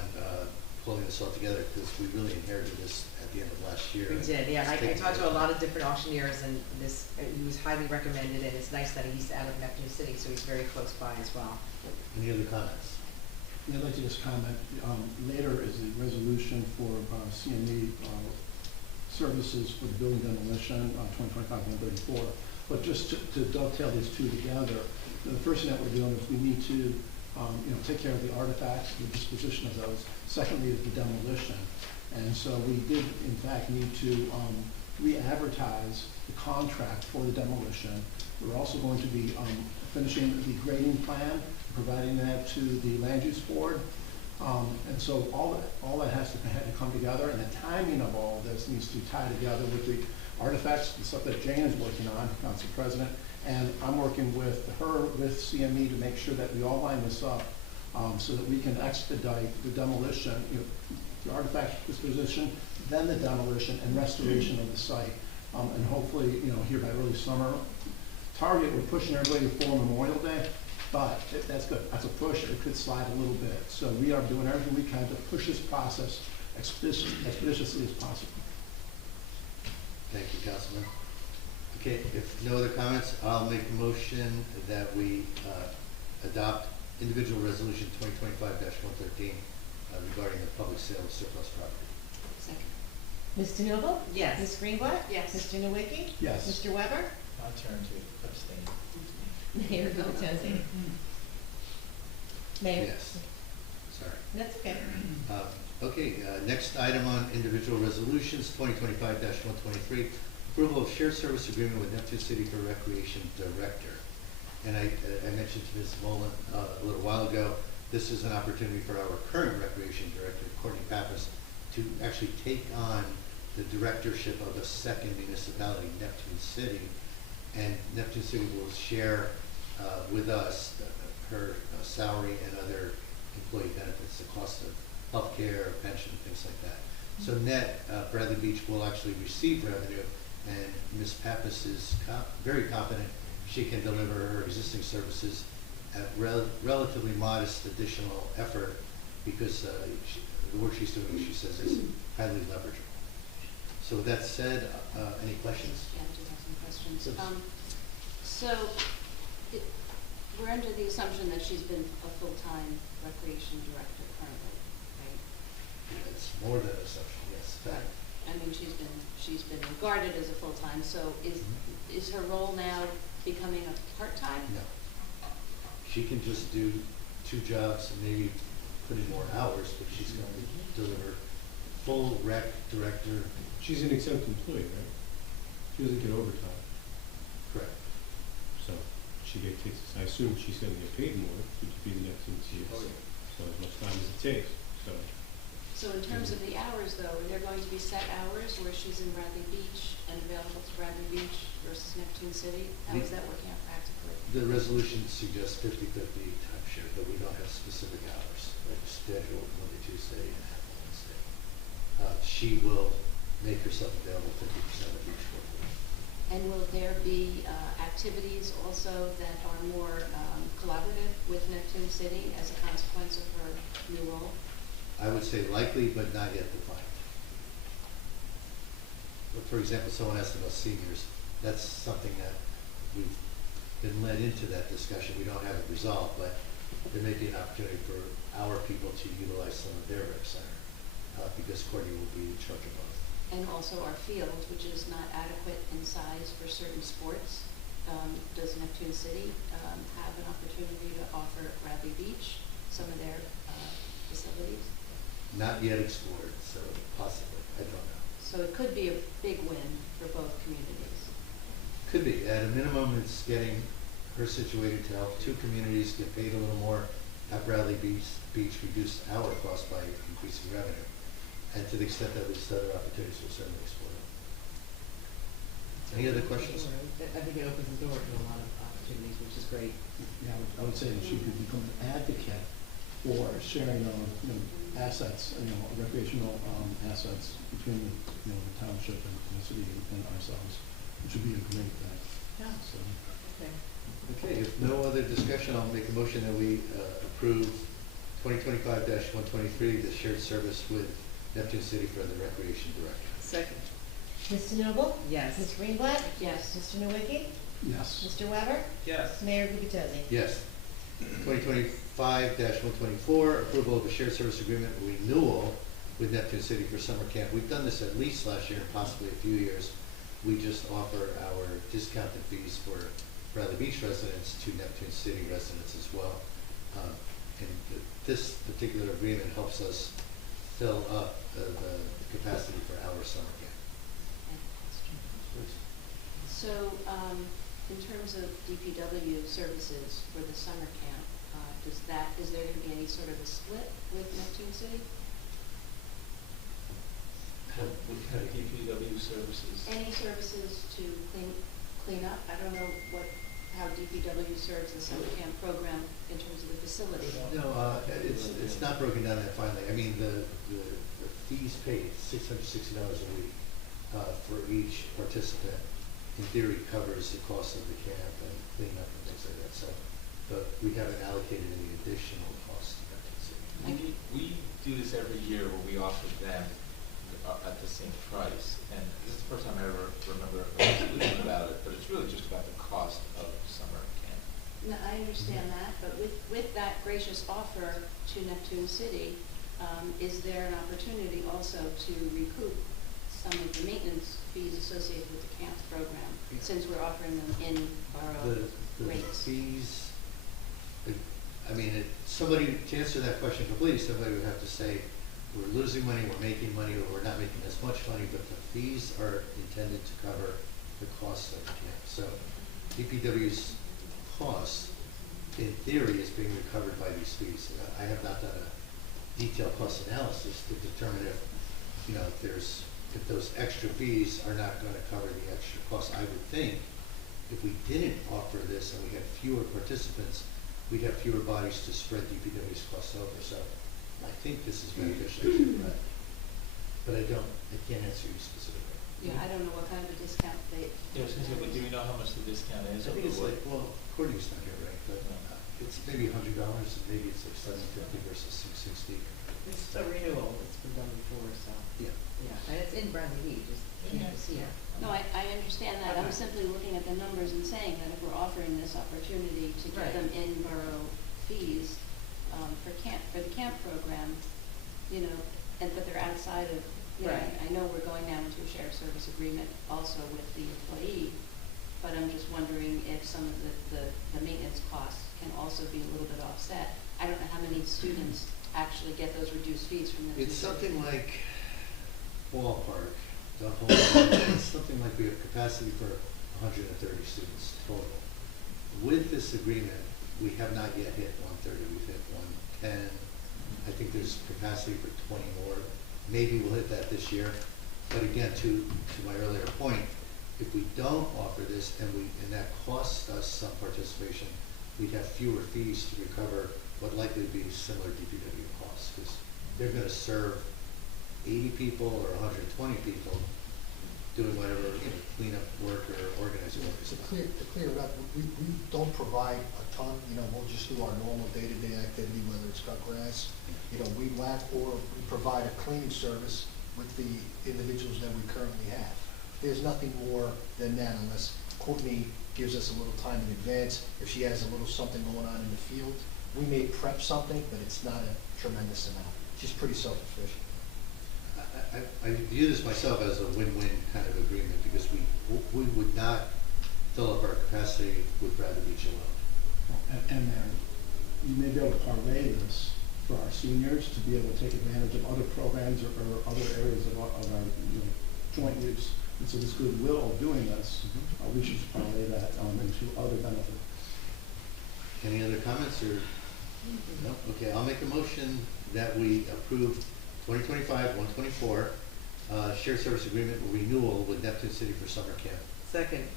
pulling this all together, because we really inherited this at the end of last year. We did, yeah. I talked to a lot of different auctioneers, and this, he was highly recommended, and it's nice that he's out of Neptune City, so he's very close by as well. Any other comments? Yeah, I'd like to just comment, later is the resolution for CME services for the building demolition, 2025-134. But just to dovetail these two together, the first thing that we're doing is we need to take care of the artifacts, the disposition of those. Secondly is the demolition. And so we did, in fact, need to re-advertise the contract for the demolition. We're also going to be finishing the grading plan, providing that to the land use board. And so all that has to come together, and the timing of all of this needs to tie together with the artifacts, the stuff that Jane is working on, Council President, and I'm working with her, with CME, to make sure that we all line this up so that we can expedite the demolition, the artifact disposition, then the demolition and restoration of the site. And hopefully, here by early summer. Target, we're pushing everybody before Memorial Day, but that's good. That's a push. It could slide a little bit. So we are doing everything we can to push this process expeditiously as possible. Thank you, Councilman. Okay, if no other comments, I'll make a motion that we adopt individual resolution 2025-113 regarding the public sale of surplus property. Second. Ms. DeNoble? Yes. Ms. Greenblatt? Yes. Mr. Nowicki? Yes. Mr. Weber? My turn to abstain. Mayor Gubatosi? Mayor? Yes. Sorry. That's okay. Okay, next item on individual resolutions, 2025-123, approval of shared service agreement with Neptune City for Recreation Director. And I mentioned to Ms. Mullen a little while ago, this is an opportunity for our current Recreation Director, Courtney Pappas, to actually take on the directorship of a second municipality, Neptune City. And Neptune City will share with us her salary and other employee benefits, the cost of healthcare, pension, things like that. So net, Bradley Beach will actually receive revenue, and Ms. Pappas is very confident she can deliver her existing services at relatively modest additional effort, because the work she's doing, she says, is highly leverageable. So with that said, any questions? Yeah, I do have some questions. Yes. So, we're under the assumption that she's been a full-time recreation director currently, right? It's more than an assumption, yes. Right. I mean, she's been regarded as a full-time, so is her role now becoming a part-time? No. She can just do 2 jobs and maybe put in more hours, but she's going to deliver full rec director. She's an exempt employee, right? She doesn't get overtime. Correct. So she takes, I assume she's gonna get paid more to be the next MC. Oh, yeah. So as much time as it takes, so. So in terms of the hours, though, are there going to be set hours where she's in Bradley Beach and available to Bradley Beach versus Neptune City? How is that working out practically? The resolution suggests 50-50 timeshare, but we don't have specific hours, like scheduled Monday, Tuesday, and half Wednesday. She will make herself available 50% of each work week. And will there be activities also that are more collaborative with Neptune City as a consequence of her new role? I would say likely, but not yet defined. But for example, someone asked about seniors. That's something that we've been led into that discussion. We don't have it resolved, but there may be an opportunity for our people to utilize some of their rec center, because Courtney will be in charge of both. And also our field, which is not adequate in size for certain sports. Does Neptune City have an opportunity to offer Bradley Beach some of their facilities? Not yet explored, so possibly, I don't know. So it could be a big win for both communities. Could be. At a minimum, it's getting her situated to help 2 communities get paid a little more at Bradley Beach, reduce our cost by increasing revenue. And to the extent that there's other opportunities, we'll certainly explore them. Any other questions? I think it opens the door to a lot of opportunities, which is great. Yeah, I would say that she could become an advocate for sharing of, assets, recreational assets between the township and the city and ourselves, which would be a great thing. Yeah. So, Okay. Okay, if no other discussion, I'll make a motion that we approve 2025-123, the shared service with Neptune City for the recreation director. Second. Mr. Noble? Yes. Ms. Greenblatt? Yes. Mr. Nowicki? yes. Mr. Weber? Yes. Mayor Gubitosi? Yes. 2025-124, approval of a shared service agreement renewal with Neptune City for summer camp. We've done this at least last year and possibly a few years. We just offer our discounted fees for Bradley Beach residents to Neptune City residents as well. This particular agreement helps us fill up the capacity for our summer camp. So, in terms of DPW services for the summer camp, is there going to be any sort of a split with Neptune City? What kind of DPW services? Any services to clean up? I don't know how DPW serves the summer camp program in terms of the facility. No, it's not broken down that finely. I mean, the fees paid, $660 a week for each participant, in theory covers the cost of the camp and cleaning up and things like that. So, but we haven't allocated any additional costs to that city. We do this every year where we offer them at the same price, and this is the first time I ever remember a resolution about it, but it's really just about the cost of summer camp. No, I understand that, but with that gracious offer to Neptune City, is there an opportunity also to recoup some of the maintenance fees associated with the camp program, since we're offering them in borough rates? The fees, I mean, to answer that question completely, somebody would have to say, we're losing money, we're making money, or we're not making as much money, but the fees are intended to cover the costs of the camp. So DPW's cost, in theory, is being recovered by these fees. I have not done a detailed cost analysis to determine if those extra fees are not going to cover the extra costs. I would think if we didn't offer this and we had fewer participants, we'd have fewer bodies to spread DPW's costs over, so I think this is beneficial to that. But I can't answer you specifically. Yeah, I don't know what kind of a discount they. Yeah, I was gonna say, but do we know how much the discount is? I think it's or like, what? well, Courtney's not here, right, but it's maybe $100, and maybe it's like $750 versus $660. It's a renewal, it's been done before, so. Yeah. Yeah, and it's in Bradley Heat, just can't see it. No, I understand that. I'm Okay. simply looking at the numbers and saying that if we're offering this opportunity to get Right. them in borough fees for the camp program, you know, but they're outside of, you know, Right. I know we're going now into a shared service agreement also with the employee, but I'm just wondering if some of the maintenance costs can also be a little bit offset. I don't know how many students actually get those reduced fees from the. It's something like ballpark, the whole, it's something like we have capacity for 130 students total. With this agreement, we have not yet hit 130, we've hit 110. I think there's capacity for 20 more. Maybe we'll hit that this year. But again, to my earlier point, if we don't offer this and that costs us some participation, we'd have fewer fees to recover what likely to be similar DPW costs, because they're going to serve 80 people or 120 people doing whatever, you know, cleanup work or organizing work. To clear it up, we don't provide a ton, you know, we'll just do our normal day-to-day activity, whether it's cut grass, you know, weed whack, or we provide a cleaning service with the individuals that we currently have. There's nothing more than that unless Courtney gives us a little time in advance. If she has a little something going on in the field, we may prep something, but it's not a tremendous amount. She's pretty self-sufficient. I view this myself as a win-win kind of agreement, because we would not fill up our capacity with Bradley Beach alone. And Mary, you may be able to parlay this for our seniors to be able to take advantage of other programs or other areas of our joint use. And so this goodwill of doing this, we should parlay that into other benefits. Any other comments or? No? Okay, I'll make a motion that we approve 2025-124 shared service agreement renewal with Neptune City for summer camp. Second.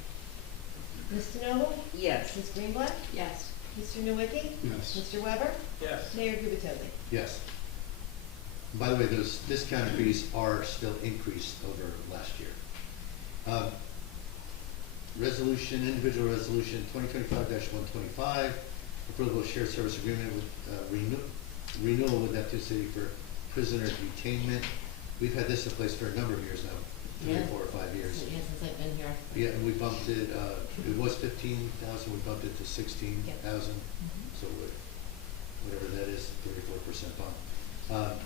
Mr. Noble? Yes. Ms. Greenblatt? Yes. Mr. Nowicki? Yes. Mr. Weber? Yes. Mayor Gubitosi? Yes. By the way, those discounted fees are still increased over last year. Individual resolution 2025-125, approval of shared service agreement with renewal with Neptune City for prisoner detainment. We've had this in place for a number of years now, 4 or 5 years. Yeah, since I've been here. Yeah, and we bumped it, it was 15,000, we bumped it to 16,000. So whatever that is, 34% bump.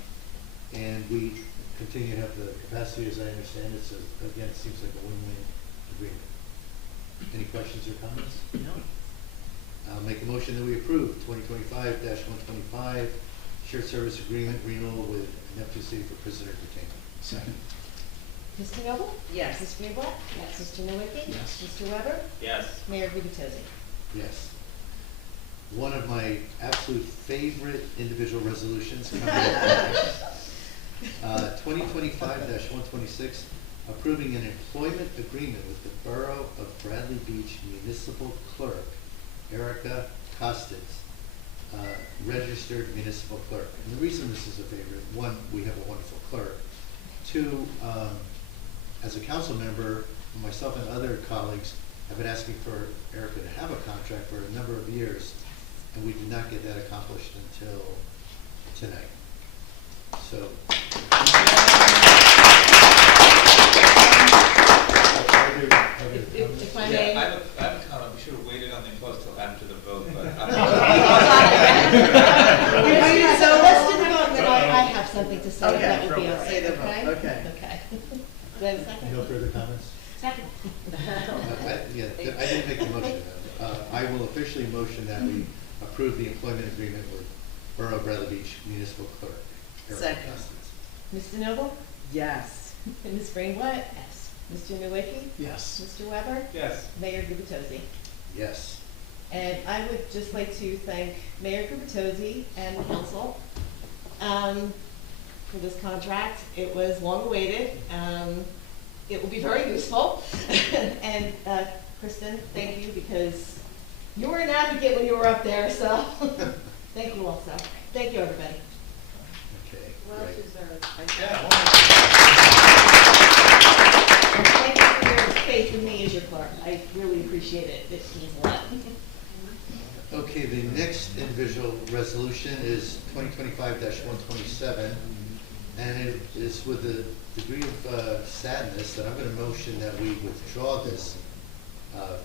And we continue to have the capacity, as I understand it, so again, it seems like a win-win agreement. Any questions or comments? No. I'll make a motion that we approve 2025-125 shared service agreement renewal with Neptune City for prisoner detainment. Second. Mr. Noble? Yes. Ms. Greenblatt? Yes. Mr. Nowicki? Yes. Mr. Weber? Yes. Mayor Gubitosi? Yes. One of my absolute favorite individual resolutions coming up. 2025-126, approving an employment agreement with the Borough of Bradley Beach Municipal Clerk, Erica Costitz, registered municipal clerk. And the reason this is a favorite, one, we have a wonderful clerk. Two, as a council member, myself and other colleagues have been asking for Erica to have a contract for a number of years, and we did not get that accomplished until tonight. So. If I may. Yeah, I have a comment, we should have waited on the applause till after the vote, but. So let's do the vote, and then I have something to say, if Okay, that would be all right, say the vote, okay? okay. Okay. Do I have a second? No further comments? Second. I didn't make the motion. I will officially motion that we approve the employment agreement with Borough of Bradley Beach Municipal Clerk, Erica Second. Costitz. Mr. Noble? Yes. And Ms. Greenblatt? Yes. Mr. Nowicki? Yes. Mr. Weber? Yes. Mayor Gubitosi? Yes. And I would just like to thank Mayor Gubitosi and the council for this contract. It was long awaited. It will be very useful. And Kristen, thank you, because You were an advocate when you were up there, so thank you also. Thank you, everybody. Okay, Well great. deserved. Thank you for your faith in me as your clerk. I really appreciate it. It means a lot. Okay, the next individual resolution is 2025-127, and it is with a degree of sadness that I'm going to motion that we withdraw this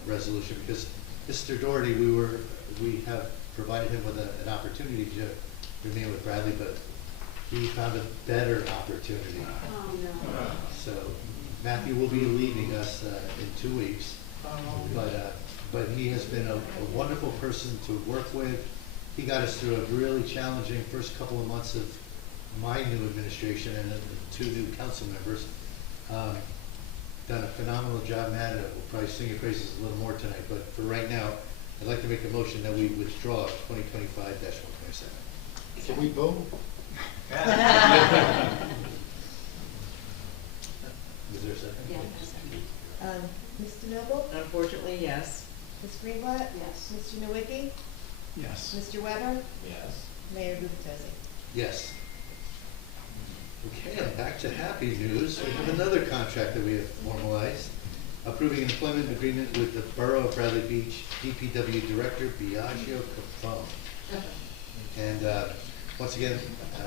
resolution, because Mr. Doherty, we have provided him with an opportunity to remain with Bradley, but he found a better opportunity. Oh, no. So Matthew will be leaving us in 2 weeks, but he has been a wonderful person to work with. He got us through a really challenging first couple of months of my new administration and the 2 new council members. Done a phenomenal job, Matt. We'll probably sing your praises a little more tonight, but for right now, I'd like to make a motion that we withdraw 2025-127. Can we vote? Is there a second? Yeah. Mr. Noble? Unfortunately, yes. Ms. Greenblatt? Yes. Mr. Nowicki? Yes. Mr. Weber? Yes. Mayor Gubitosi? Yes. Okay, and back to happy news. We have another contract that we have formalized, approving an employment agreement with the Borough of Bradley Beach DPW Director Biagio Capone. And once again,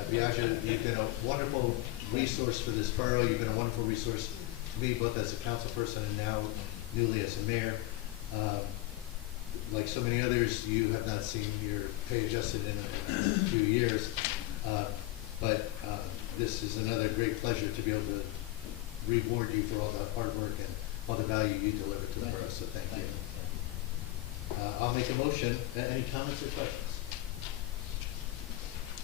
Biagio, you've been a wonderful resource for this borough. You've been a wonderful resource to me, both as a council person and now newly as a mayor. Like so many others, you have not seen your pay adjusted in a few years. But this is another great pleasure to be able to reward you for all the hard work and all the value you deliver to the borough, so thank you. I'll make a motion. Any comments or questions?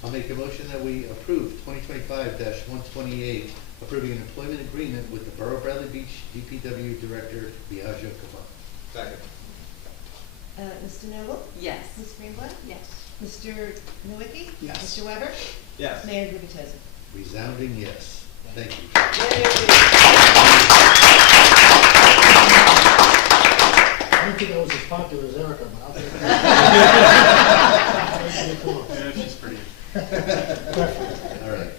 I'll make a motion that we approve 2025-128, approving an employment agreement with the Borough of Bradley Beach DPW Director Biagio Capone. Second. Mr. Noble? Yes. Ms. Greenblatt? Yes. Mr. Nowicki? Yes. Mr. Weber? Yes. Mayor Gubitosi? Resounding yes. Thank you. I don't think I was as popular as Erica, but I'll take it. Yeah, she's pretty. All right.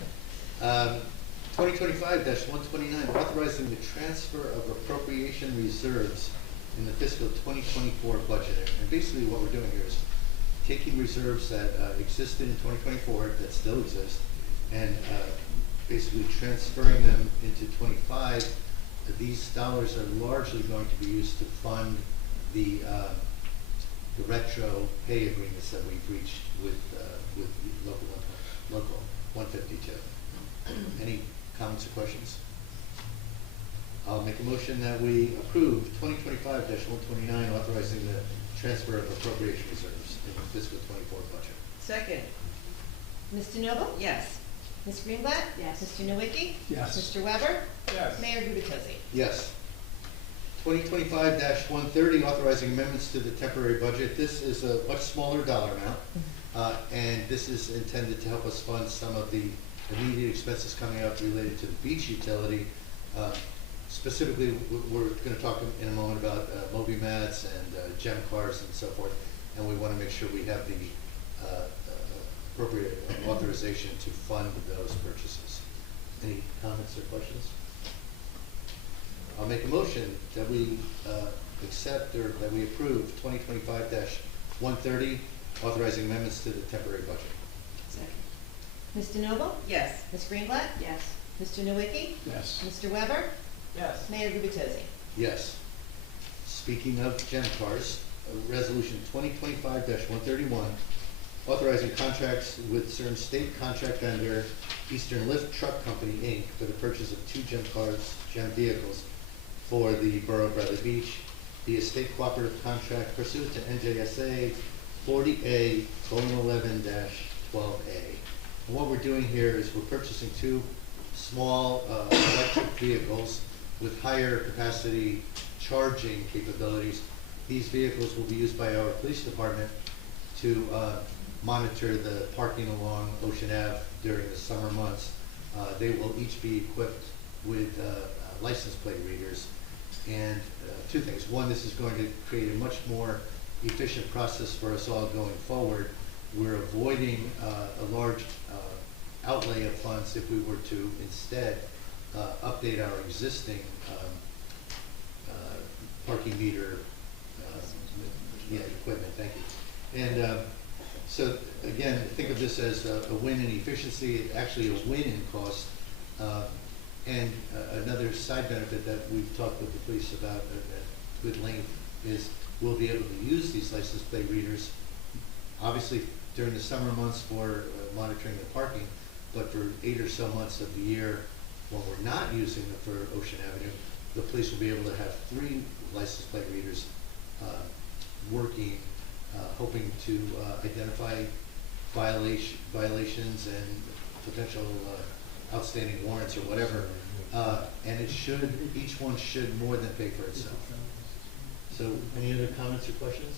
2025-129, authorizing the transfer of appropriation reserves in the fiscal 2024 budget. And basically what we're doing here is taking reserves that existed in 2024, that still exist, and basically transferring them into 25. These dollars are largely going to be used to fund the retro pay agreements that we've reached with local 152. Any comments or questions? I'll make a motion that we approve 2025-129, authorizing the transfer of appropriation reserves in the fiscal 24 budget. Second. Mr. Noble? Yes. Ms. Greenblatt? Yes. Mr. Nowicki? Yes. Mr. Weber? Yes. Mayor Gubitosi? Yes. 2025-130, authorizing amendments to the temporary budget. This is a much smaller dollar amount, and this is intended to help us fund some of the immediate expenses coming up related to the beach utility. Specifically, we're going to talk in a moment about Moby mats and gem cars and so forth, and we want to make sure we have the appropriate authorization to fund those purchases. Any comments or questions? I'll make a motion that we accept or that we approve 2025-130, authorizing amendments to the temporary budget. Second. Mr. Noble? Yes. Ms. Greenblatt? Yes. Mr. Nowicki? Yes. Mr. Weber? Yes. Mayor Gubitosi? Yes. Speaking of gem cars, resolution 2025-131, authorizing contracts with certain state contract vendor, Eastern Lift Truck Company, Inc., for the purchase of 2 gem cars, gem vehicles for the Borough of Bradley Beach, via state cooperative contract pursuant to NJSA 40A:11-12A. And what we're doing here is we're purchasing 2 small electric vehicles with higher capacity charging capabilities. These vehicles will be used by our police department to monitor the parking along Ocean Ave during the summer months. They will each be equipped with license plate readers. And 2 things. One, this is going to create a much more efficient process for us all going forward. We're avoiding a large outlay of funds if we were to instead update our existing parking meter equipment. Thank you. And so again, think of this as a win in efficiency, actually a win in cost. And another side benefit that we've talked with the police about at good length is we'll be able to use these license plate readers, obviously during the summer months for monitoring the parking, but for 8 or so months of the year when we're not using them for Ocean Avenue, the police will be able to have 3 license plate readers working, hoping to identify violations and potential outstanding warrants or whatever. And each one should more than pay for itself. So any other comments or questions?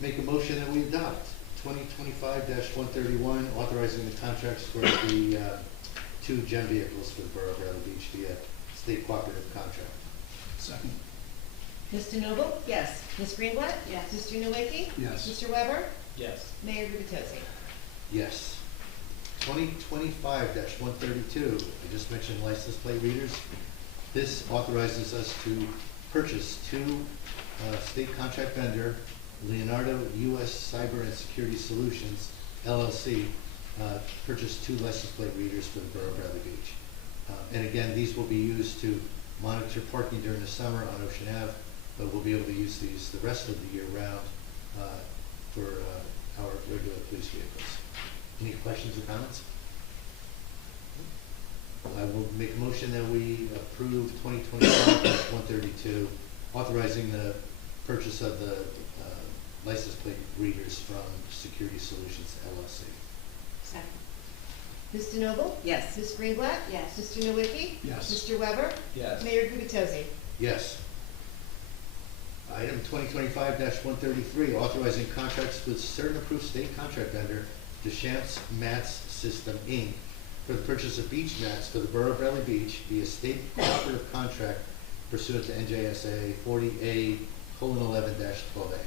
Make a motion that we adopt 2025-131, authorizing the contracts for the 2 GEM vehicles for the Borough of Bradley Beach via state cooperative contract. Second. Mr. Noble? Yes. Ms. Greenblatt? Yes. Mr. Nowicki? Yes. Mr. Weber? Yes. Mayor Gubitosi? Yes. 2025-132, I just mentioned license plate readers. This authorizes us to purchase 2 state contract vendor, Leonardo U.S. Cyber and Security Solutions, LLC, purchase 2 license plate readers for the Borough of Bradley Beach. And again, these will be used to monitor parking during the summer on Ocean Ave, but we'll be able to use these the rest of the year round for our regular police vehicles. Any questions or comments? I will make a motion that we approve 2025-132, authorizing the purchase of the license plate readers from Security Solutions, LLC. Second. Mr. Noble? Yes. Ms. Greenblatt? Yes. Mr. Nowicki? Yes. Mr. Weber? Yes. Mayor Gubitosi? Yes. Item 2025-133, authorizing contracts with certain approved state contract vendor, Deschamps Mats System, Inc., for the purchase of beach mats for the Borough of Bradley Beach via state cooperative contract pursuant to NJSA 40A:11-12A.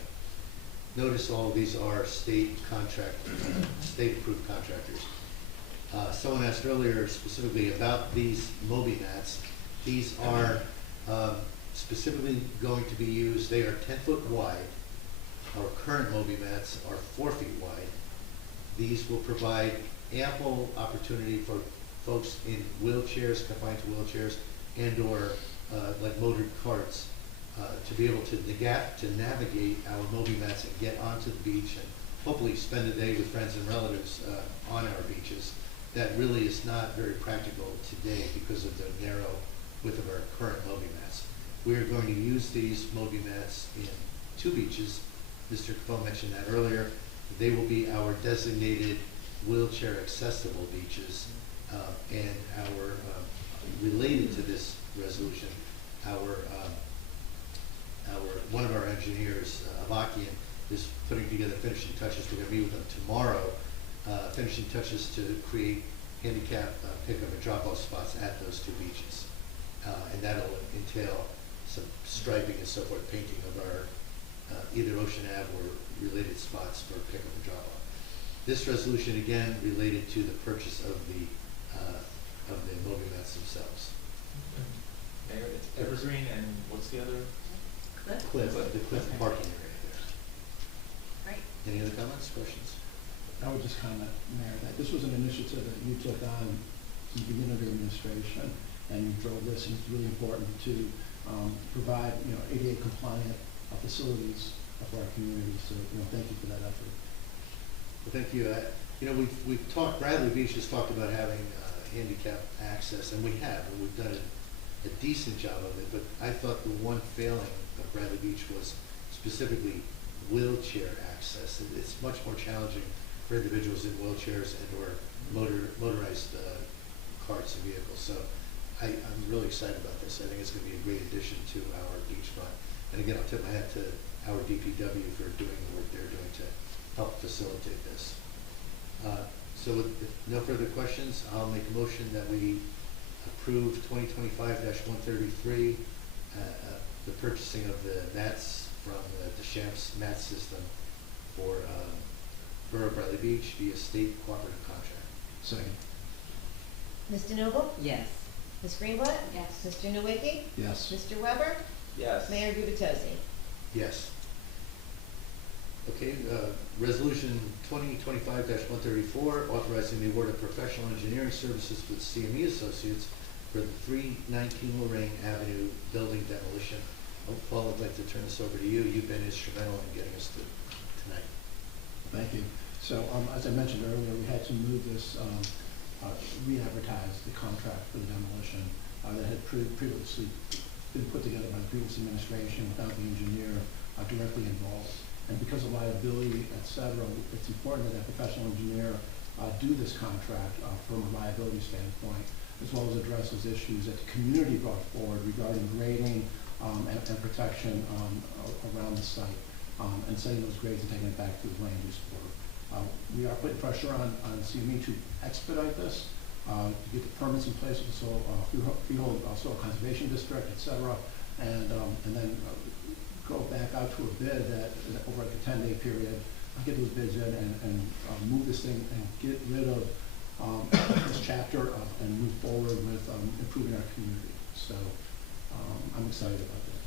Notice all of these are state approved contractors. Someone asked earlier specifically about these Moby mats. These are specifically going to be used, they are 10 foot wide. Our current Moby mats are 4 feet wide. These will provide ample opportunity for folks in wheelchairs, confined to wheelchairs, and or like motored carts to be able to navigate our Moby mats and get onto the beach and hopefully spend a day with friends and relatives on our beaches. That really is not very practical today because of the narrow width of our current Moby mats. We are going to use these Moby mats in 2 beaches. Mr. Capone mentioned that earlier. They will be our designated wheelchair accessible beaches, and our related to this resolution, one of our engineers, Avakian, is putting together finishing touches. We're going to meet with them tomorrow. Finishing touches to create handicap pickup and drop-off spots at those 2 beaches, and that'll entail some striping and so forth, painting of our either Ocean Ave or related spots for pickup and drop-off. This resolution again related to the purchase of the Moby mats themselves. Mayor, it's Evergreen and what's the other? The Cliff parking area there. Right. Any other comments, questions? I would just comment, Mayor, that this was an initiative that you took on in the beginning of your administration, and you drove this, and it's really important to provide, ADA compliant facilities for our community. So, thank you for that effort. Well, thank you. We've talked, Bradley Beach has talked about having handicap access, and we have, and we've done a decent job of it, but I thought the one failing of Bradley Beach was specifically wheelchair access. It's much more challenging for individuals in wheelchairs and or motorized carts and vehicles. So I'm really excited about this. I think it's going to be a great addition to our beach fund. And again, I'll tip my hat to our DPW for doing the work they're doing to help facilitate this. So with no further questions, I'll make a motion that we approve 2025-133, the purchasing of the mats from the Deschamps mat system for Borough of Bradley Beach via state cooperative contract. Second. Mr. Noble? Yes. Ms. Greenblatt? Yes. Mr. Nowicki? Yes. Mr. Weber? Yes. Mayor Gubatosi? Yes. Okay, resolution 2025-134, authorizing the award of professional engineering services with CME Associates for the 319 Lorraine Avenue building demolition. Paul, I'd like to turn this over to you. You've been instrumental in getting us to tonight. Thank you. So, as I mentioned earlier, we had to move this, re-advertise the contract for the demolition that had previously been put together by the previous administration without the engineer directly involved. And because of liability, et cetera, it's important that that professional engineer do this contract from a liability standpoint, as well as addresses issues that the community brought forward regarding grading and protection around the site, and setting those grades and taking it back to the land use board. We are putting pressure on CME to expedite this, to get the permits in place with the Freehold Soil Conservation District, et cetera, and then go back out to a bid that over like a 10-day period, get those bids in and move this thing and get rid of this chapter and move forward with improving our community. So I'm excited about that.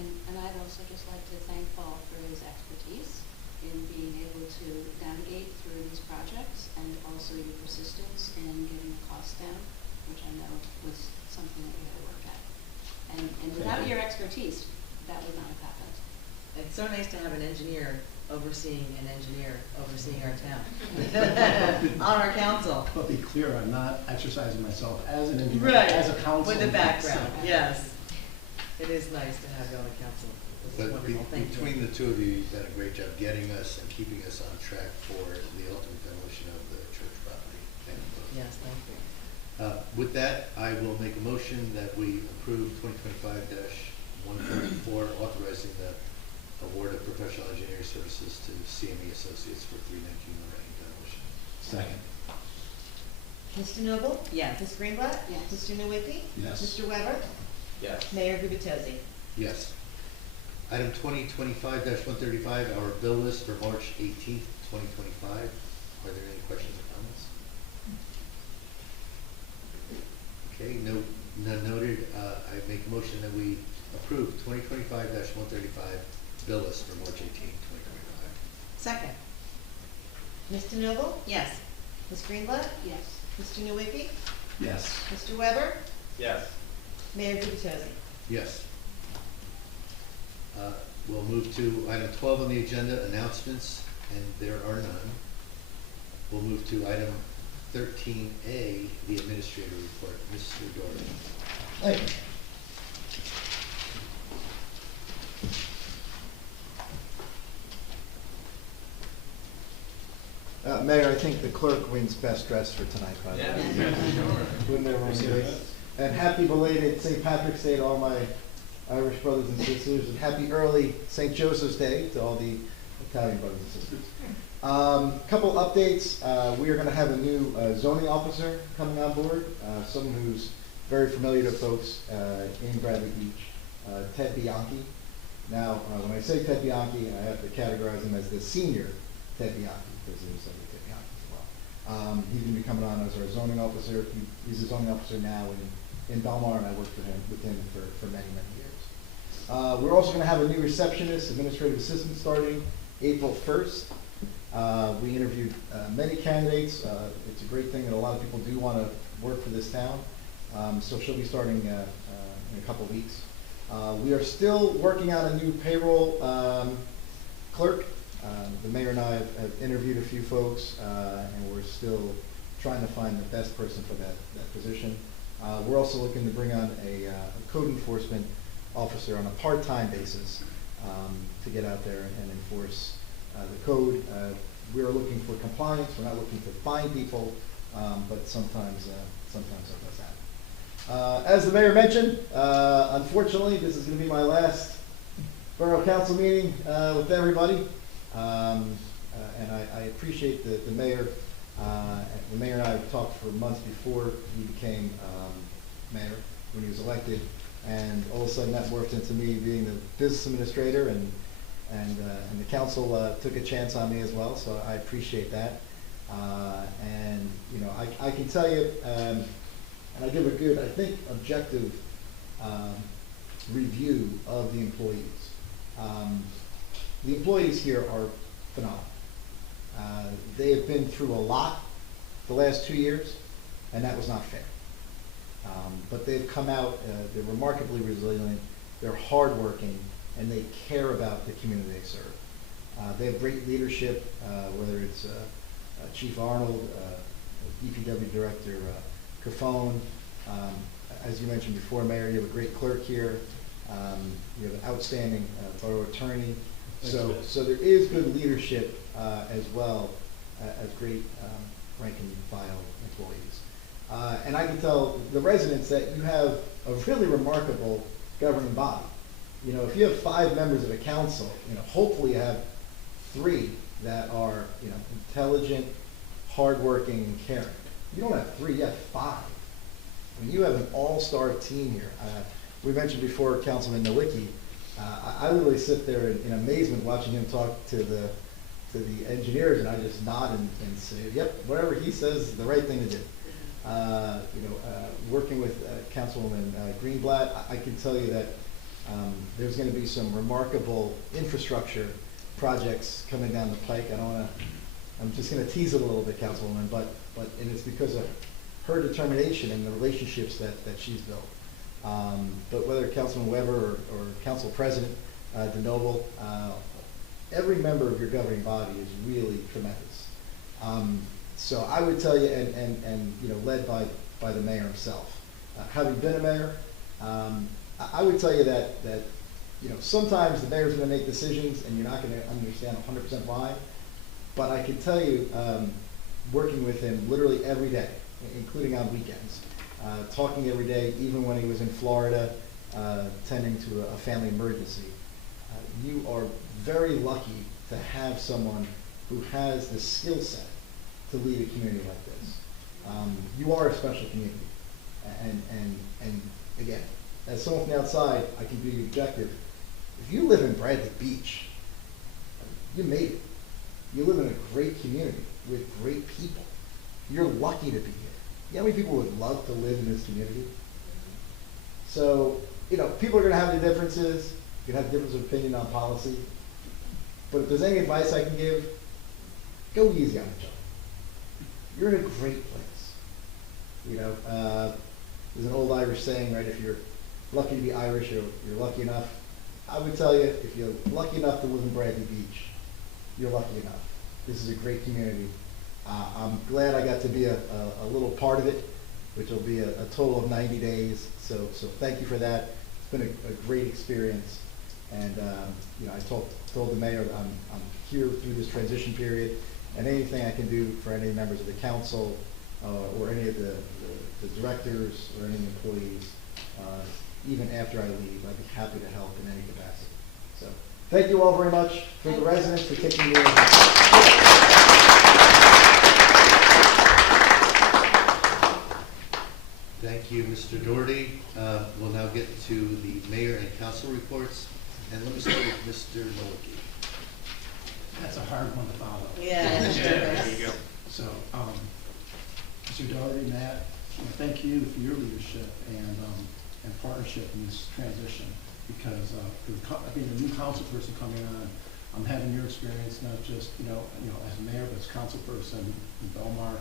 And I'd also just like to thank Paul for his expertise in being able to navigate through these projects, and also your persistence in getting the costs down, which I know was something that you had to work at. And without your expertise, that would not have happened. It's so nice to have an engineer overseeing our town on our council. But be clear, I'm not exercising myself as an engineer, Right. as a council. With a background, yes. It is nice to have you on the council. This is But wonderful. Thank you. between the two of you, you've done a great job getting us and keeping us on track for the ultimate demolition of the church property. Thank you both. Yes, thank you. With that, I will make a motion that we approve 2025-134, authorizing the award of professional engineering services to CME Associates for 319 Lorraine demolition. Second. Mr. Noble? Yes. Ms. Greenblatt? Yes. Mr. Nowicki? Yes. Mr. Weber? Yes. Mayor Gubatosi? Yes. Item 2025-135, our bill list for March 18th, 2025. Are there any questions or comments? Okay, none noted. I make a motion that we approve 2025-135 bill list for March 18th, 2025. Second. Mr. Noble? Yes. Ms. Greenblatt? Yes. Mr. Nowicki? Yes. Mr. Weber? Yes. Mayor Gubatosi? Yes. We'll move to item 12 on the agenda, announcements, and there are none. We'll move to item 13A, the administrator report. Mr. Doran. Thank you. Mayor, I think the clerk wins best dressed for tonight, by the way. Wouldn't everyone say? And happy belated St. Patrick's Day to all my Irish brothers and sisters, and happy early St. Joseph's Day to all the Italian brothers and sisters. Couple updates. We are going to have a new zoning officer coming on board, someone who's very familiar to folks in Bradley Beach, Ted Bianchi. Now, when I say Ted Bianchi, I have to categorize him as the senior Ted Bianchi, because there's other Ted Bianchi as well. He's going to be coming on as our zoning officer. He's a zoning officer now in Belmar, and I worked with him for many, many years. We're also going to have a new receptionist, administrative assistant, starting April 1st. We interviewed many candidates. It's a great thing that a lot of people do want to work for this town. So she'll be starting in a couple weeks. We are still working on a new payroll clerk. The mayor and I have interviewed a few folks, and we're still trying to find the best person for that position. We're also looking to bring on a code enforcement officer on a part-time basis to get out there and enforce the code. We're looking for compliance. We're not looking to fine people, but sometimes that does happen. As the mayor mentioned, unfortunately, this is going to be my last borough council meeting with everybody. And I appreciate the mayor. The mayor and I have talked for months before he became mayor. When he was elected, And all of a sudden that morphed into me being the business administrator, and the council took a chance on me as well, so I appreciate that. And you know, I can tell you, and I give a good, I think, objective review of the employees. The employees here are phenomenal. They have been through a lot the last 2 years, and that was not fair. But they've come out, they're remarkably resilient, they're hardworking, and they care about the community they serve. They have great leadership, whether it's Chief Arnold, DPW Director Cafone. As you mentioned before, Mayor, you have a great clerk here. You have an outstanding borough attorney. So there is good leadership as well as great rank and file employees. And I can tell the residents that you have a really remarkable governing body. You know, if you have 5 members of a council, you know, hopefully you have 3 that are, you know, intelligent, hardworking, and caring. You don't have 3, you have 5. I mean, you have an all-star team here. We mentioned before Councilman Nowicki. I literally sit there in amazement watching him talk to the engineers, and I just nod and say, yep, whatever he says is the right thing to do. Working with Councilwoman Greenblatt, I can tell you that there's going to be some remarkable infrastructure projects coming down the pike. I'm just going to tease it a little bit, Councilwoman, and it's because of her determination and the relationships that she's built. But whether Councilman Weber or Council President DeNoble, every member of your governing body is really tremendous. So I would tell you, and you know, led by the mayor himself. Having been a mayor, I would tell you that you know, sometimes the mayor's going to make decisions and you're not going to understand 100% why. But I can tell you, working with him literally every day, including on weekends, talking every day, even when he was in Florida, tending to a family emergency. You are very lucky to have someone who has the skill set to lead a community like this. You are a special community. And again, as someone from the outside, I can be objective. If you live in Bradley Beach, you made it. You live in a great community with great people. You're lucky to be here. You know how many people would love to live in this community? So, you know, people are going to have their differences. You can have difference of opinion on policy. But if there's any advice I can give, go easy on each other. You're in a great place. You know, there's an old Irish saying, right? If you're lucky to be Irish, you're lucky enough. I would tell you, if you're lucky enough to live in Bradley Beach, you're lucky enough. This is a great community. I'm glad I got to be a little part of it, which will be a total of 90 days. So thank you for that. It's been a great experience. And you know, I told the mayor that I'm here through this transition period, and anything I can do for any members of the council or any of the directors or any employees, even after I leave, I'd be happy to help in any capacity. So thank you all very much. For the residents, for taking me in. Thank you, Mr. Doherty. We'll now get to the mayor and council reports. And let me start with Mr. Nowicki. That's a hard one to follow. Yeah. There you go. So, Mr. Doherty, Matt, thank you for your leadership and partnership in this transition, because being a new council person coming on, I'm having your experience, not just you know as mayor, but as council person in Belmar,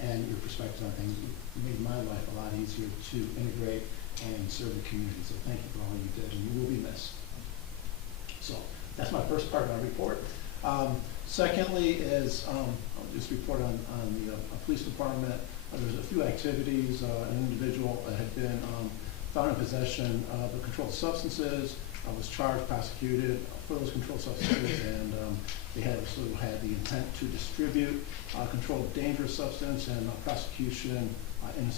and your perspective on things. You made my life a lot easier to integrate and serve the community. So thank you for all you did, and you will be missed. So that's my first part of my report. Secondly is I'll just report on the police department. There's a few activities. An individual had been found in possession of controlled substances. Was charged, prosecuted for those controlled substances, and they had the intent to distribute controlled dangerous substance, and prosecution in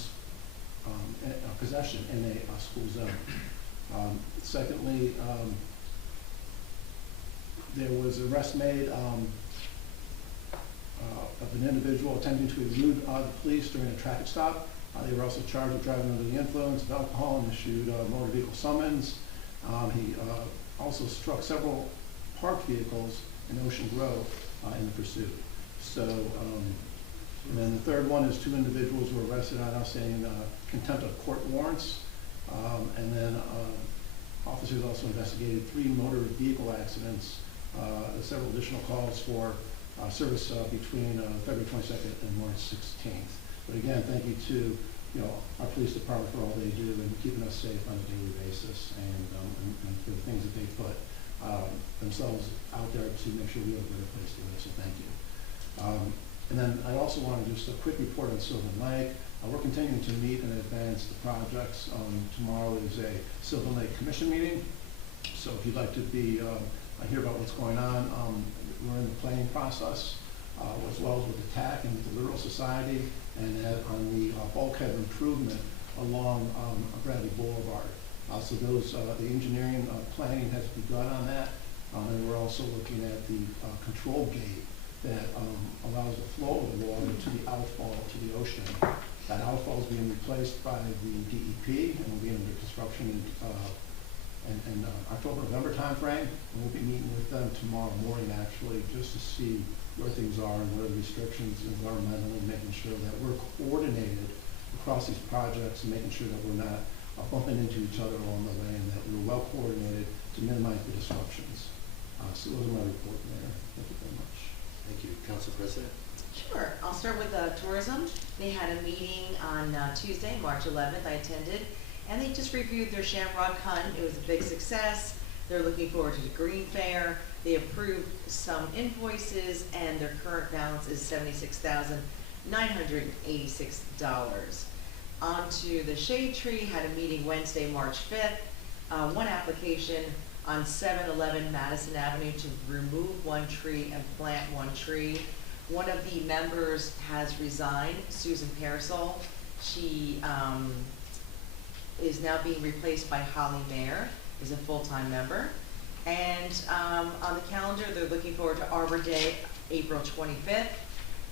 possession in a school zone. Secondly, there was an arrest made of an individual attempting to elude the police during a traffic stop They were also charged with driving under the influence of alcohol and issued a motor vehicle summons. He also struck several parked vehicles in Ocean Grove in the pursuit. So, and then the third one is 2 individuals who were arrested on outstanding contempt of court warrants. And then officers also investigated 3 motor vehicle accidents, several additional calls for service between February 22nd and March 16th. But again, thank you to our police department for all they do and keeping us safe on a daily basis, and for the things that they put themselves out there to make sure we have a better place to live. So thank you. And then I also want to just a quick report on Sylvan Lake. We're continuing to meet and advance the projects. Tomorrow is a Sylvan Lake Commission meeting. So if you'd like to be hear about what's going on, we're in the planning process, as well as with the TAC and with the Liberal Society, and on the bulkhead improvement along Bradley Boulevard. So those, the engineering planning has begun on that, and we're also looking at the control gate that allows the flow of the water to the outfall to the ocean. That outfall is being replaced by the DEP, and will be under construction in October-November timeframe. And we'll be meeting with them tomorrow morning, actually, just to see where things are and where the restrictions environmentally, making sure that we're coordinated across these projects and making sure that we're not bumping into each other along the way, and that we're well coordinated to minimize the disruptions. So those are my report, Mayor. Thank you very much. Thank you. Council President? Sure. I'll start with tourism. They had a meeting on Tuesday, March 11th. I attended, and they just reviewed their Shamrock Hunt. It was a big success. They're looking forward to the Green Fair. They approved some invoices, and their current balance is $76,986. On to the Shade Tree. Had a meeting Wednesday, March 5th. One application on 711 Madison Avenue to remove 1 tree and plant 1 tree. One of the members has resigned, Susan Parasol. She is now being replaced by Holly Mayer, is a full-time member. And on the calendar, they're looking forward to Arbor Day, April 25th.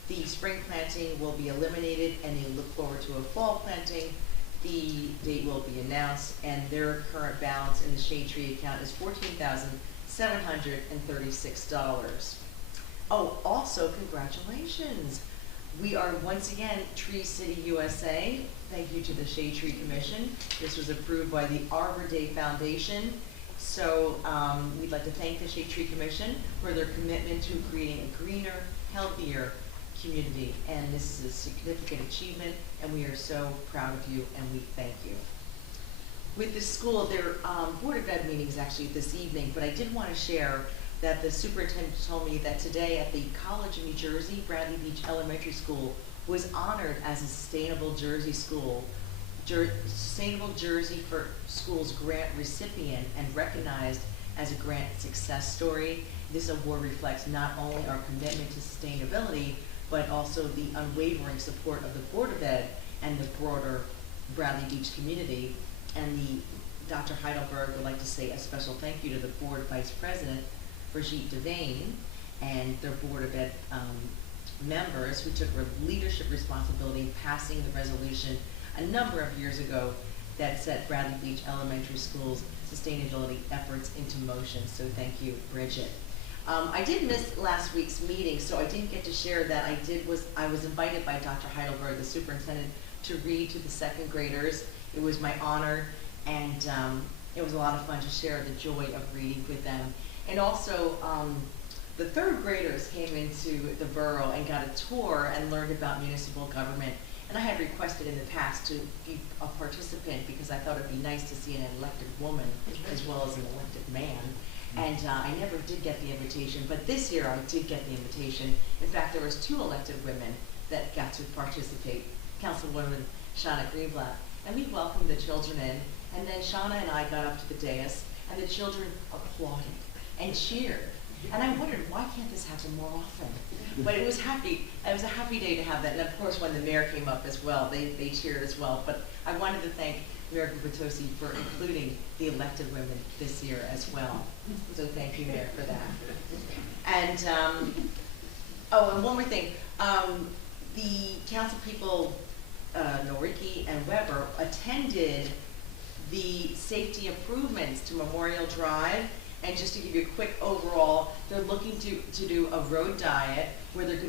The spring planting will be eliminated, and they look forward to a fall planting. The date will be announced, and their current balance in the Shade Tree account is $14,736. Oh, also, congratulations. We are once again Tree City USA. Thank you to the Shade Tree Commission. This was approved by the Arbor Day Foundation. So we'd like to thank the Shade Tree Commission for their commitment to creating a greener, healthier community. And this is a significant achievement, and we are so proud of you, and we thank you. With the school, their Board of Ed meeting is actually this evening, but I did want to share that the superintendent told me that today at the College of New Jersey, Bradley Beach Elementary School was honored as a Sustainable Jersey School, Sustainable Jersey for Schools grant recipient, and recognized as a grant success story. This award reflects not only our commitment to sustainability, but also the unwavering support of the Board of Ed and the broader Bradley Beach community. And Dr. Heidelberg would like to say a special thank you to the Board Vice President, Brigitte Devane, and their Board of Ed members who took leadership responsibility in passing the resolution a number of years ago that set Bradley Beach Elementary School's sustainability efforts into motion. So thank you, Bridget. I did miss last week's meeting, so I didn't get to share that. I was invited by Dr. Heidelberg, the superintendent, to read to the 2nd graders. It was my honor, and it was a lot of fun to share the joy of reading with them. And also, the 3rd graders came into the borough and got a tour and learned about municipal government. And I had requested in the past to be a participant because I thought it'd be nice to see an elected woman as well as an elected man. And I never did get the invitation, but this year I did get the invitation. In fact, there was 2 elected women that got to participate, Councilwoman Shauna Greenblatt. And we welcomed the children in, and then Shauna and I got up to the dais, and the children applauded and cheered. And I wondered, why can't this happen more often? But it was happy. It was a happy day to have that. And of course, when the mayor came up as well, they cheered as well. But I wanted to thank Mayor Gubitosi for including the elected women this year as well. So thank you, Mayor, for that. And, oh, and one more thing. The council people Noriki and Weber attended the safety improvements to Memorial Drive. And just to give you a quick overall, they're looking to do a road diet where they're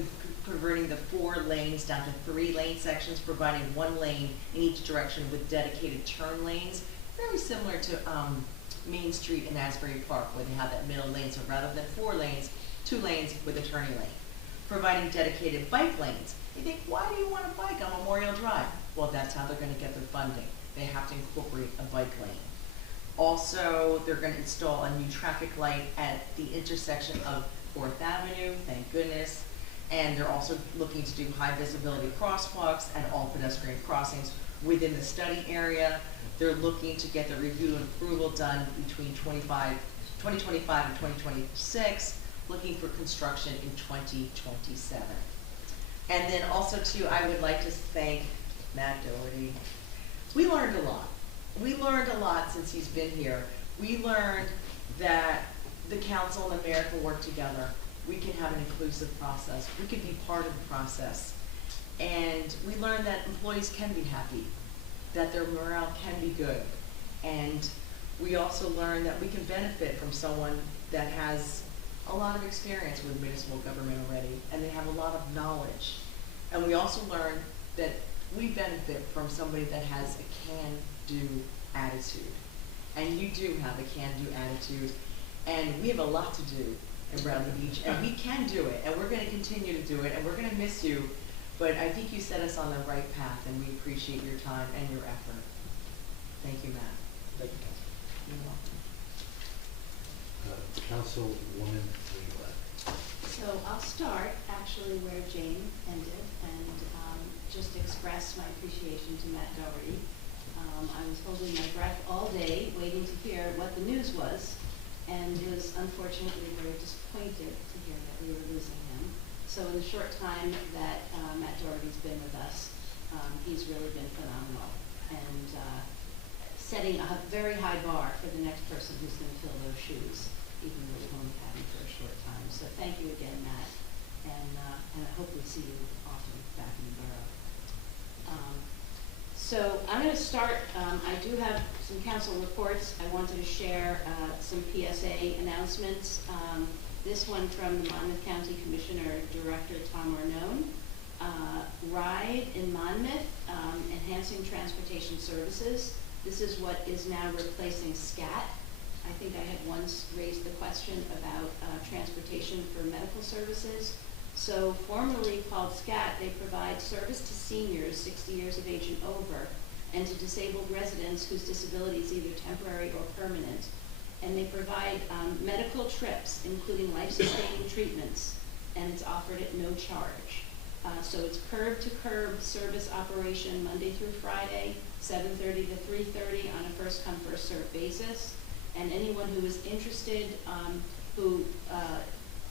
converting the 4 lanes down to 3 lane sections, providing 1 lane in each direction with dedicated turn lanes. Very similar to Main Street in Asbury Park, where they have that middle lane. So rather than 4 lanes, 2 lanes with a turning lane. Providing dedicated bike lanes. You think, why do you want a bike on Memorial Drive? Well, that's how they're going to get their funding. They have to incorporate a bike lane. Also, they're going to install a new traffic light at the intersection of 4th Avenue, thank goodness. And they're also looking to do high visibility crosswalks and all pedestrian crossings within the study area. They're looking to get the review and approval done between 2025 and 2026, looking for construction in 2027. And then also too, I would like to thank Matt Doherty. We learned a lot. We learned a lot since he's been here. We learned that the council and the mayor can work together. We can have an inclusive process. We can be part of the process. And we learned that employees can be happy, that their morale can be good. And we also learned that we can benefit from someone that has a lot of experience with municipal government already, and they have a lot of knowledge. And we also learned that we benefit from somebody that has a can-do attitude. And you do have a can-do attitude, and we have a lot to do in Bradley Beach, and we can do it, and we're going to continue to do it, and we're going to miss you, but I think you set us on the right path, and we appreciate your time and your effort. Thank you, Matt. Thank you, You're welcome. Councilwoman Leela. So I'll start actually where Jane ended and just express my appreciation to Matt Doherty. I was holding my breath all day waiting to hear what the news was, and was unfortunately very disappointed to hear that we were losing him. So in the short time that Matt Doherty's been with us, he's really been phenomenal, and setting a very high bar for the next person who's going to fill those shoes, even though we've only had him for a short time. So thank you again, Matt, and I hope we see you often back in the borough. So I'm going to start, I do have some council reports. I wanted to share some PSA announcements. This one from the Monmouth County Commissioner Director Tom Arnone. RIDE in Monmouth, Enhancing Transportation Services. This is what is now replacing SCAT. I think I had once raised the question about transportation for medical services. So formerly called SCAT, they provide service to seniors 60 years of age and over, and to disabled residents whose disability is either temporary or permanent. And they provide medical trips, including life-sustaining treatments, and it's offered at no charge. So it's curb-to-curb service operation Monday through Friday, 7:30 to 3:30 on a first-come, first-served basis. And anyone who is interested, who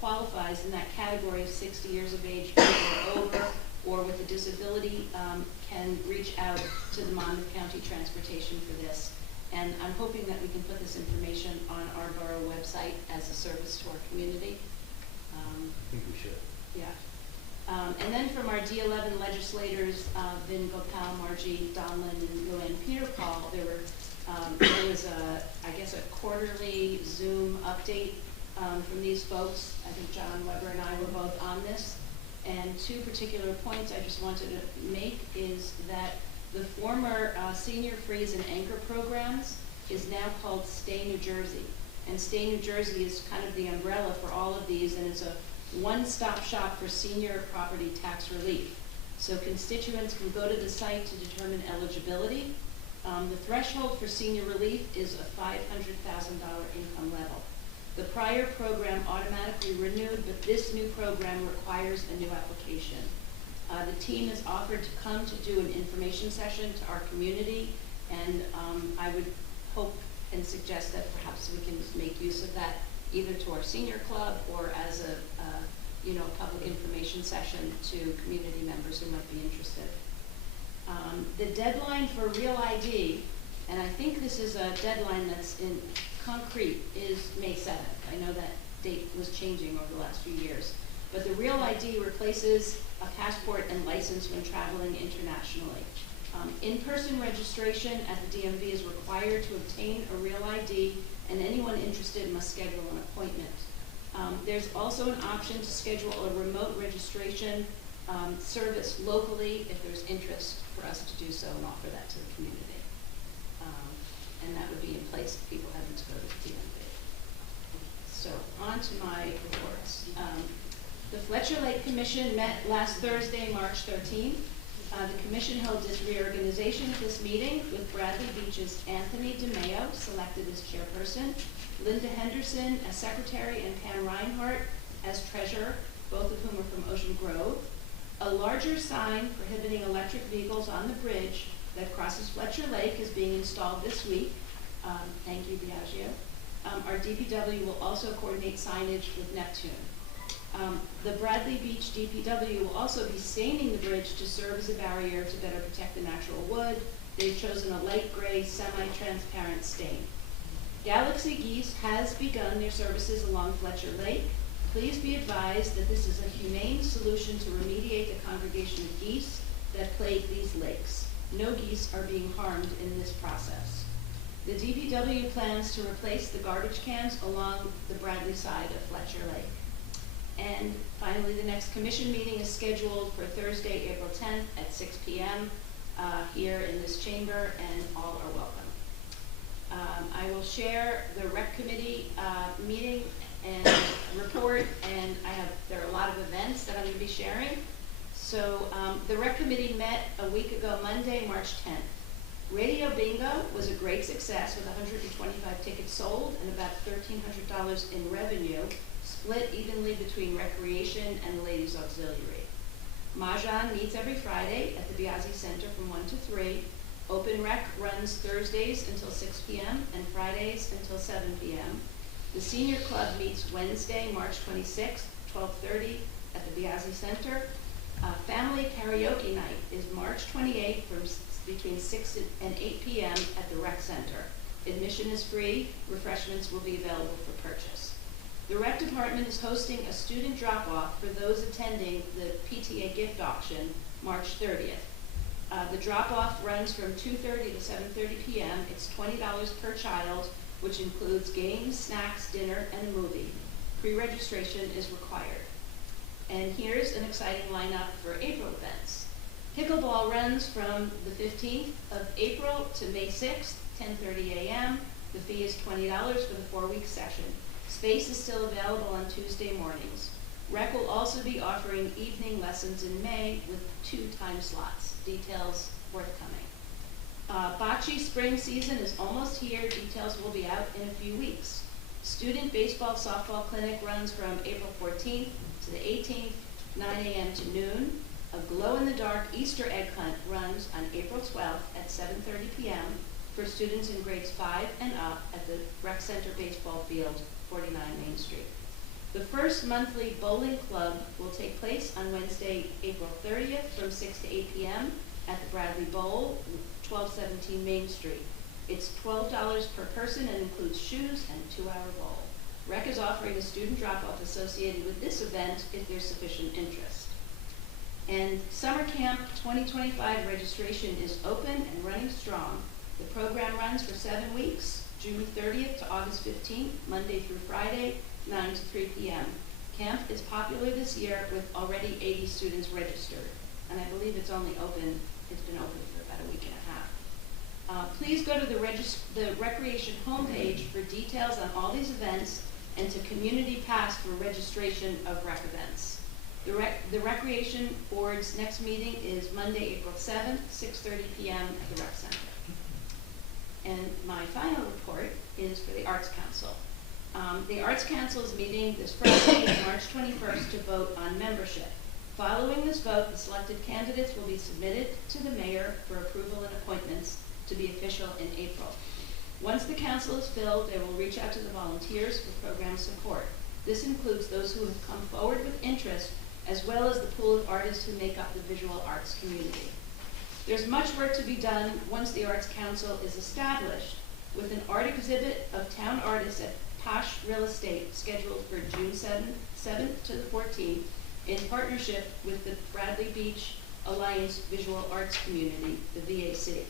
qualifies in that category of 60 years of age or over, or with a disability, can reach out to the Monmouth County Transportation for this. And I'm hoping that we can put this information on our borough website as a service to our community. I think we should. Yeah. And then from our D11 legislators, Vin Gopal, Margie Donlin, and Luann Peterpaul, there was I guess a quarterly Zoom update from these folks. I think John Weber and I were both on this. And 2 particular points I just wanted to make is that the former Senior Freeze and Anchor programs is now called Stay New Jersey. And Stay New Jersey is kind of the umbrella for all of these, and it's a one-stop shop for senior property tax relief. So constituents can go to the site to determine eligibility. The threshold for senior relief is a $500,000 income level. The prior program automatically renewed, but this new program requires a new application. The team has offered to come to do an information session to our community, and I would hope and suggest that perhaps we can make use of that either to our senior club or as a public information session to community members who might be interested. The deadline for Real ID, and I think this is a deadline that's in concrete, is May 7th. I know that date was changing over the last few years. but the Real ID replaces a passport and license when traveling internationally. In-person registration at the DMV is required to obtain a Real ID, and anyone interested must schedule an appointment. There's also an option to schedule a remote registration service locally if there's interest for us to do so and offer that to the community. And that would be in place if people having to go to the DMV. So on to my reports. The Fletcher Lake Commission met last Thursday, March 13th. The commission held its reorganization at this meeting with Bradley Beach's Anthony DeMeo selected as chairperson, Linda Henderson as secretary, and Pam Reinhardt as treasurer, both of whom are from Ocean Grove. A larger sign prohibiting electric vehicles on the bridge that crosses Fletcher Lake is being installed this week. Thank you, Biagio. Our DPW will also coordinate signage with Neptune. The Bradley Beach DPW will also be staining the bridge to serve as a barrier to better protect the natural wood. They've chosen a light gray, semi-transparent stain. Galaxy Geese has begun their services along Fletcher Lake. Please be advised that this is a humane solution to remediate the congregation of geese that plague these lakes. No geese are being harmed in this process. The DPW plans to replace the garbage cans along the Bradley side of Fletcher Lake. And finally, the next commission meeting is scheduled for Thursday, April 10th at 6 p.m. Here in this chamber, and all are welcome. I will share the rec committee meeting and report, and there are a lot of events that I'm going to be sharing. So the rec committee met a week ago, Monday, March 10th. Radio Bingo was a great success with 125 tickets sold and about $1,300 in revenue, split evenly between recreation and the Ladies Auxiliary. Mahjong meets every Friday at the Biazzi Center from 1 to 3. Open Rec runs Thursdays until 6 p.m. and Fridays until 7 p.m. The Senior Club meets Wednesday, March 26th, 12:30 at the Biazzi Center. Family Karaoke Night is March 28th from between 6 and 8 p.m. at the Rec Center. Admission is free. Refreshments will be available for purchase. The Rec Department is hosting a student drop-off for those attending the PTA gift auction March 30th. The drop-off runs from 2:30 to 7:30 p.m. It's $20 per child, which includes games, snacks, dinner, and a movie. Pre-registration is required. And here's an exciting lineup for April events. Pickleball runs from the 15th of April to May 6th, 10:30 a.m. The fee is $20 for the 4-week session. Space is still available on Tuesday mornings. Rec will also be offering evening lessons in May with 2 time slots. Details forthcoming. Bocce spring season is almost here. Details will be out in a few weeks. Student baseball softball clinic runs from April 14th to the 18th, 9 a.m. to noon. A glow-in-the-dark Easter egg hunt runs on April 12th at 7:30 p.m. for students in grades 5 and up at the Rec Center baseball field, 49 Main Street. The first monthly bowling club will take place on Wednesday, April 30th from 6 to 8 p.m. at the Bradley Bowl, 1217 Main Street. It's $12 per person and includes shoes and a 2-hour bowl. Rec is offering a student drop-off associated with this event if there's sufficient interest. And Summer Camp 2025 registration is open and running strong. The program runs for 7 weeks, June 30th to August 15th, Monday through Friday, 9 to 3 p.m. Camp is popular this year with already 80 students registered, and I believe it's been open for about a week and a half. Please go to the Recreation homepage for details on all these events and to Community Pass for registration of rec events. The Recreation Board's next meeting is Monday, April 7th, 6:30 p.m. at the Rec Center. And my final report is for the Arts Council. The Arts Council is meeting this Friday, March 21st, to vote on membership. Following this vote, the selected candidates will be submitted to the mayor for approval and appointments to be official in April. Once the council is filled, they will reach out to the volunteers for program support. This includes those who have come forward with interest, as well as the pool of artists who make up the visual arts community. There's much work to be done once the Arts Council is established, with an art exhibit of town artists at Posh Real Estate scheduled for June 7th to the 14th, in partnership with the Bradley Beach Alliance Visual Arts Community, the VAC.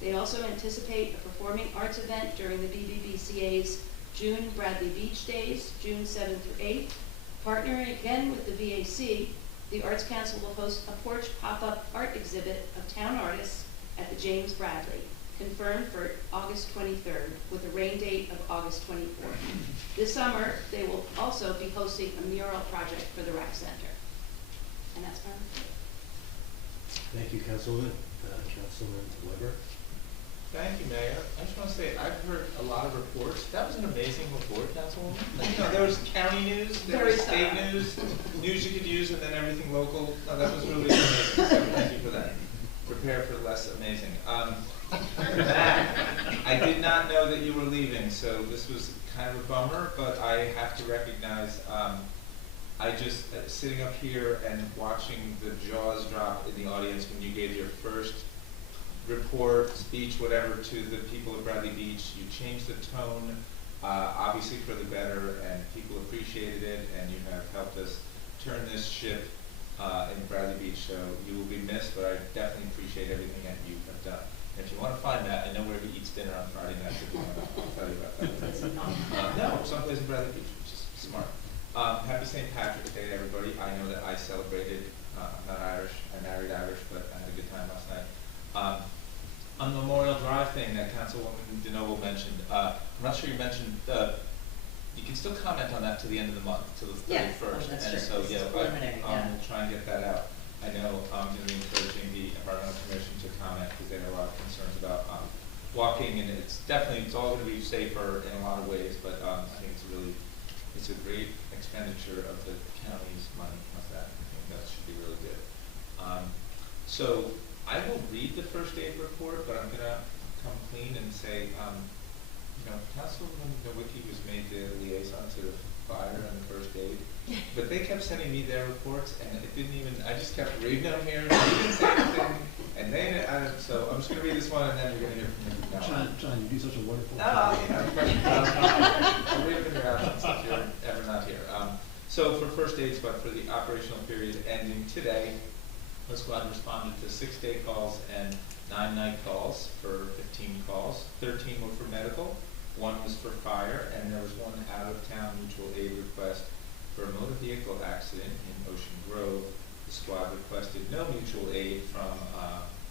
They also anticipate a performing arts event during the BBBCA's June Bradley Beach Days, June 7th through 8th. Partnering again with the VAC, the Arts Council will host a porch pop-up art exhibit of town artists at the James Bradley, confirmed for August 23rd, with a rain date of August 24th. This summer, they will also be hosting a mural project for the rec center. And that's my report. Thank you, Councilwoman. Councilman Weber? Thank you, Mayor. I just want to say, I've heard a lot of reports. That was an amazing report, Councilwoman. You know, there was county news, there was state news, news you could use, and then everything local. No, that was really amazing, so thank you for that. Prepare for less amazing. Matt, I did not know that you were leaving, so this was kind of a bummer, but I have to recognize, I just, sitting up here and watching the jaws drop in the audience when you gave your first report, speech, whatever, to the people of Bradley Beach. You changed the tone, obviously for the better, and people appreciated it, and you have helped us turn this ship in Bradley Beach. So you will be missed, but I definitely appreciate everything that you have done. And if you want to find that, I know where he eats dinner on Friday nights. If you want to, I'll tell you about that. No, someplace in Bradley Beach, which is smart. Happy St. Patrick's Day, everybody. I know that I celebrated. I'm not Irish. I married Irish, but I had a good time last night. On the Memorial Drive thing that Councilwoman DeNoble mentioned, I'm not sure you mentioned, you can still comment on that to the end of the month, to the 31st. Yes. Oh, that's and true. so, This yeah, is preliminary, yeah. we'll try and get that out. I know I'm going to be encouraging the Environmental Commission to comment because they have a lot of concerns about walking, and it's all going to be safer in a lot of ways, but I think it's a great expenditure of the county's money. I think that should be really good. So I will read the first aid report, but I'm going to come clean and say, Councilwoman Nowicki was made the liaison to the fire and the first aid, but they kept sending me their reports, and it didn't even, I just kept reading them here, and they didn't say anything, and they, so I'm just going to read this one, and then you're going to hear from me from now on. John, you do such a wonderful job. I'll read them in your absence if you're ever not here. So for first aid spot for the operational period ending today, the squad responded to 6 day calls and 9 night calls for 15 calls. 13 were for medical, 1 was for fire, and there was 1 out-of-town mutual aid request for a motor vehicle accident in Ocean Grove. The squad requested no mutual aid from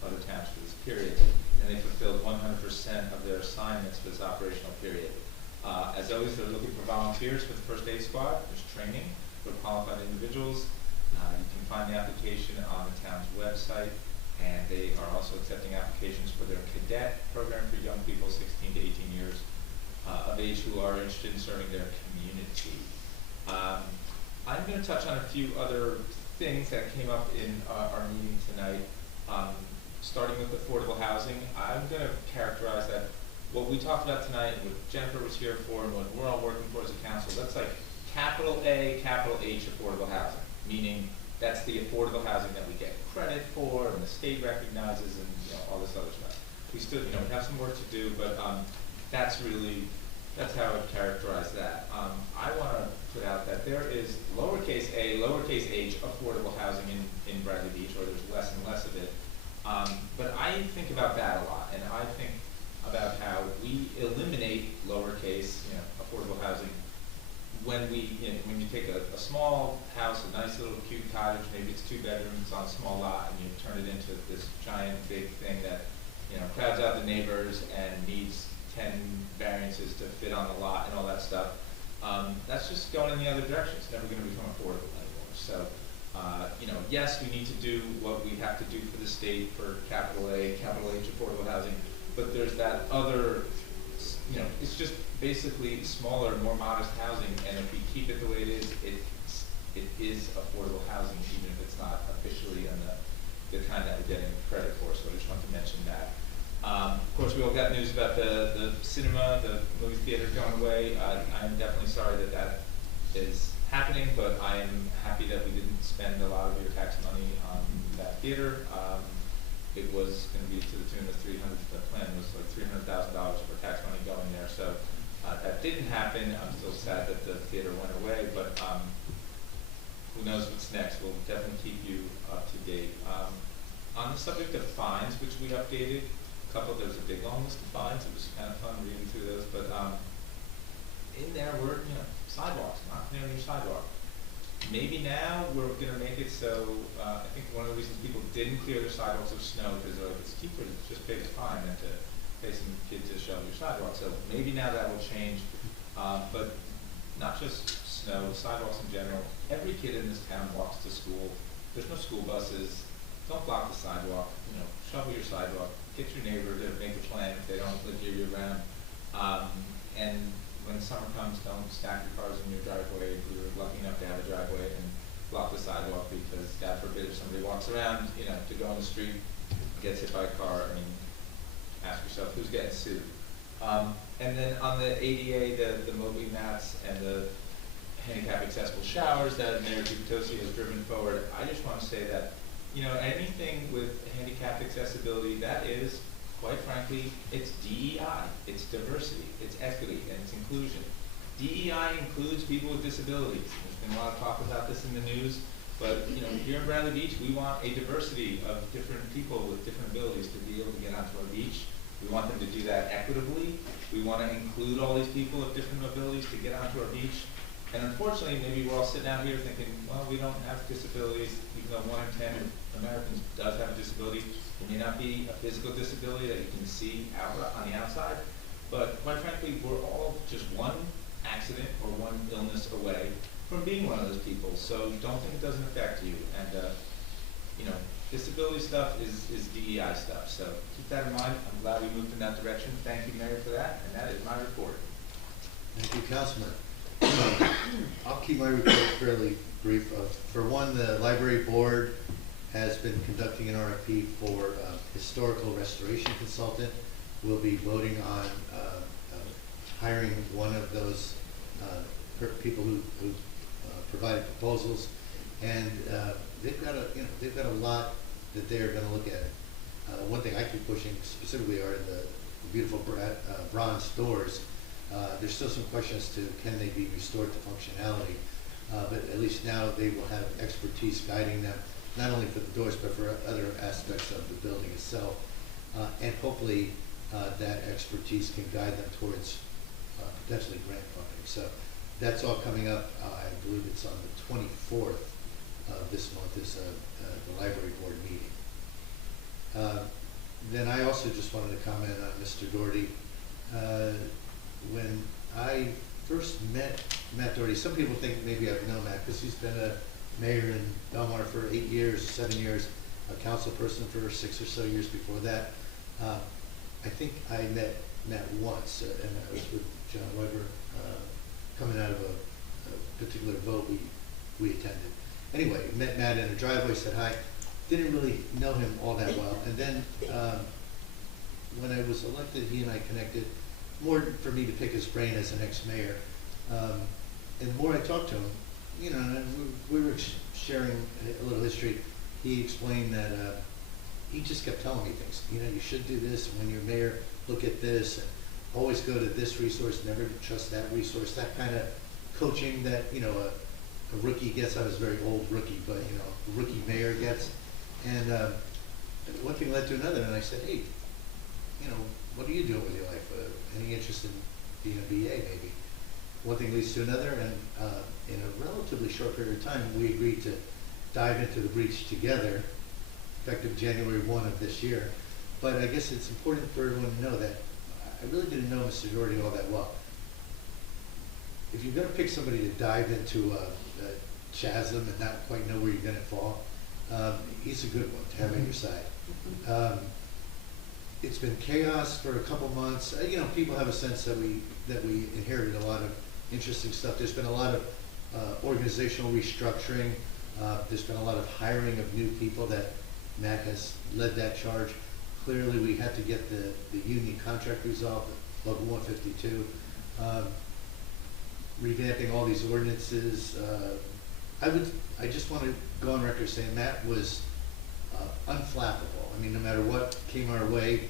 other towns for this period, and they fulfilled 100% of their assignments for this operational period. As always, they're looking for volunteers for the first aid squad. There's training for qualified individuals. You can find the application on the town's website, and they are also accepting applications for their cadet program for young people 16 to 18 years of age who are interested in serving their community. I'm going to touch on a few other things that came up in our meeting tonight. Starting with affordable housing, I'm going to characterize that what we talked about tonight, and what Jennifer was here for, and what we're all working for as a council, that's like capital A, capital H affordable housing, meaning that's the affordable housing that we get credit for, and the state recognizes, and all this other stuff. We still, we have some work to do, but that's how I would characterize that. I want to put out that there is lowercase a, lowercase h affordable housing in Bradley Beach, or there's less and less of it. But I think about that a lot, and I think about how we eliminate lowercase, affordable housing when you take a small house, a nice little cute cottage, maybe it's 2 bedrooms on a small lot, and you turn it into this giant big thing that crowds out the neighbors and needs 10 variances to fit on the lot and all that stuff. That's just going in the other direction. It's never going to become affordable anymore. So, yes, we need to do what we have to do for the state for capital A, capital H affordable housing, but there's that other, it's just basically smaller, more modest housing, and if we keep it the way it is affordable housing, even if it's not officially in the kind that we're getting credit for. So I just want to mention that. Of course, we all got news about the cinema, the movie theater going away. I'm definitely sorry that is happening, but I am happy that we didn't spend a lot of your tax money on that theater. It was going to be to the tune of the plan was like $300,000 for tax money going there. So that didn't happen. I'm still sad that the theater went away, but who knows what's next. We'll definitely keep you up to date. On the subject of fines, which we updated, there's a big long list of fines. It was kind of fun reading through those, but in there were, sidewalks, not clearing your sidewalk. Maybe now we're going to make it so, I think one of the reasons people didn't clear their sidewalks of snow because it's cheaper to just pay the fine than to pay some kid to shovel your sidewalk. So maybe now that will change, but not just snow, sidewalks in general. Every kid in this town walks to school. There's no school buses. Don't block the sidewalk. Shovel your sidewalk. Get your neighbor to make a plan if they don't live here year round. And when summer comes, don't stack your cars in your driveway if you're lucky enough to have a driveway and block the sidewalk because God forbid if somebody walks around, to go on the street, gets hit by a car. I mean, ask yourself who's getting sued. And then on the ADA, the Mobley mats and the handicap accessible showers that Mayor Gubitosi has driven forward, I just want to say that, anything with handicapped accessibility, that is, quite frankly, it's DEI, it's diversity, it's equity, and it's inclusion. DEI includes people with disabilities. There's been a lot of talk about this in the news, but here in Bradley Beach, we want a diversity of different people with different abilities to be able to get onto our beach. We want them to do that equitably. We want to include all these people with different abilities to get onto our beach. And unfortunately, maybe we're all sitting out here thinking, well, we don't have disabilities, even though 1 in 10 Americans does have a disability. It may not be a physical disability that you can see out on the outside, but quite frankly, we're all just one accident or one illness away from being one of those people. So don't think it doesn't affect you. And disability stuff is DEI stuff. So keep that in mind. I'm glad we moved in that direction. Thank you, Mayor, for that. And that is my report. Thank you, Councilman. I'll keep my report fairly brief. For one, the library board has been conducting an RFP for a historical restoration consultant. We'll be voting on hiring one of those people who provided proposals, and they've got a lot that they are going to look at. One thing I keep pushing specifically are the beautiful bronze doors. There's still some questions to can they be restored to functionality, but at least now they will have expertise guiding them, not only for the doors but for other aspects of the building itself, and hopefully that expertise can guide them towards potentially grant funding. So that's all coming up. I believe it's on the 24th of this month is the library board meeting. Then I also just wanted to comment on Mr. Doherty. When I first met Matt Doherty, some people think maybe I've known Matt because he's been a mayor in Belmar for 8 years, 7 years, a council person for 6 or so years before that. I think I met Matt once, and I was with John Weber coming out of a particular vote we attended. Anyway, met Matt in a driveway, said hi. Didn't really know him all that well. And then when I was elected, he and I connected more for me to pick his brain as an ex-mayor. And the more I talked to him, and we were sharing a little history. He explained that he just kept telling me things. You should do this, and when you're mayor, look at this, and always go to this resource, never trust that resource, that kind of coaching that, a rookie gets. I was a very old rookie, but, a rookie mayor gets. And one thing led to another, and I said, hey, what are you doing with your life? Any interest in being a BA, maybe? One thing leads to another, and in a relatively short period of time, we agreed to dive into the breach together, effective January 1 of this year. But I guess it's important for everyone to know that I really didn't know Mr. Doherty all that well. If you're going to pick somebody to dive into a chasm and not quite know where you're going to fall, he's a good one to have on your side. It's been chaos for a couple months. People have a sense that we inherited a lot of interesting stuff. There's been a lot of organizational restructuring. There's been a lot of hiring of new people that Matt has led that charge. Clearly, we had to get the union contract resolved, Local 152, revamping all these ordinances. I just want to go on record saying Matt was unflappable. I mean, no matter what came our way,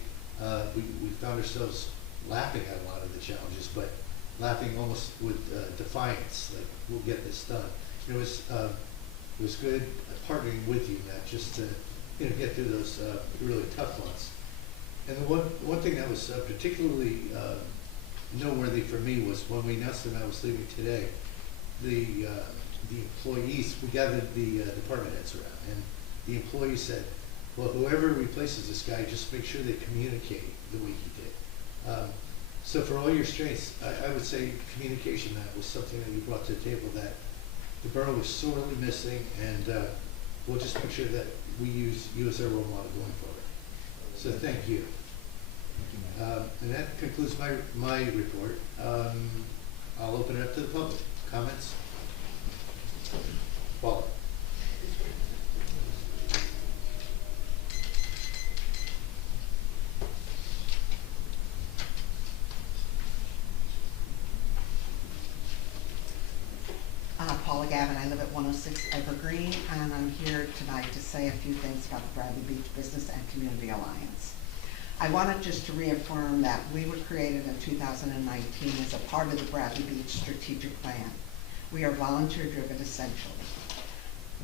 we found ourselves laughing at a lot of the challenges, but laughing almost with defiance, like, we'll get this done. It was It was good partnering with you, Matt, just to, get through those really tough months. And the one thing that was particularly noteworthy for me was when we announced that I was leaving today, the employees, we gathered the department heads around, and the employees said, well, whoever replaces this guy, just make sure they communicate the way he did. So for all your strengths, I would say communication, Matt, was something that you brought to the table that the borough was sorely missing, and we'll just make sure that we use you as our role model going forward. So thank you. And that concludes my report. I'll open it up to the public. Comments? Paula. Paula Gavin, I live at 106 Evergreen, and I'm here tonight to say a few things about the Bradley Beach Business and Community Alliance. I wanted just to reaffirm that we were created in 2019 as a part of the Bradley Beach Strategic Plan. We are volunteer-driven essentially.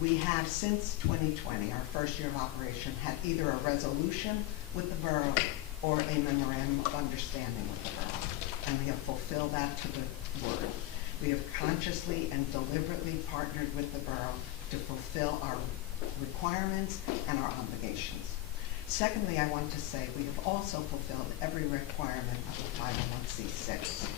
We have since 2020, our first year of operation, had either a resolution with the borough or a memorandum of understanding with the borough, and we have fulfilled that to the word. We have consciously and deliberately partnered with the borough to fulfill our requirements and our obligations. Secondly, I want to say we have also fulfilled every requirement of the 501c6.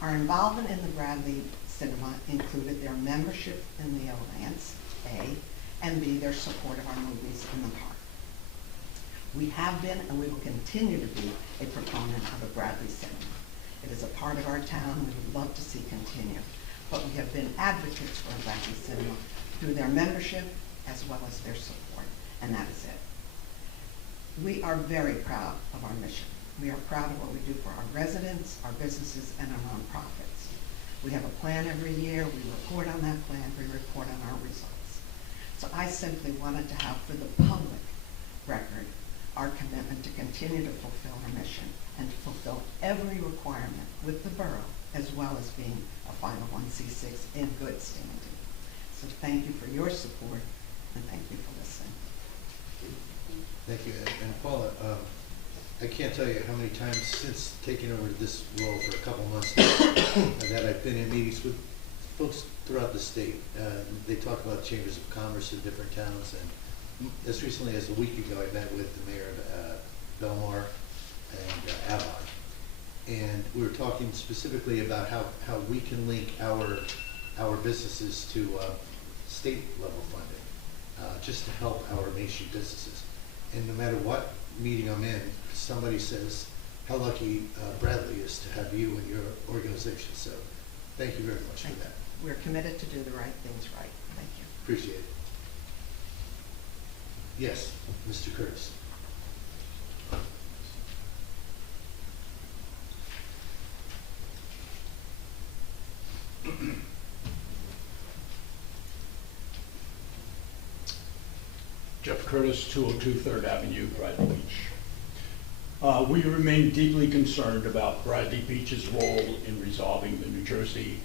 Our involvement in the Bradley Cinema included their membership in the Alliance, A, and B, their support of our movies in the park. We have been and we will continue to be a proponent of a Bradley Cinema. It is a part of our town we would love to see continue, but we have been advocates for a Bradley Cinema through their membership as well as their support, and that is it. We are very proud of our mission. We are proud of what we do for our residents, our businesses, and our nonprofits. We have a plan every year, we report on that plan, we report on our results. So I simply wanted to have for the public record our commitment to continue to fulfill our mission and to fulfill every requirement with the borough, as well as being a 501c6 in good standing. So thank you for your support, and thank you for listening. Thank you. And Paula, I can't tell you how many times since taking over this role for a couple months now, that I've been in meetings with folks throughout the state. They talk about chambers of commerce in different towns, and as recently as a week ago, I met with the mayor of Belmar and Avon, and we were talking specifically about how we can link our businesses to state level funding, just to help our Main Street businesses. And no matter what meeting I'm in, somebody says how lucky Bradley is to have you and your organization. So thank you very much for that. We're committed to do the right things right. Thank you. Appreciate it. Yes, Mr. Curtis. Jeff Curtis, 202 3rd Avenue, Bradley Beach. We remain deeply concerned about Bradley Beach's role in resolving the New Jersey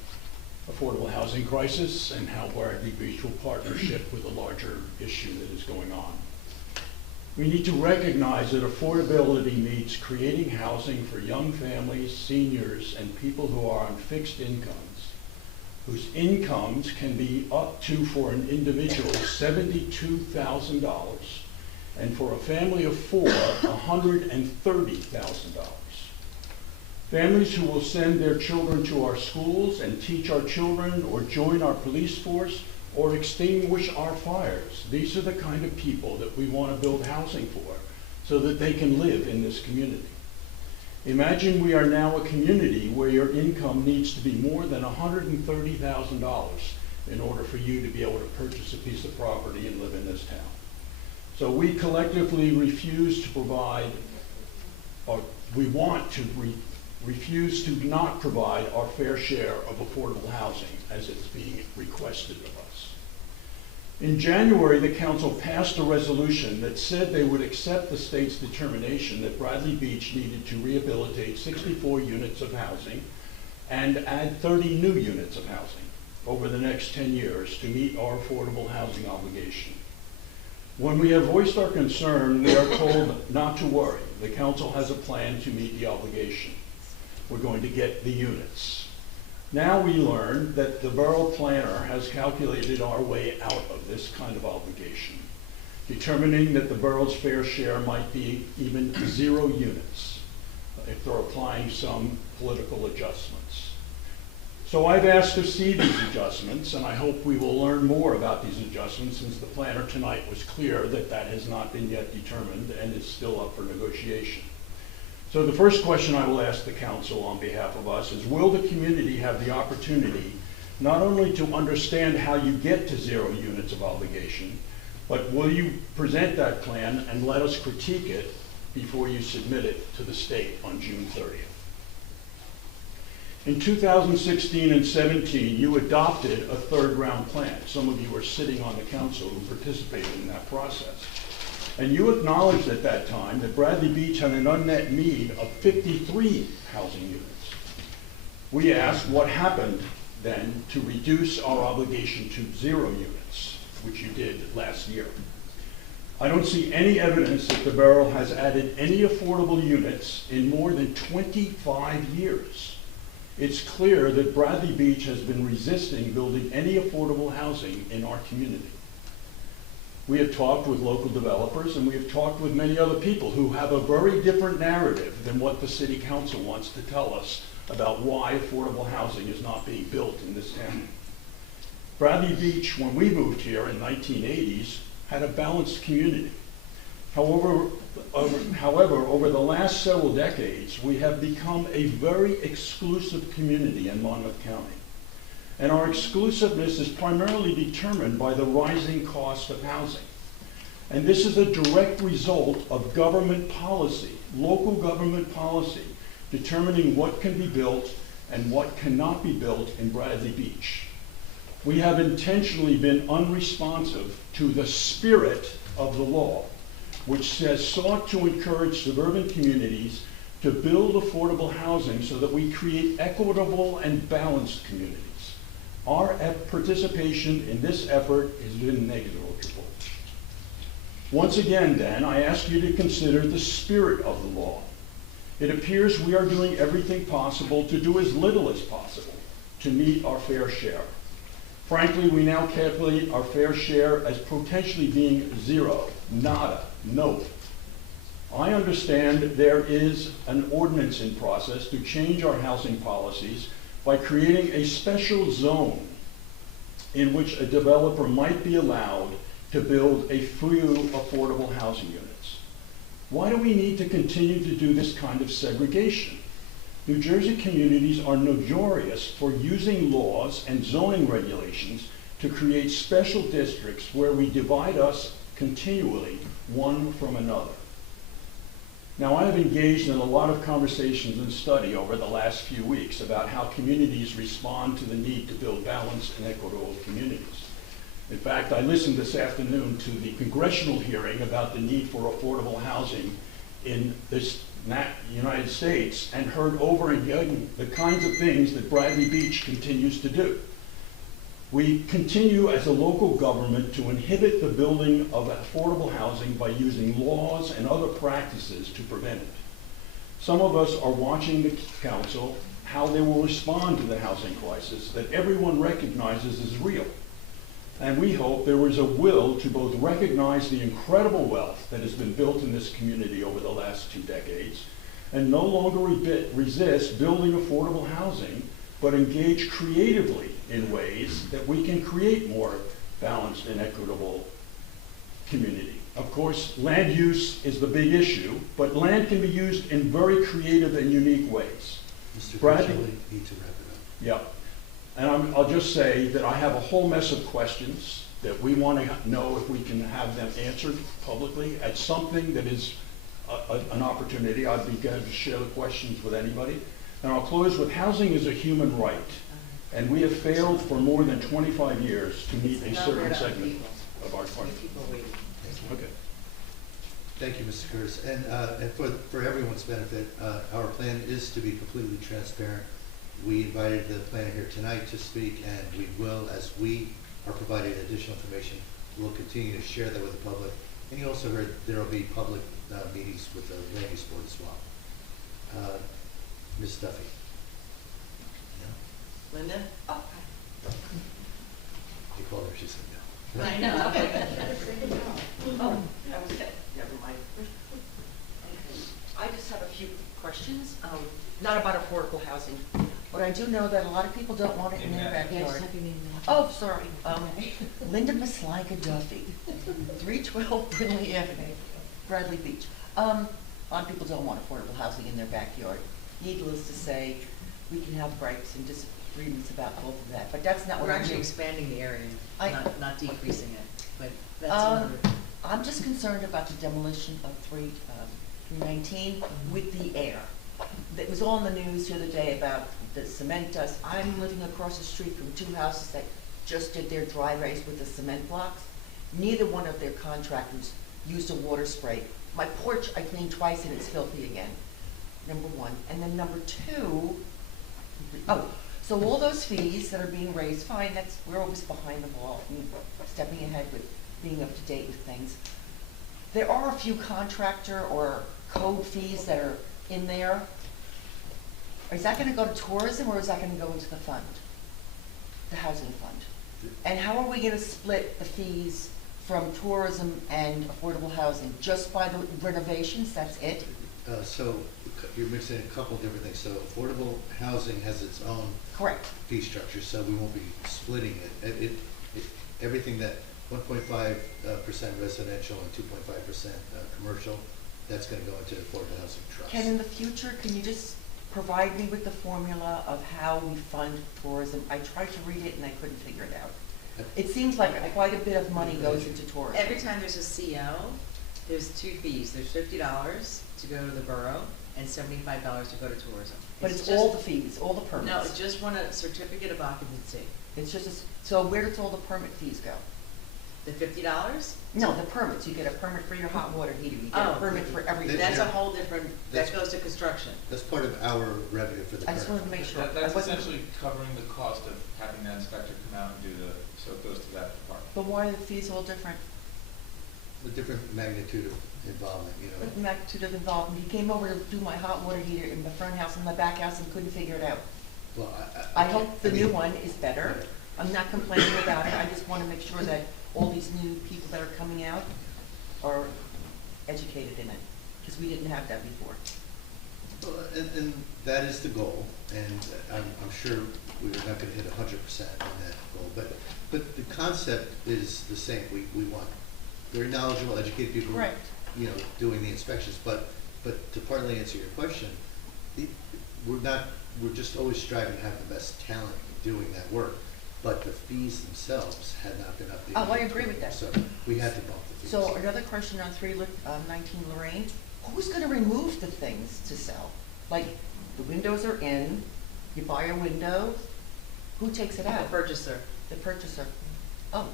affordable housing crisis and how Bradley Beach will partnership with a larger issue that is going on. We need to recognize that affordability means creating housing for young families, seniors, and people who are on fixed incomes, whose incomes can be up to, for an individual, $72,000, and for a family of four, $130,000. Families who will send their children to our schools and teach our children, or join our police force, or extinguish our fires. These are the kind of people that we want to build housing for, so that they can live in this community. Imagine we are now a community where your income needs to be more than $130,000 in order for you to be able to purchase a piece of property and live in this town. So we collectively refuse to provide, or we want to refuse to not provide our fair share of affordable housing as it's being requested of us. In January, the council passed a resolution that said they would accept the state's determination that Bradley Beach needed to rehabilitate 64 units of housing and add 30 new units of housing. over the next 10 years to meet our affordable housing obligation. When we have voiced our concern, we are told not to worry. The council has a plan to meet the obligation. We're going to get the units. Now we learn that the borough planner has calculated our way out of this kind of obligation, determining that the borough's fair share might be even 0 units if they're applying some political adjustments. So I've asked to see these adjustments, and I hope we will learn more about these adjustments, since the planner tonight was clear that that has not been yet determined and is still up for negotiation. So the first question I will ask the council on behalf of us is, will the community have the opportunity not only to understand how you get to 0 units of obligation, but will you present that plan and let us critique it before you submit it to the state on June 30th? In 2016 and 17, you adopted a 3rd round plan. Some of you were sitting on the council who participated in that process. And you acknowledged at that time that Bradley Beach had an unmet need of 53 housing units. We asked what happened then to reduce our obligation to 0 units, which you did last year. I don't see any evidence that the borough has added any affordable units in more than 25 years. It's clear that Bradley Beach has been resisting building any affordable housing in our community. We have talked with local developers, and we have talked with many other people who have a very different narrative than what the city council wants to tell us about why affordable housing is not being built in this town. Bradley Beach, when we moved here in the 1980s, had a balanced community. However, over the last several decades, we have become a very exclusive community in Monmouth County. And our exclusiveness is primarily determined by the rising cost of housing. And this is a direct result of government policy, local government policy, determining what can be built and what cannot be built in Bradley Beach. We have intentionally been unresponsive to the spirit of the law, which has sought to encourage suburban communities to build affordable housing so that we create equitable and balanced communities. Our participation in this effort has been negligible. Once again, then, I ask you to consider the spirit of the law. It appears we are doing everything possible to do as little as possible to meet our fair share. Frankly, we now calculate our fair share as potentially being 0, nada, no. I understand there is an ordinance in process to change our housing policies by creating a special zone in which a developer might be allowed to build a few affordable housing units. Why do we need to continue to do this kind of segregation? New Jersey communities are notorious for using laws and zoning regulations to create special districts where we divide us continually, one from another. Now, I have engaged in a lot of conversations and study over the last few weeks about how communities respond to the need to build balanced and equitable communities. In fact, I listened this afternoon to the congressional hearing about the need for affordable housing in this United States and heard over and again the kinds of things that Bradley Beach continues to do. We continue as a local government to inhibit the building of affordable housing by using laws and other practices to prevent it. Some of us are watching the council, how they will respond to the housing crisis that everyone recognizes is real. And we hope there is a will to both recognize the incredible wealth that has been built in this community over the last 2 decades and no longer resist building affordable housing, but engage creatively in ways that we can create more balanced and equitable community. Of course, land use is the big issue, but land can be used in very creative and unique ways. Mr. Bradley, Cuccioli, need to wrap it up. Yep. And I'll just say that I have a whole mess of questions that we want to know if we can have them answered publicly at something that is an opportunity. I'd be glad to share the questions with anybody. And I'll close with housing is a human right. And we have failed for more than 25 years to meet a certain segment of our party. Okay. Thank you, Mr. Curtis. And for everyone's benefit, our plan is to be completely transparent We invited the planner here tonight to speak, and we will, as we are providing additional information, we'll continue to share that with the public. And you also heard there will be public meetings with the land use board as well. Ms. Duffy? No? Linda? Oh, You called her, she said no. I know. Oh, that was it. Never mind. I just have a few questions, not about affordable housing, but I do know that a lot of people don't want it in their backyard. Oh, sorry. Linda Maslaga Duffy, 312 Brindley Avenue, Bradley Beach. A lot of people don't want affordable housing in their backyard. Needless to say, we can have gripes and disagreements about both of that, but that's not what We're I'm actually doing. expanding the area, not decreasing it, but that's another. I'm just concerned about the demolition of 319 with the air. It was all in the news the other day about the cement dust. I'm living across the street from two houses that just did their driveways with the cement blocks. Neither one of their contractors used a water spray. My porch I cleaned twice and it's filthy again, number one. And then number two, so all those fees that are being raised, fine, we're always behind the ball and stepping ahead with being up to date with things. There are a few contractor or code fees that are in there. Is that gonna go to tourism or is that gonna go into the fund? The housing fund? And how are we gonna split the fees from tourism and affordable housing? Just by the renovations, that's it? So you're mixing a couple different things. So affordable housing has its own correct fee structure, so we won't be splitting it. Everything that 1.5% residential and 2.5% commercial, that's going to go into the affordable housing trust. Ken, in the future, can you just provide me with the formula of how we fund tourism? I tried to read it and I couldn't figure it out. It seems like quite a bit of money goes into tourism. Every time there's a CO, there's two fees. There's $50 to go to the borough and $75 to go to tourism. But it's all the fees, all the permits. No, it's just want a certificate of occupancy. It's just, so where does all the permit fees go? The $50? No, the permits. You get a permit for your hot water heater. You get a permit for everything. That's a whole different, that goes to construction. That's part of our revenue for the I just wanted to make sure. That's essentially covering the cost of having that inspector come out and do so it goes to that department. But why are the fees all different? The different magnitude of involvement, you know. The magnitude of involvement. He came over to do my hot water heater in the front house and the back house and couldn't figure it out. Well, I hope the new one is better. I'm not complaining about it. I just want to make sure that all these new people that are coming out are educated in it, because we didn't have that before. Well, and that is the goal, and I'm sure we're not going to hit 100% on that goal, but the concept is the same. We want very knowledgeable, educated people, correct, you know, doing the inspections. But to partly answer your question, we're just always striving to have the best talent doing that work. But the fees themselves had not been updated. Oh, I agree with that. So we had to bump the fees. So another question on 319 Lorraine, who's going to remove the things to sell? Like, the windows are in, you buy a window, who takes it out? The purchaser. The purchaser. Oh,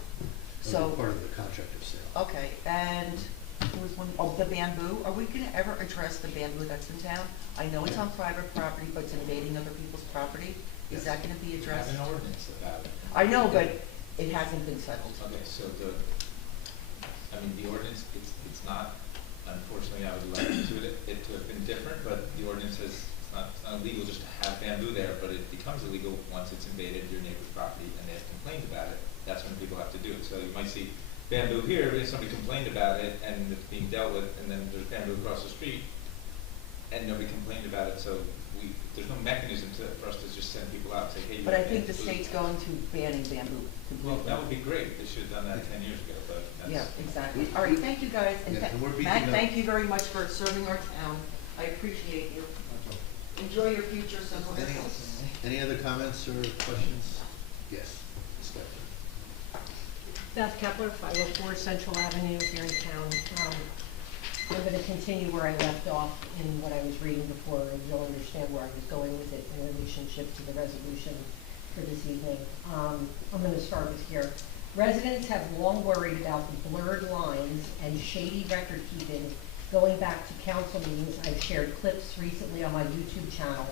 so part of the contract of sale. Okay, and there was one, the bamboo. Are we going to ever address the bamboo that's in town? I know it's on private property, but it's invading other people's property. Is that going to be addressed? We have an ordinance about it. I know, but it hasn't been settled. Okay, so the ordinance, it's not, unfortunately, I would like it to have been different, but the ordinance says it's not illegal just to have bamboo there, but it becomes illegal once it's invaded your neighbor's property and they have complained about it. That's when people have to do it. So you might see bamboo here, but if somebody complained about it and it's being dealt with, and then there's bamboo across the street and nobody complained about it, so there's no mechanism for us to just send people out and say, hey, you but I think the state's going to banning bamboo completely. Well, that would be great. They should have done that 10 years ago, but that's... Yeah, exactly. All right, thank you guys. And Matt, thank you very much for serving our town. I appreciate you. Enjoy your future somewhere else. Any other comments or questions? Yes. Beth Kepler, 504 Central Avenue here in town. I'm going to continue where I left off in what I was reading before, and you'll understand where I was going with it in relationship to the resolution for this evening. I'm going to start with here. Residents have long worried about the blurred lines and shady record keeping going back to council meetings. I've shared clips recently on my YouTube channel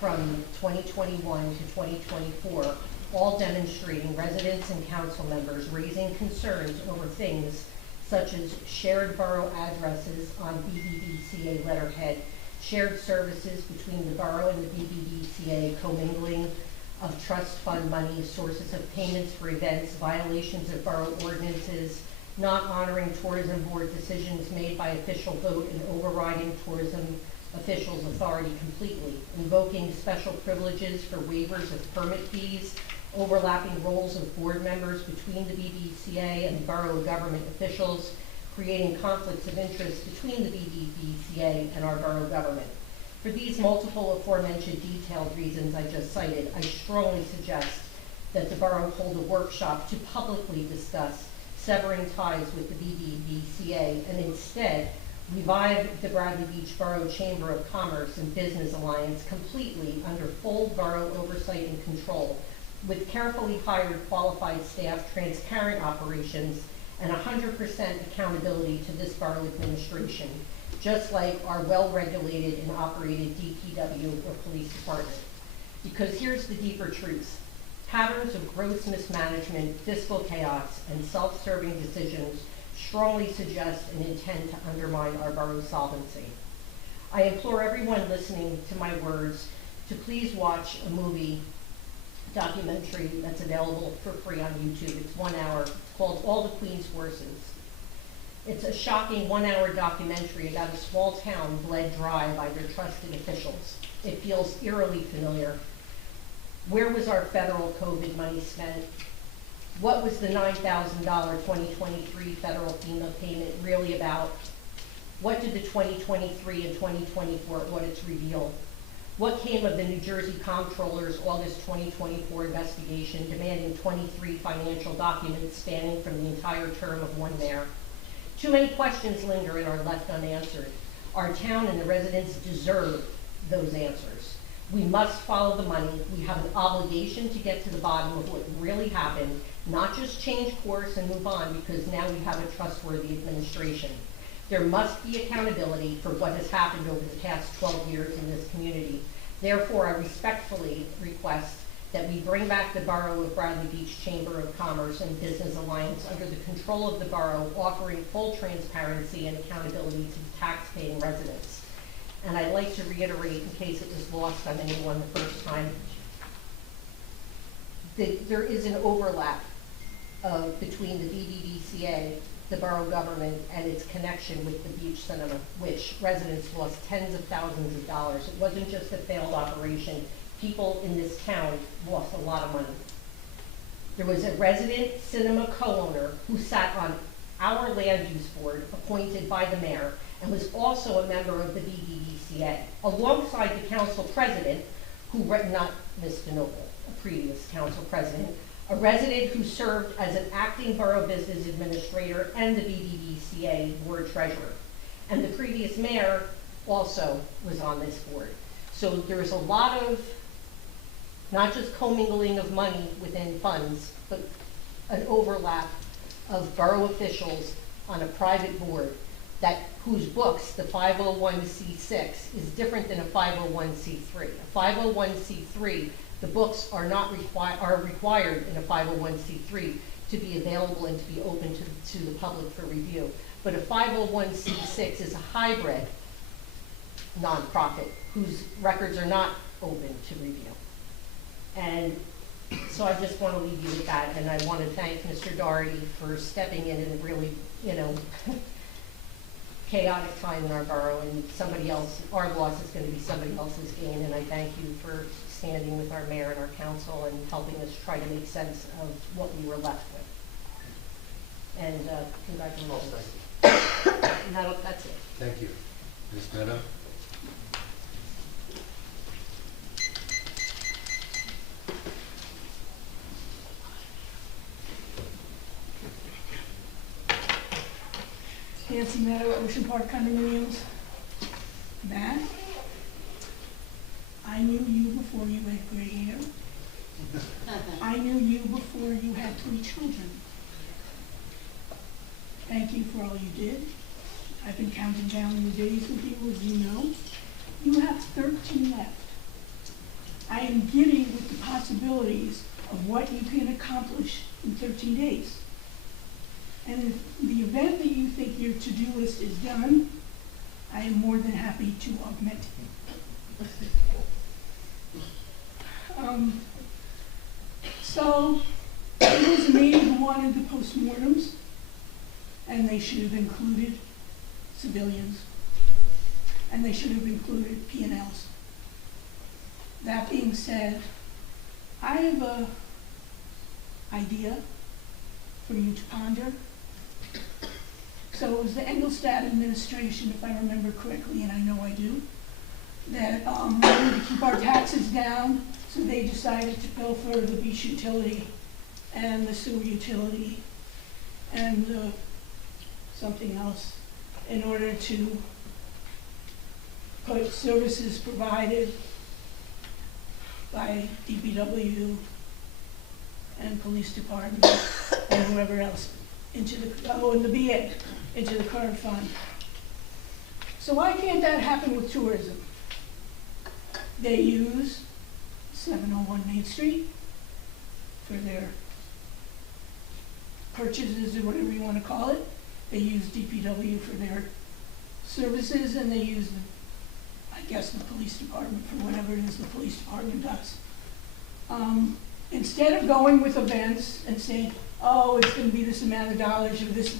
from 2021 to 2024, all demonstrating residents and council members raising concerns over things such as shared borough addresses on BBDCA letterhead, shared services between the borough and the BBDCA, commingling of trust fund money, sources of payments for events, violations of borough ordinances, not honoring tourism board decisions made by official vote and overriding tourism officials' authority completely, invoking special privileges for waivers of permit fees, overlapping roles of board members between the BBCA and borough government officials, creating conflicts of interest between the BBCA and our borough government. For these multiple aforementioned detailed reasons I just cited, I strongly suggest that the borough hold a workshop to publicly discuss severing ties with the BBCA and instead revive the Bradley Beach Borough Chamber of Commerce and Business Alliance completely under full borough oversight and control, with carefully hired qualified staff, transparent operations, and 100% accountability to this borough administration, just like our well-regulated and operated DPW or police department. Because here's the deeper truth. Patterns of gross mismanagement, fiscal chaos, and self-serving decisions strongly suggest an intent to undermine our borough's solvency. I implore everyone listening to my words to please watch a movie documentary that's available for free on YouTube. It's 1 hour. It's called All the Queen's Horses. It's a shocking 1 hour documentary about a small town bled dry by their trusted officials. It feels eerily familiar. Where was our federal COVID money spent? What was the $9,000 2023 federal FEMA payment really about? What did the 2023 and 2024 audits reveal? What came of the New Jersey Comptroller's August 2024 investigation demanding 23 financial documents spanning from the entire term of one mayor? Too many questions linger and are left unanswered. Our town and the residents deserve those answers. We must follow the money. We have an obligation to get to the bottom of what really happened, not just change course and move on because now we have a trustworthy administration. There must be accountability for what has happened over the past 12 years in this community. Therefore, I respectfully request that we bring back the Borough of Bradley Beach Chamber of Commerce and Business Alliance under the control of the borough, offering full transparency and accountability to the tax-paying residents. And I'd like to reiterate, in case it was lost on anyone the first time, that there is an overlap between the BBDCA, the borough government, and its connection with the beach cinema, which residents lost tens of thousands of dollars. It wasn't just a failed operation. People in this town lost a lot of money. There was a resident cinema co-owner who sat on our land use board appointed by the mayor and was also a member of the BBDCA, alongside the council president, not Mr. Noble, a previous council president, a resident who served as an acting borough business administrator and the BBDCA board treasurer. And the previous mayor also was on this board. So there's a lot of, not just commingling of money within funds, but an overlap of borough officials on a private board whose books, the 501c6, is different than a 501c3. A 501c3, the books are required in a 501c3 to be available and to be open to the public for review. But a 501c6 is a hybrid nonprofit whose records are not open to review. And so I just want to leave you with that, and I want to thank Mr. Doherty for stepping in a really, chaotic time in our borough, and our loss is going to be somebody else's gain, and I thank you for standing with our mayor and our council and helping us try to make sense of what we were left with. And congratulations. And that's it. Thank you. Ms. Meadow? Nancy Meadow at Ocean Park Condominiums. Matt, I knew you before you had gray hair. I knew you before you had 3 children. Thank you for all you did. I've been counting down your days with you, as you know. You have 13 left. am giddy with the possibilities of what you can accomplish in 13 days. And if the event that you think your to-do list is done, I am more than happy to augment it. So, it was me who wanted the postmortems, and they should have included civilians, and they should have included P&Ls. That being said, I have a idea for you to ponder. So it was the Engelstad administration, if I remember correctly, and I know I do, that wanted to keep our taxes down, so they decided to pilfer the beach utility and the sewer utility and something else in order to put services provided by DPW and police department and whoever else into the, and the BA, into the current fund. So why can't that happen with tourism? They use 701 Main Street for their purchases or whatever you want to call it. They use DPW for their services, and they use, I guess, the police department for whatever it is the police department does. Instead of going with events and saying, oh, it's going to be this amount of dollars or this,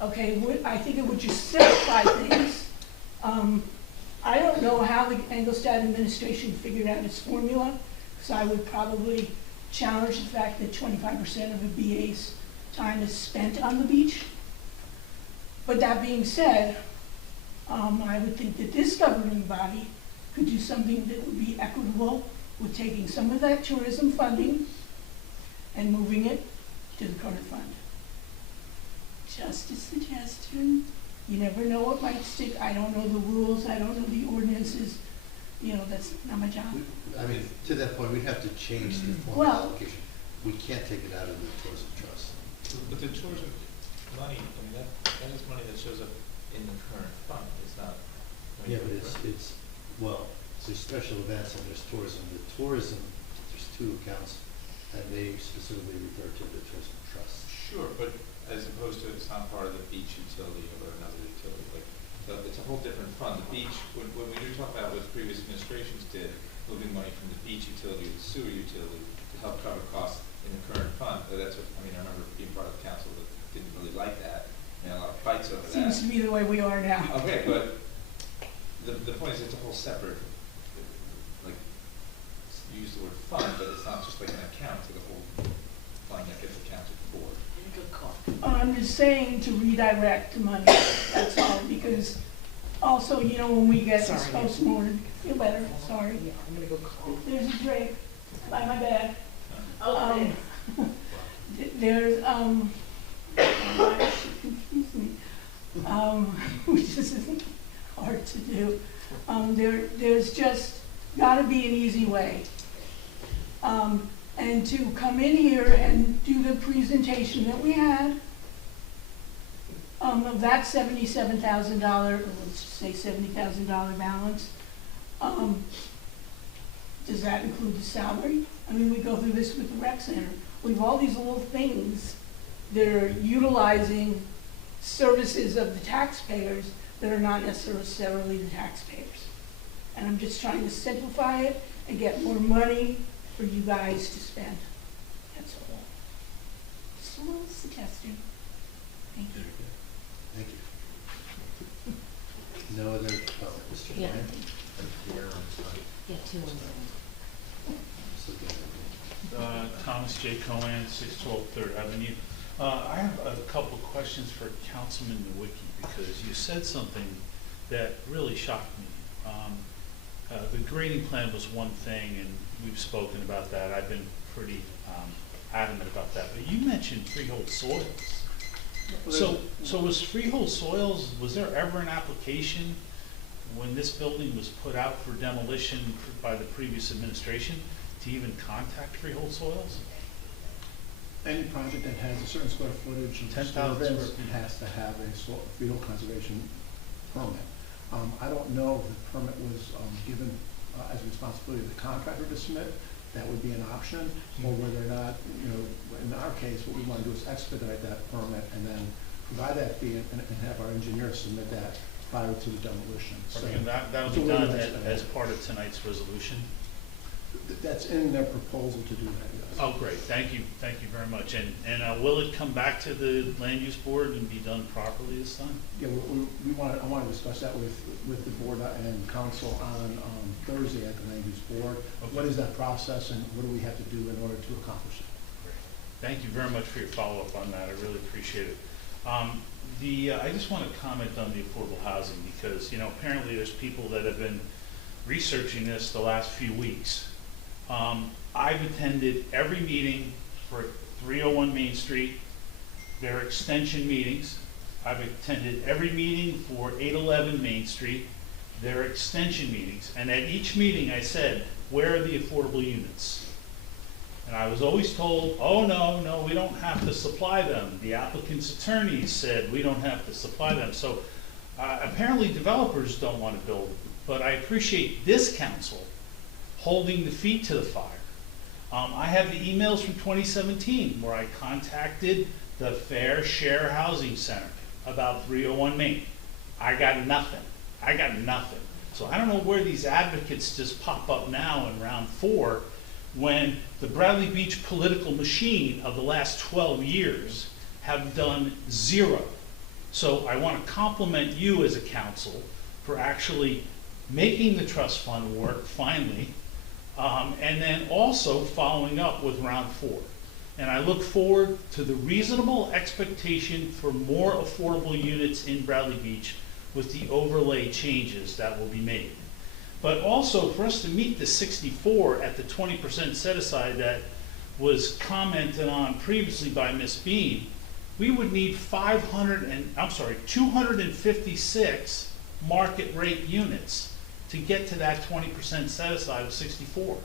okay, I think it would just simplify things. I don't know how the Engelstad administration figured out its formula, so I would probably challenge the fact that 25% of a BA's time is spent on the beach. But that being said, I would think that this governing body could do something that would be equitable with taking some of that tourism funding and moving it to the current fund. Just a suggestion. You never know what might stick. I don't know the rules. I don't know the ordinances. You know, that's not my job. I mean, to that point, we'd have to change the form of Well- allocation. We can't take it out of the tourism trust. But the tourism money, I mean, that is money that shows up in the current fund, it's not. Yeah, but it's, well, there's special events and there's tourism. The tourism, there's two accounts, and they specifically refer to the tourism trust. Sure, but as opposed to it's not part of the beach utility or another utility, like, it's a whole different fund. The beach, when we were talking about what previous administrations did, moving money from the beach utility to the sewer utility to help cover costs in the current fund, that's what, I mean, I remember being part of the council that didn't really like that, and a lot of fights over that. Seems to be the way we are now. Okay, but the point is it's a whole separate, like, use the word fund, but it's not just like an account to the whole fund that gets accounted for. I'm just saying to redirect the money, that's all, because also, you know, when we get this postmortem, feel better, sorry. Yeah, I'm gonna go call. There's a drink by my bag. Oh, There's, why she confused me, which isn't hard to do. There's just gotta be an easy way. And to come in here and do the presentation that we had, of that $77,000, or let's just say $70,000 balance, does that include the salary? I mean, we go through this with the rec center. We have all these little things that are utilizing services of the taxpayers that are not necessarily the taxpayers. And I'm just trying to simplify it and get more money for you guys to spend. That's all. Just a little suggestion. Thank you. Thank you. No other, oh, Mr. Yeah. Ryan? Yeah, two. Thomas J. Cohen, 612 3rd Avenue. I have a couple of questions for Councilman Nowicki, because you said something that really shocked me. The grading plan was one thing, and we've spoken about that. I've been pretty adamant about that. But you mentioned freehold soils. So was freehold soils, was there ever an application when this building was put out for demolition by the previous administration to even contact freehold soils? Any project that has a certain square footage of 10,000 disturbance, square feet. it has to have a field conservation permit. I don't know if the permit was given as a responsibility of the contractor to submit, that would be an option, or whether or not, you know, in our case, what we want to do is expedite that permit and then provide that fee and have our engineers submit that prior to the demolition. So, And that'll so be we're done gonna expedite as it. part of tonight's resolution? That's in their proposal to do that, yes. Oh, great, thank you very much. And will it come back to the land use board and be done properly this time? Yeah, I want to discuss that with the board and council on Thursday at the land use board. Okay. What is that process and what do we have to do in order to accomplish it? Thank you very much for your follow-up on that, I really appreciate it. I just want to comment on the affordable housing because, you know, apparently there's people that have been researching this the last few weeks. I've attended every meeting for 301 Main Street, their extension meetings. I've attended every meeting for 811 Main Street, their extension meetings. And at each meeting I said, where are the affordable units? And I was always told, oh, no, we don't have to supply them. The applicant's attorneys said we don't have to supply them. So apparently developers don't want to build, but I appreciate this council holding the feet to the fire. I have the emails from 2017 where I contacted the Fair Share Housing Center about 301 Main. I got nothing. So I don't know where these advocates just pop up now in round 4 when the Bradley Beach political machine of the last 12 years have done 0. So I want to compliment you as a council for actually making the trust fund work finally, and then also following up with round 4. And I look forward to the reasonable expectation for more affordable units in Bradley Beach with the overlay changes that will be made. But also for us to meet the 64 at the 20% set aside that was commented on previously by Ms. Bean, we would need 256 market rate units to get to that 20% set aside of 64.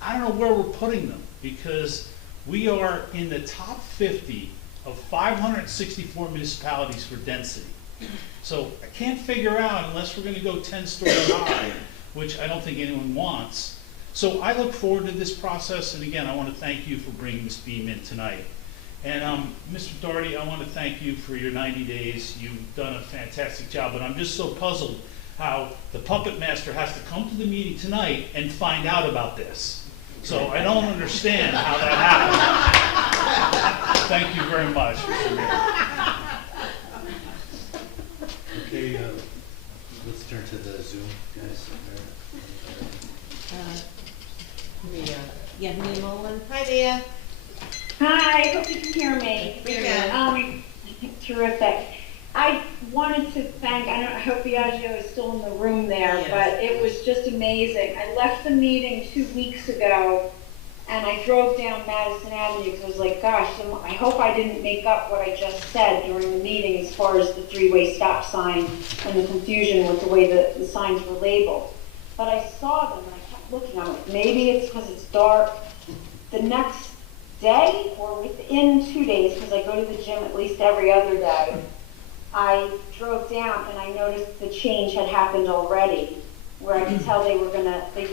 I don't know where we're putting them because we are in the top 50 of 564 municipalities for density. So I can't figure out unless we're going to go 10 stories high, which I don't think anyone wants. So I look forward to this process, and again, I want to thank you for bringing Ms. Beam in tonight. And Mr. Doherty, I want to thank you for your 90 days. You've done a fantastic job, but I'm just so puzzled how the puppet master has to come to the meeting tonight and find out about this. So I don't understand how that happened. Thank you very much, Mr. Mayor. Okay, let's turn to the Zoom, guys. Mia Nolan. Hi, Leah. Hi, hope you can hear me. We can. Terrific. I wanted to thank, I hope Biagio is still in the room there, Yes. but it was just amazing. I left the meeting 2 weeks ago, and I drove down Madison Avenue because I was like, gosh, I hope I didn't make up what I just said during the meeting as far as the three-way stop sign and the confusion with the way the signs were labeled. But I saw them, and I kept looking. I'm like, maybe it's because it's dark. The next day, or within 2 days, because I go to the gym at least every other day, I drove down and I noticed the change had happened already, where I could tell they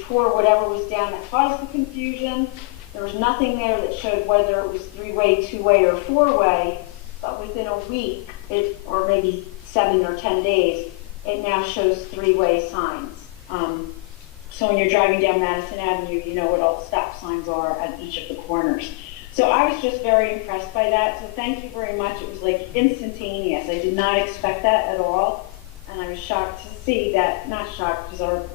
tore whatever was down that caused the confusion. There was nothing there that showed whether it was 3-way, 2-way, or 4-way, but within a week, or maybe 7 or 10 days, it now shows 3-way signs. So when you're driving down Madison Avenue, you know what all the stop signs are at each of the corners. So I was just very impressed by that, so thank you very much. It was like instantaneous. I did not expect that at all, and I was shocked to see that, not shocked because our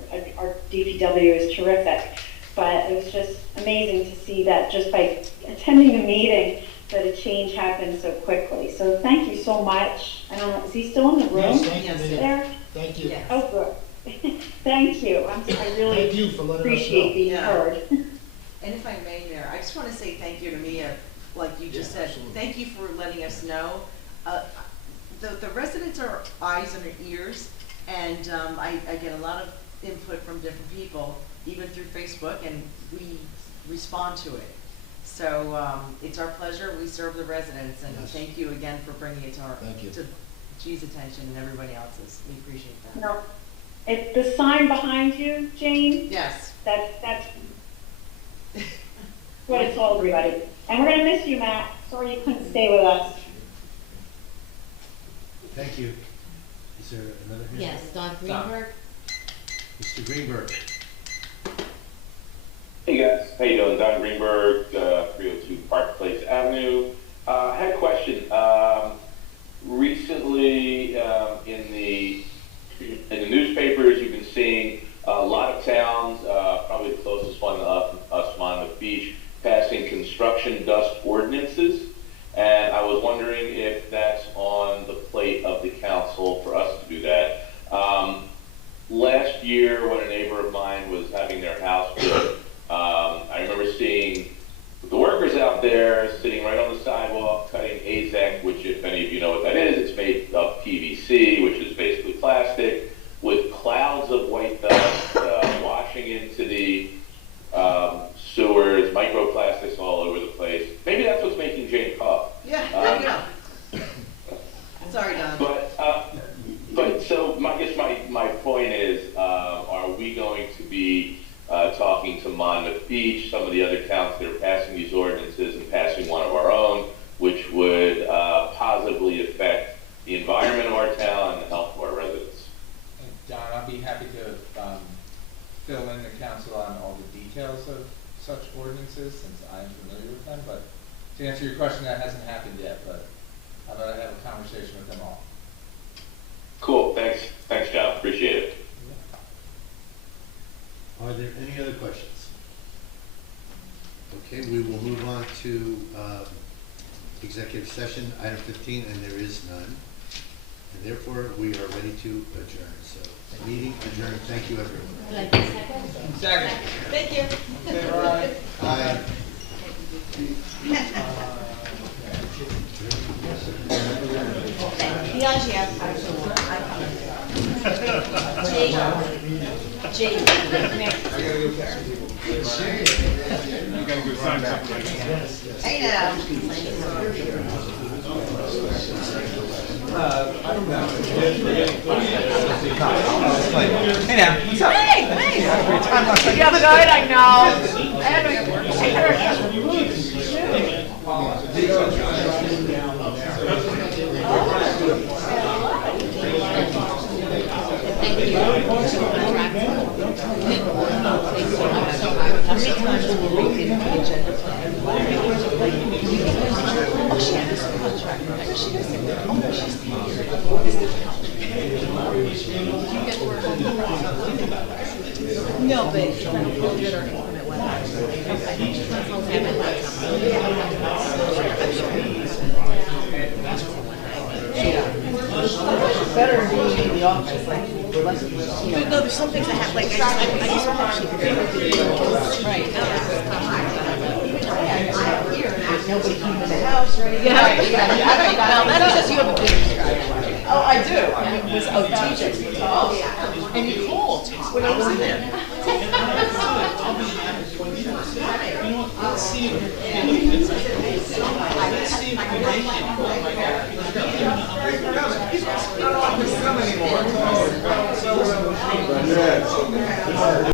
DPW is terrific, but it was just amazing to see that just by attending a meeting that a change happened so quickly. So thank you so much. I don't know, is he still in the room? Yes, thank you, Lydia. There? Thank you. Yes. Oh, good. Thank you. I really Thank you for letting us appreciate know. being Yeah. heard. And if I may, Mayor, I just want to say thank you to Mia, like you just said. Absolutely. Thank you for letting us know. The residents are eyes and ears, and I get a lot of input from different people, even through Facebook, and we respond to it. So it's our pleasure. We serve the residents, and Yes. thank you again for bringing it to Thank you. to G's attention and everybody else's. We appreciate that. No. It's the sign behind you, Jane. Yes. That's what I told everybody. And we're gonna miss you, Matt. Sorry you couldn't stay with us. Thank you. Is there another hand? Yes, Don Greenberg. Mr. Greenberg. Hey guys, how you doing? Don Greenberg, 302 Park Place Avenue. I had a question. Recently, in the newspapers, you've been seeing a lot of towns, probably the closest one to us, Monmouth Beach, passing construction dust ordinances. And I was wondering if that's on the plate of the council for us to do that. Last year, when a neighbor of mine was having their house built, I remember seeing the workers out there sitting right on the sidewalk cutting AZEK, which, if any of you know what that is, it's made of PVC, which is basically plastic, with clouds of white dust washing into the sewers, microplastics all over the place. Maybe that's what's making Jane cough. Yeah, there you go. Sorry, Don. But so I guess my point is, are we going to be talking to Monmouth Beach, some of the other towns that are passing these ordinances and passing one of our own, which would positively affect the environment of our town and the health of our residents? And Don, I'll be happy to fill in the council on all the details of such ordinances, since I'm familiar with them. But to answer your question, that hasn't happened yet, but I'm going to have a conversation with them all. Cool, thanks, John, appreciate it. Are there any other questions? Okay, we will move on to executive session, item 15, and there is none. And therefore, we are ready to adjourn. So, meeting adjourned. Thank you, everyone. Second. Thank you. Favor aye. Aye. Biagio. Jake. I gotta go catch some people. You gotta go sign something. Hey now. I don't know. Hey now, what's up? Hey. You have a guide? I know. I had No, but it's kind of good or inclement weather. Better being in the office, like, less, you know. No, there's some things I have, like, I just actually. Right. Nobody came in the house or anything. Yeah. Well, that's just you have a big strategy. Oh, I do. I mean, it was, TJ. Oh, yeah. And Nicole talked when I was in there. Let's see if